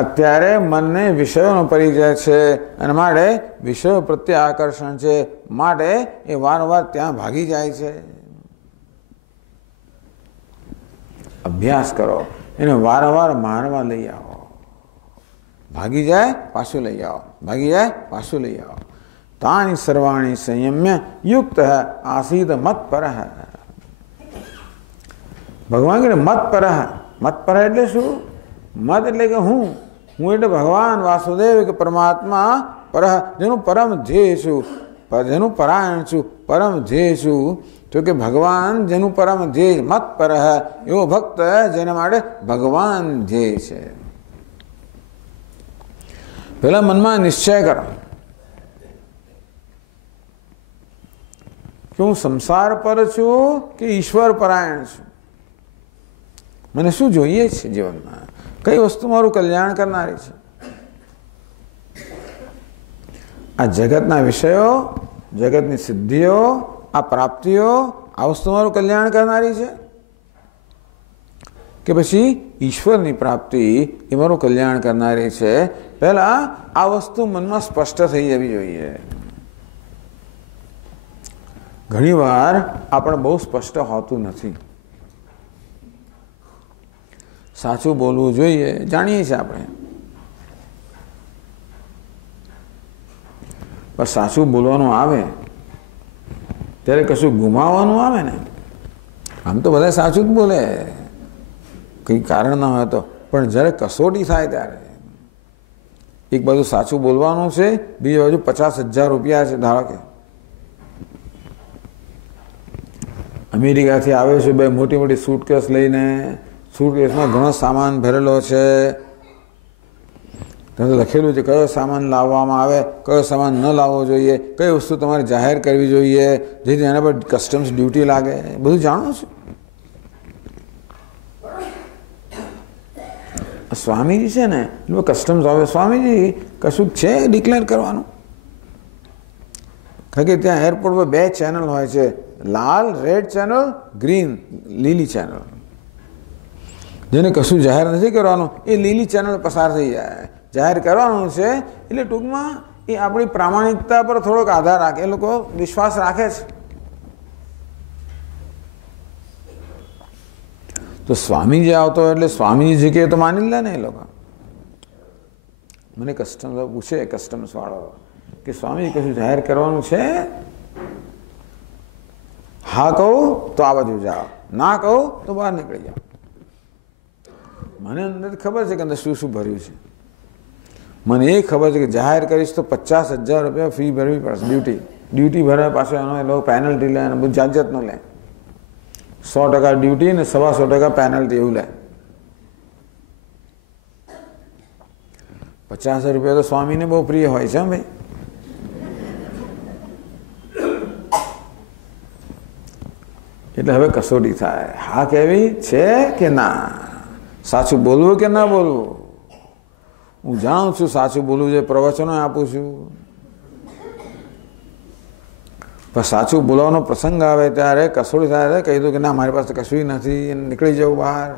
અત્યારે મનને વિષયોનો પરિચય છે અને માટે વિષયો પ્રત્યે આકર્ષણ છે, માટે એ વારંવાર ત્યાં ભાગી જાય છે। અભ્યાસ કરો, એને વારંવાર મારવા લઈ આવો। ભાગી જાય પાછું લઈ આવો, ભાગી જાય પાછું લઈ આવો। તાની સર્વાણી સંયમ્ય યુક્ત આસીત મત્પરઃ। ભગવાન કે મત્પરઃ, મત્પરઃ એટલે શું? મત એટલે કે હું એટલે ભગવાન વાસુદેવ કે પરમાત્મા પરહ, જેનું પરમ ધ્યેય છું, જેનું પરાયણ છું, પરમ ધ્યેય છું। તો કે ભગવાન જેનું પરમ ધ્યેય મત પરહ, એવો ભક્ત જેના માટે ભગવાન ધ્યેય છે। પેલા મનમાં નિશ્ચય કરો કે હું સંસાર પર છું કે ઈશ્વર પરાયણ છું। મને શું જોઈએ છે જીવનમાં, કઈ વસ્તુ મારું કલ્યાણ કરનારી છે? આ જગતના વિષયો, જગતની સિદ્ધિઓ, આ પ્રાપ્તિઓ, આ વસ્તુ મારું કલ્યાણ કરનારી છે કે પછી ઈશ્વરની પ્રાપ્તિ એ મારું કલ્યાણ કરનારી છે? પહેલા આ વસ્તુ મનમાં સ્પષ્ટ થઈ જવી જોઈએ। ઘણીવાર આપણે બહુ સ્પષ્ટ હોતું નથી। સાચું બોલવું જોઈએ, જાણીએ છીએ આપણે, પણ સાચું બોલવાનું આવે ત્યારે કશું ગુમાવવાનું આવે ને। આમ તો બધા સાચું જ બોલે, કંઈ કારણ ના હોય તો, પણ જ્યારે કસોટી થાય ત્યારે એક બાજુ સાચું બોલવાનું છે, બીજી બાજુ 50,000 રૂપિયા છે। ધારો કે અમેરિકાથી આવે છે બે મોટી મોટી સૂટકેસ લઈને, સૂટકેસમાં ઘણો સામાન ભરેલો છે, ત્યાં લખેલું છે કયો સામાન લાવવામાં આવે, કયો સામાન ન લાવવો જોઈએ, કઈ વસ્તુ તમારે જાહેર કરવી જોઈએ જેથી એના પર કસ્ટમ્સ ડ્યુટી લાગે, બધું જાણો છો। સ્વામીજી છે ને એટલે કસ્ટમ્સ આવે, સ્વામીજી કશું છે ડિક્લેર કરવાનું? કારણ કે ત્યાં એરપોર્ટ પર 2 ચેનલ હોય છે, લાલ રેડ ચેનલ, ગ્રીન લીલી ચેનલ। જેને કશું જાહેર નથી કરવાનું એ લીલી ચેનલ પસાર થઈ જાય, જાહેર કરવાનું છે એટલે ટૂંકમાં એ આપણી પ્રામાણિકતા પર થોડોક આધાર રાખે, એ લોકો વિશ્વાસ રાખે છે। તો સ્વામીજી આવતો એટલે સ્વામીજી જે કહે તો માની લે ને એ લોકો। મને કસ્ટમ્સ પૂછે, કસ્ટમ્સ વાળો કે સ્વામીજી કશું જાહેર કરવાનું છે? હા કહું તો આ બાજુ જાઓ, ના કહું તો બહાર નીકળી જાઓ। મને અંદર ખબર છે કે અંદર શું શું ભર્યું છે। મને એ ખબર છે કે જાહેર કરીશ તો 50,000 રૂપિયા ફી ભરવી પડશે, ડ્યુટી ભરવા પાછો એનો એ લોકો પેનલ્ટી લે અને બધું જાત જાતનું લે। 100% ડ્યુટી ને 125% પેનલ્ટી એવું લે। 50,000 રૂપિયા તો સ્વામીને બહુ પ્રિય હોય છે ભાઈ। એટલે હવે કસોટી થાય, હા કહેવી છે કે ના, સાચું બોલવું કે ના બોલવું। હું જાણું છું સાચું બોલવું છે, પ્રવચનો આપું છું, પણ સાચું બોલવાનો પ્રસંગ આવે ત્યારે કસોટી થાય કહી દઉં કે ના મારી પાસે કશું નથી, નીકળી જવું બહાર।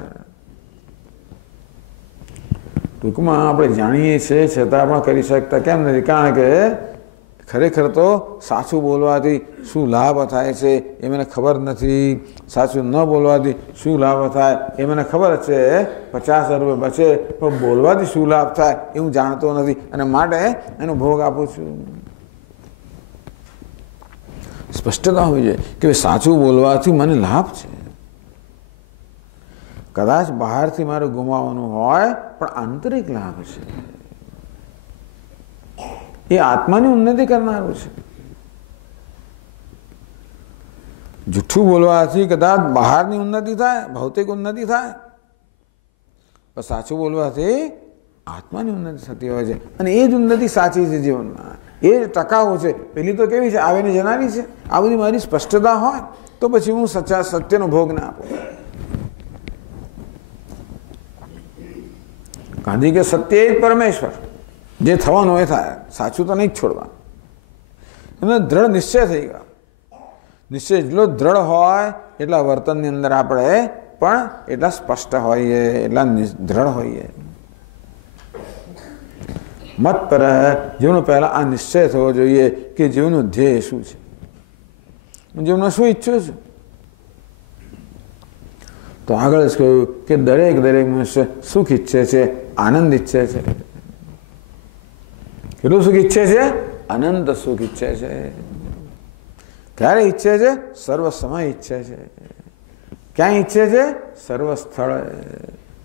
ટૂંકમાં આપણે જાણીએ છીએ છતાં પણ કરી શકતા કેમ નથી? કારણ કે ખરેખર તો સાચું બોલવાથી શું લાભ થાય છે એ મને ખબર નથી, સાચું ન બોલવાથી શું લાભ થાય એ મને ખબર છે। 50,000 રૂપિયા બચે પણ બોલવાથી શું લાભ થાય એ હું જાણતો નથી અને માટે એનો ભોગ આપું છું। સ્પષ્ટતા હોવી જોઈએ કે સાચું બોલવાથી મને લાભ છે। કદાચ બહારથી મારે ગુમાવવાનું હોય પણ આંતરિક લાભ છે। એ આત્માની ઉન્નતિ કરનારું છે. જૂઠું બોલવાથી કદાચ બહારની ઉન્નતિ થાય, ભૌતિક ઉન્નતિ થાય, પણ સાચું બોલવાથી આત્માની ઉન્નતિ થતી હોય છે. અને એ જ ઉન્નતિ સાચી છે જીવનમાં, એ જ ટકાઉ છે. પેલી તો કેવી છે, આવીને જનારી છે. આ બધી મારી સ્પષ્ટતા હોય તો પછી હું સત્યનો ભોગ ના આપું. ગાંધી કે સત્ય એ જ પરમેશ્વર, જે થવાનું એ થાય, સાચું તો નહીં જ છોડવાનું. એમને દ્રઢ નિશ્ચય થઈ ગયો. નિશ્ચય જેટલો દ્રઢ હોય એટલા વર્તનની અંદર આપણે પણ એટલા સ્પષ્ટ હોઈએ, એટલા દ્રઢ હોઈએ. મત પર જીવનો પહેલા આ નિશ્ચય થવો જોઈએ કે જીવનું ધ્યેય શું છે, હું જીવનમાં શું ઈચ્છું છું. તો આગળ જ કહ્યું કે દરેક મનુષ્ય સુખ ઈચ્છે છે, આનંદ ઈચ્છે છે. કેટલું સુખ ઈચ્છે છે? અનંત સુખ ઈચ્છે છે. ક્યારે ઈચ્છે છે? સર્વ સમય ઈચ્છે છે. ક્યાં ઈચ્છે છે? સર્વ સ્થળે,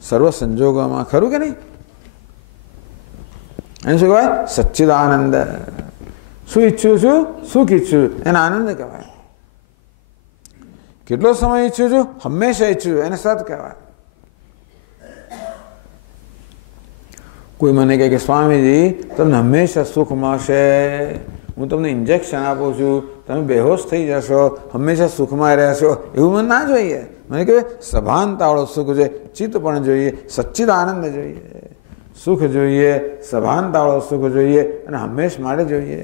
સર્વ સંજોગોમાં. ખરું કે નહીં? એને શું કહેવાય? સચ્ચિદાનંદ. શું ઈચ્છું છું? સુખ ઈચ્છું, એને આનંદ કહેવાય. કેટલો સમય ઈચ્છું છું? હંમેશા ઈચ્છું છું, એને સત કહેવાય. કોઈ મને કહે કે સ્વામીજી તમને હંમેશા સુખ મળશે, હું તમને ઇન્જેક્શન આપું છું, તમે બેહોશ થઈ જશો, હંમેશા સુખમાં રહેશો, એવું મને ના જોઈએ. મને કહેવાય સભાનતાવાળો સુખ જોઈએ, ચિત્ત પણ જોઈએ, સચ્ચિદ આનંદ જોઈએ. સુખ જોઈએ, સભાનતાવાળો સુખ જોઈએ અને હંમેશ માટે જોઈએ.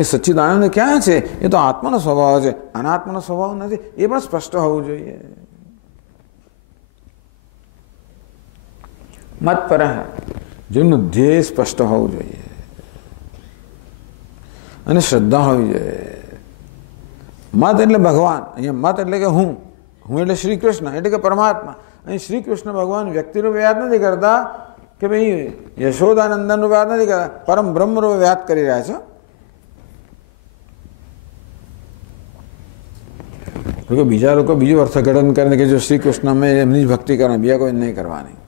એ સચ્ચિદાનંદ ક્યાં છે? એ તો આત્માનો સ્વભાવ છે, અનાત્માનો સ્વભાવ નથી. એ પણ સ્પષ્ટ હોવું જોઈએ. મત પર જેમનું ધ્યેય સ્પષ્ટ હોવું જોઈએ અને શ્રદ્ધા હોવી જોઈએ. મત એટલે ભગવાન, અહીંયા મત એટલે કે હું એટલે શ્રી કૃષ્ણ એટલે કે પરમાત્મા. અહીં શ્રી કૃષ્ણ ભગવાન વ્યક્તિરૂપે યાદ નથી કરતા કે ભાઈ યશોદાનંદન રૂપે યાદ નથી કરતા, પરમ બ્રહ્મ રૂપે યાદ કરી રહ્યા છો. બીજા લોકો બીજું અર્થઘટન કરે કે જો શ્રી કૃષ્ણ અમે એમની જ ભક્તિ કરવાની, બીજા કોઈ નહીં કરવાની,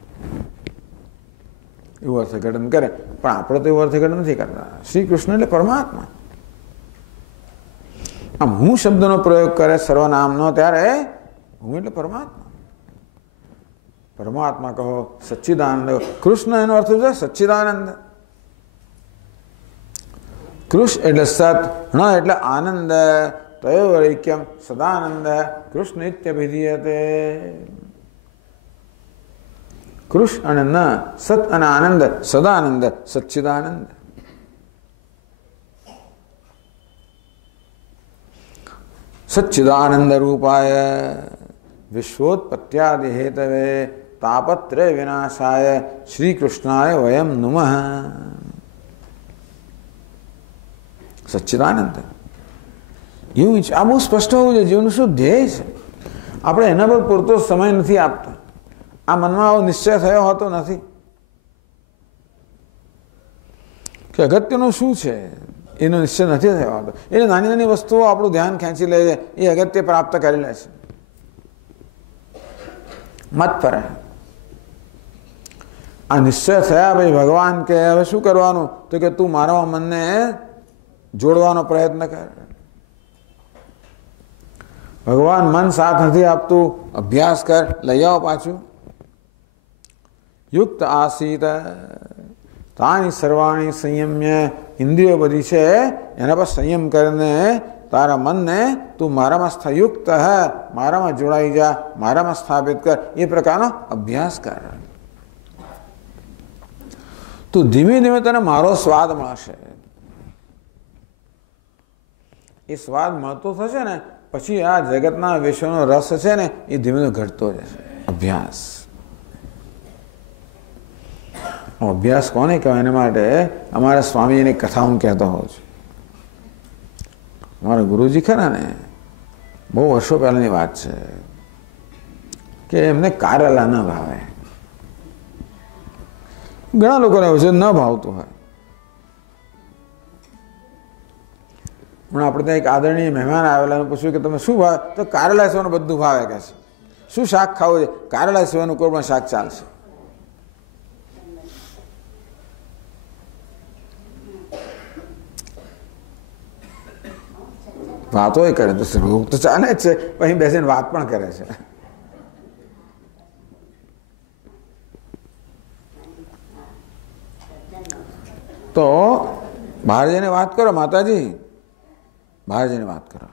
એવું અર્થઘટન કરે. પણ આપણે તો એવું અર્થઘટન નથી કરતા. શ્રી કૃષ્ણ એટલે પરમાત્મા. આમ હું શબ્દનો પ્રયોગ કરે સર્વનામનો, ત્યારે હું એટલે પરમાત્મા. પરમાત્મા કહો, સચ્ચિદાનંદ. કૃષ્ણ એનો અર્થ છે સચ્ચિદાનંદ. કૃષ્ણ એટલે સત, ન એટલે આનંદ. તયોવૈક્યમ સદાનંદ કૃષ્ણ ઇત્યભિધીયતે. કૃષ્ણ અને ન, સત અને આનંદ, સદાનંદ, સચ્ચિદાનંદ. સચ્ચિદાનંદ રૂપાય વિશ્વોત્પત્યાદિ હેતવે તાપત્રય વિનાશાય શ્રી કૃષ્ણાય વયમ નુમઃ. સચ્ચિદાનંદ એવું છે. આ બહુ સ્પષ્ટ હોવું જોઈએ. જીવનું શું ધ્યેય છે, આપણે એના પર પૂરતો સમય નથી આપતા. આ મનમાં આવો નિશ્ચય થયો હોતો નથી કે અગત્યનું શું છે, એનો નિશ્ચય નથી થયો હોતો. એટલે નાની નાની વસ્તુઓ આપણું ધ્યાન ખેંચી લે છે, એ અગત્ય પ્રાપ્ત કરી લે છે. મત પર આ નિશ્ચય થયા ભાઈ ભગવાન કે હવે શું કરવાનું, તો કે તું મારા મનને જોડવાનો પ્રયત્ન કર. ભગવાન મન સાથ નથી આપતું, અભ્યાસ કર, લઈ આવો પાછું. યુક્ત આસીત તાની સર્વાણી સંયમ્ય. ઇન્દ્રિયો બધી છે એના પર સંયમ કરીને તારા મનને તું મારામાં યુક્ત મારામાં જોડાઈ જા, મારામાં સ્થાપિત કર. એ પ્રકારનો અભ્યાસ કર. તું ધીમે ધીમે તને મારો સ્વાદ મળશે. એ સ્વાદ મળતો થશે ને પછી આ જગતના વિશ્વનો રસ છે ને એ ધીમે ધીમે ઘટતો જશે. અભ્યાસ. અભ્યાસ કોને કહેવાય? એના માટે અમારા સ્વામીજીની કથા હું કહેતો હોઉં છું. અમારા ગુરુજી ખરા ને, બહુ વર્ષો પહેલાની વાત છે કે એમને કારેલા ન ભાવે. ઘણા લોકોને એવું છે ન ભાવતું હોય. પણ આપણે ત્યાં એક આદરણીય મહેમાન આવેલા, પૂછ્યું કે તમે શું ભાવે? તો કારેલા સિવાયનું બધું ભાવે કે છે. શું શાક ખાવું છે? કારેલા સિવાયનું કોઈ પણ શાક ચાલશે. વાતો એ કરે તો રોગ તો ચાલે જ છે, પછી બેસીને વાત પણ કરે છે. તો બહાર જઈને વાત કરો માતાજી, બહાર જઈને વાત કરો.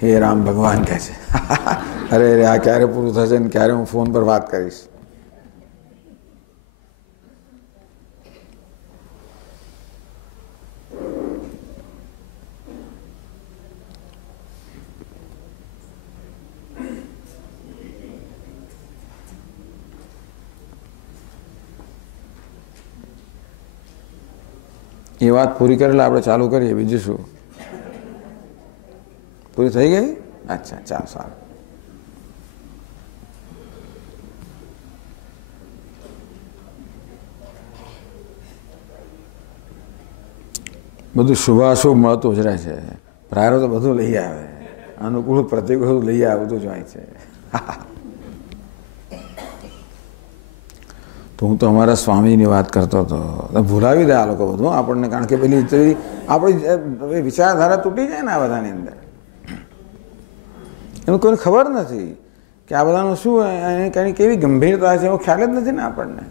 હે રામ ભગવાન કહે છે અરે અરે આ ક્યારે પૂરું થશે ને ક્યારે હું ફોન પર વાત કરીશ. એ વાત પૂરી કરેલા આપણે ચાલુ કરીએ. બીજું શું? પૂરી થઈ ગઈ? અચ્છા, ચાલ સારું. બધું શુભાશુભ મળતું જ રહે છે. પ્રાયો તો બધું લઈ આવે, અનુકૂળ પ્રતિકૂળ લઈ આવે, બધું જ હોય છે. તો હું તો અમારા સ્વામીની વાત કરતો હતો. ભૂલાવી દે આ લોકો બધું આપણને, કારણ કે પેલી આપણી વિચારધારા તૂટી જાય ને આ બધાની અંદર. એનું કોઈને ખબર નથી કે આ બધાનું શું એની કેવી ગંભીરતા છે, એવો ખ્યાલ જ નથી ને આપણને.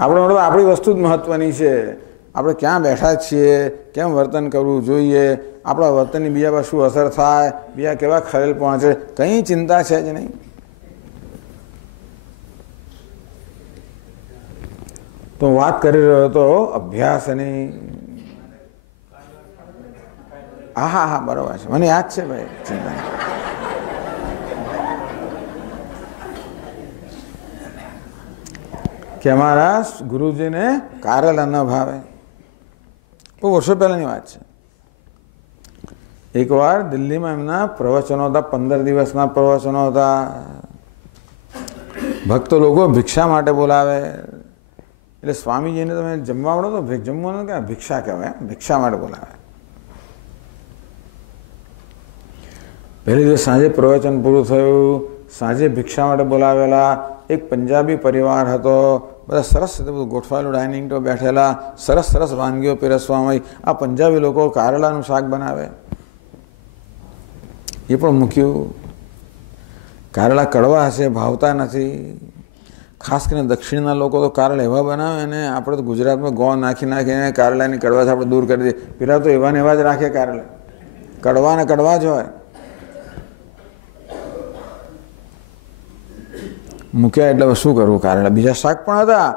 આપણે આપણી વસ્તુ જ મહત્વની છે. આપણે ક્યાં બેઠા છીએ, કેમ વર્તન કરવું જોઈએ, આપણા વર્તનની બીજા પર શું અસર થાય, બીજા કેવા ખલેલ પહોંચે, કંઈ ચિંતા છે જ નહીં. તો વાત કરી રહ્યો હતો અભ્યાસની. હા, બરોબર છે, મને યાદ છે ભાઈ, ચિંતા નહીં. કે અમારા ગુરુજીને કારેલા ન ભાવે. બહુ વર્ષો પહેલાની વાત છે. એકવાર દિલ્હીમાં એમના પ્રવચનો હતા, 15 દિવસના પ્રવચનો હતા. ભક્તો લોકો ભિક્ષા માટે બોલાવે, એટલે સ્વામીજીને તમે જમવા મળો તો જમવાનું કે ભિક્ષા કહેવાય, ભિક્ષા માટે બોલાવે. પહેલી દિવસ સાંજે પ્રવચન પૂરું થયું, સાંજે ભિક્ષા માટે બોલાવેલા. એક પંજાબી પરિવાર હતો, બધા સરસ રીતે બધું ગોઠવાયેલું, ડાઇનિંગ તો બેઠેલા, સરસ સરસ વાનગીઓ પીરસવામાં આવી. આ પંજાબી લોકો કારેલાનું શાક બનાવે, એ પણ મૂક્યું. કારેલા કડવા હશે, ભાવતા નથી. ખાસ કરીને દક્ષિણના લોકો તો કારેલા એવા બનાવે ને, આપણે તો ગુજરાતમાં ગોળ નાખીને કારેલાની કડવાશ આપણે દૂર કરી દઈએ. પેલા તો એવા ને એવા જ રાખે કારેલા, કડવા ને કડવા જ હોય. મૂક્યા એટલે શું કરવું, કારેલા બીજા શાક પણ હતા,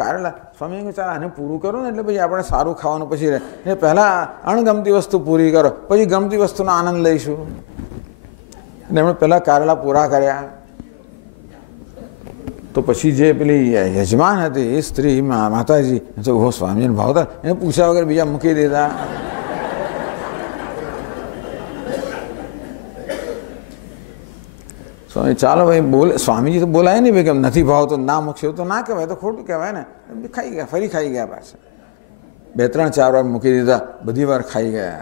કારેલા સ્વામી ચાલ આને પૂરું કરો ને એટલે પછી આપણે સારું ખાવાનું પછી રહે. પહેલાં અણગમતી વસ્તુ પૂરી કરો, પછી ગમતી વસ્તુનો આનંદ લઈશું. એટલે એમણે પહેલાં કારેલા પૂરા કર્યા. તો પછી જે પેલી યજમાન હતી એ સ્ત્રી માતાજી તો ઓહો સ્વામીજીને ભાવતા, એને પૂછ્યા વગર બીજા મૂકી દીધા. સ્વામી ચાલો ભાઈ બોલે, સ્વામીજી તો બોલાય નહીં ભાઈ કે નથી ભાવતો ના મૂકશે, એવું તો ના કહેવાય, તો ખોટું કહેવાય ને. ખાઈ ગયા, ફરી ખાઈ ગયા પાછા. 2-3-4 વાર મૂકી દીધા, બધી વાર ખાઈ ગયા.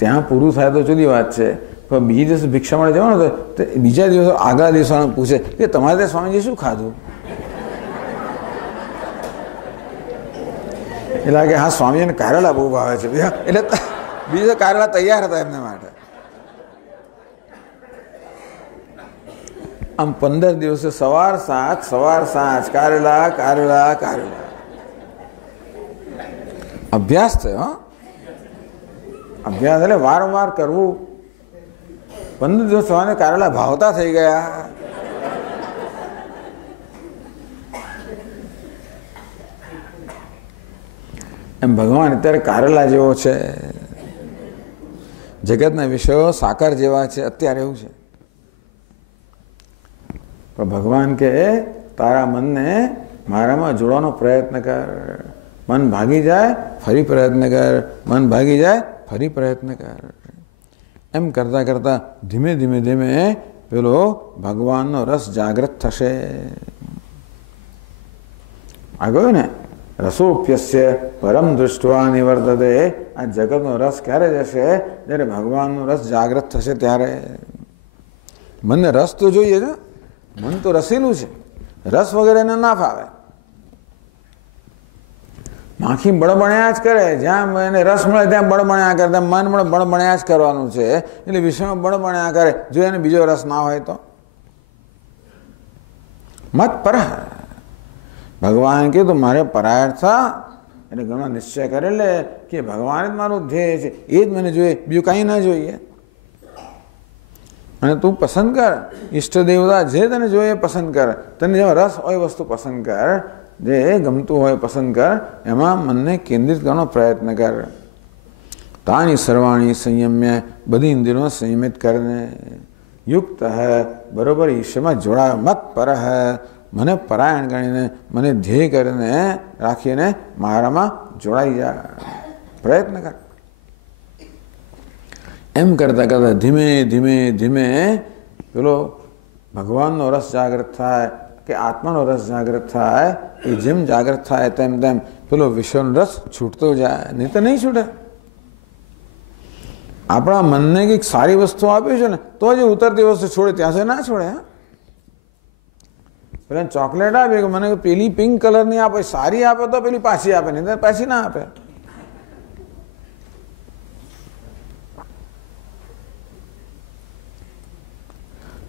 ત્યાં પૂરું થાય તો જુદી વાત છે, પણ બીજી દિવસે ભિક્ષા માટે જવાનું તો બીજા દિવસો આગલા દિવસોને પૂછે કે તમારે ત્યાં સ્વામીજી શું ખાધું? એટલે કે હા સ્વામીજીને કારેલા બહુ ભાવે છે, એટલે બીજા કારેલા તૈયાર હતા એમના માટે. આમ 15 દિવસે સવાર સાંજ કારેલા કારેલા કારેલા. અભ્યાસ થયો, અભ્યાસ એટલે વારંવાર કરવું. 15 દિવસ સવારે કારેલા ભાવતા થઈ ગયા. એમ ભગવાન અત્યારે કારેલા જેવો છે, જગતના વિષયો સાકર જેવા છે, અત્યારે એવું છે. પણ ભગવાન કે તારા મનને મારામાં જોડવાનો પ્રયત્ન કર. મન ભાગી જાય ફરી પ્રયત્ન કર, મન ભાગી જાય ફરી પ્રયત્ન કર. એમ કરતાં કરતાં ધીમે ધીમે ધીમે પેલો ભગવાનનો રસ જાગૃત થશે. આ ગયું ને રસોપ્યસ્ય પરમ દૃષ્ટવા નિવર્તતે. આ જગતનો રસ ક્યારે જશે? જ્યારે ભગવાનનો રસ જાગૃત થશે ત્યારે. મનને રસ તો જોઈએ છે, મન તો રસીલું છે, રસ વગર એને ના ફાવે. માખી બળબણ્યા જ કરે, જ્યાં એને રસ મળે ત્યાં બળબણ્યા કરે, ત્યાં મન મળે બળબણ્યા જ કરવાનું છે. એટલે વિષયમાં બળબણ્યા કરે, જો એને બીજો રસ ના હોય તો. મત પર ભગવાન કીધું મારે પરાયણ થા, એટલે ઘણો નિશ્ચય કરે લે કે ભગવાન જ મારું ધ્યેય છે, એ જ મને જોઈએ, બીજું કંઈ ના જોઈએ. અને તું પસંદ કર, ઈષ્ટ દેવતા જે તને જોઈએ પસંદ કર, તને જેમાં રસ હોય વસ્તુ પસંદ કર, જે ગમતું હોય પસંદ કર, એમાં મનને કેન્દ્રિત કરવાનો પ્રયત્ન કર. તાની સર્વાણી સંયમ્ય, બધી ઇન્દ્રિયોને સંયમિત કરીને, યુક્ત હૈ, બરોબર ઈશ્વરમાં જોડાય, મત પર હૈ, મને પરાયણ ગણીને, મને ધ્યેય કરીને રાખીને મારામાં જોડાઈ જાય, પ્રયત્ન કર. એમ કરતાં કરતાં ધીમે ધીમે ધીમે પેલો ભગવાનનો રસ જાગૃત થાય કે આત્માનો રસ જાગૃત થાય, એ જેમ જાગૃત થાય તેમ તેમ પેલો વિશ્વનો રસ છૂટતો જાય, નહીં તો નહીં છૂટે. આપણા મનને કંઈક સારી વસ્તુ આપી છે ને તો જ ઉતરતી વસ્તુ છોડે, ત્યાં સુધી ના છોડે. પેલા ચોકલેટ આપે કે મને પેલી પિંક કલરની આપે, સારી આપે તો પેલી પાછી આપે, નહીં તો પાછી ના આપે.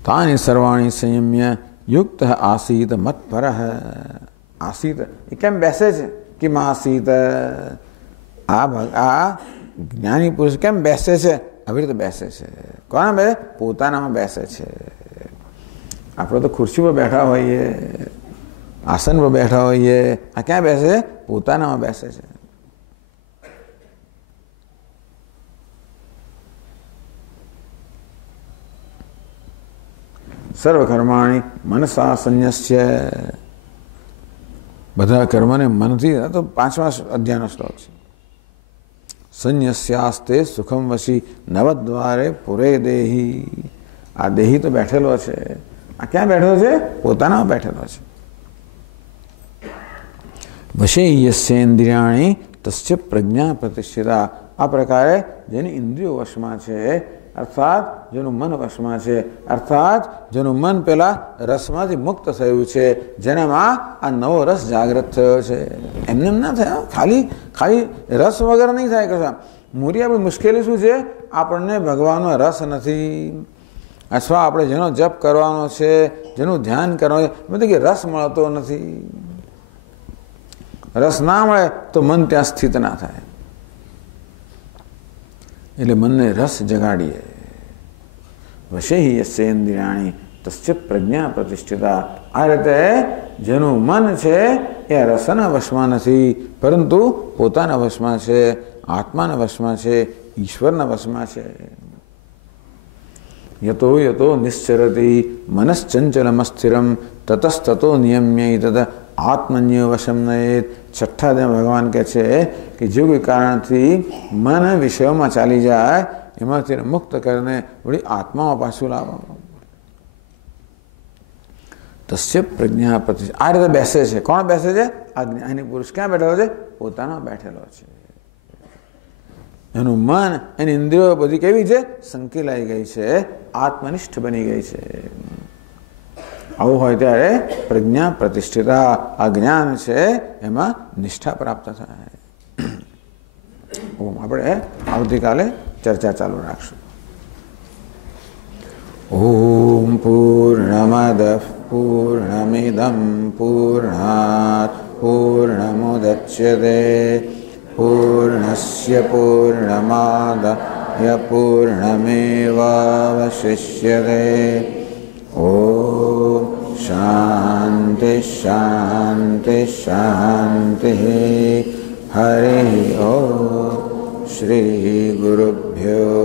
તાની સર્વાણી સંયમ્ય યુક્ત આસીત મત પર. આસીત એ કેમ બેસે છે કે આસીત, આ જ્ઞાની પુરુષ કેમ બેસે છે? આવી રીતે બેસે છે. કોના બેસે? પોતાનામાં બેસે છે. આપણે તો ખુરશી પર બેઠા હોઈએ, આસન પર બેઠા હોઈએ, આ ક્યાં બેસે છે? પોતાનામાં બેસે છે. સર્વકર્માણી મનસા સંન્યસ્ય, બધા કર્મને મનથી, તો 5મા અધ્યાયનો શ્લોક છે. સંન્યસ્યાસ્તે સુખમ વશી નવદ્વારે પુરે દેહી. આ દેહી તો બેઠેલો છે, આ ક્યાં બેઠેલો છે? પોતાના બેઠેલો છે. વશે યસ્યેન્દ્રિયાણી તસ્ય પ્રજ્ઞા પ્રતિષ્ઠિતા. આ પ્રકારે જેની ઇન્દ્રિયો વશમાં છે, અર્થાત જેનું મન વશમાં છે, અર્થાત જેનું મન પેલા રસમાંથી મુક્ત થયું છે, જેનામાં આ નવો રસ જાગૃત થયો છે. એમને એમ ના થયા, ખાલી ખાલી રસ વગર નહીં થાય. કશા મોટી આપણી મુશ્કેલી શું છે? આપણને ભગવાનનો રસ નથી, અથવા આપણે જેનો જપ કરવાનો છે, જેનું ધ્યાન કરવાનું છે, મતલબ કે રસ મળતો નથી. રસ ના મળે તો મન ત્યાં સ્થિત ના થાય. એટલે મનને રસ જગાડીએ. વશેહી યસ્યેન્દ્રિયાણી તસ્ય પ્રજ્ઞા પ્રતિષ્ઠિતા. આ રીતે જેનું મન છે એ રસના વશમાં નથી, પરંતુ પોતાના વશમાં છે, આત્માના વશમાં છે, ઈશ્વરના વશમાં છે. યતો યતો નિશ્ચરતી મનશ્ચંચલમસ્થિરમ તતસ્તતો નિયમ્ય તદ આત્મન્ય વશમ નયેત. 6ઠા અધ્યાયમાં ભગવાન કહે છે કે જે કોઈ કારણથી મન વિષયોમાં ચાલી જાય, એમાંથી મુક્ત કરીને વળી આત્મામાં પાછું લાવો. તસ્ય પ્રજ્ઞા પ્રતિષ્ઠિતા. આ રીતે બેસે છે. કોણ બેસે છે? આ જ્ઞાની પુરુષ ક્યાં બેઠેલો છે? પોતાના બેઠેલો છે. એનું મન, એની ઇન્દ્રિયો બધી કેવી છે? સંકેલાઈ ગઈ છે, આત્મનિષ્ઠ બની ગઈ છે. આવું હોય ત્યારે પ્રજ્ઞા પ્રતિષ્ઠિતા, આ જ્ઞાન છે એમાં નિષ્ઠા પ્રાપ્ત થાય. આપણે આવતીકાલે ચર્ચા ચાલુ રાખશું. ઓમ પૂર્ણમદ પૂર્ણમિદમ પૂર્ણાત પૂર્ણમુદચ્યતે પૂર્ણસ્ય પૂર્ણમાદાય પૂર્ણમેવાવશિષ્યતે. ઓમ શાંતિ શાંતિ શાંતિ. હરિ ઓમ. શ્રી ગુરુભ્યો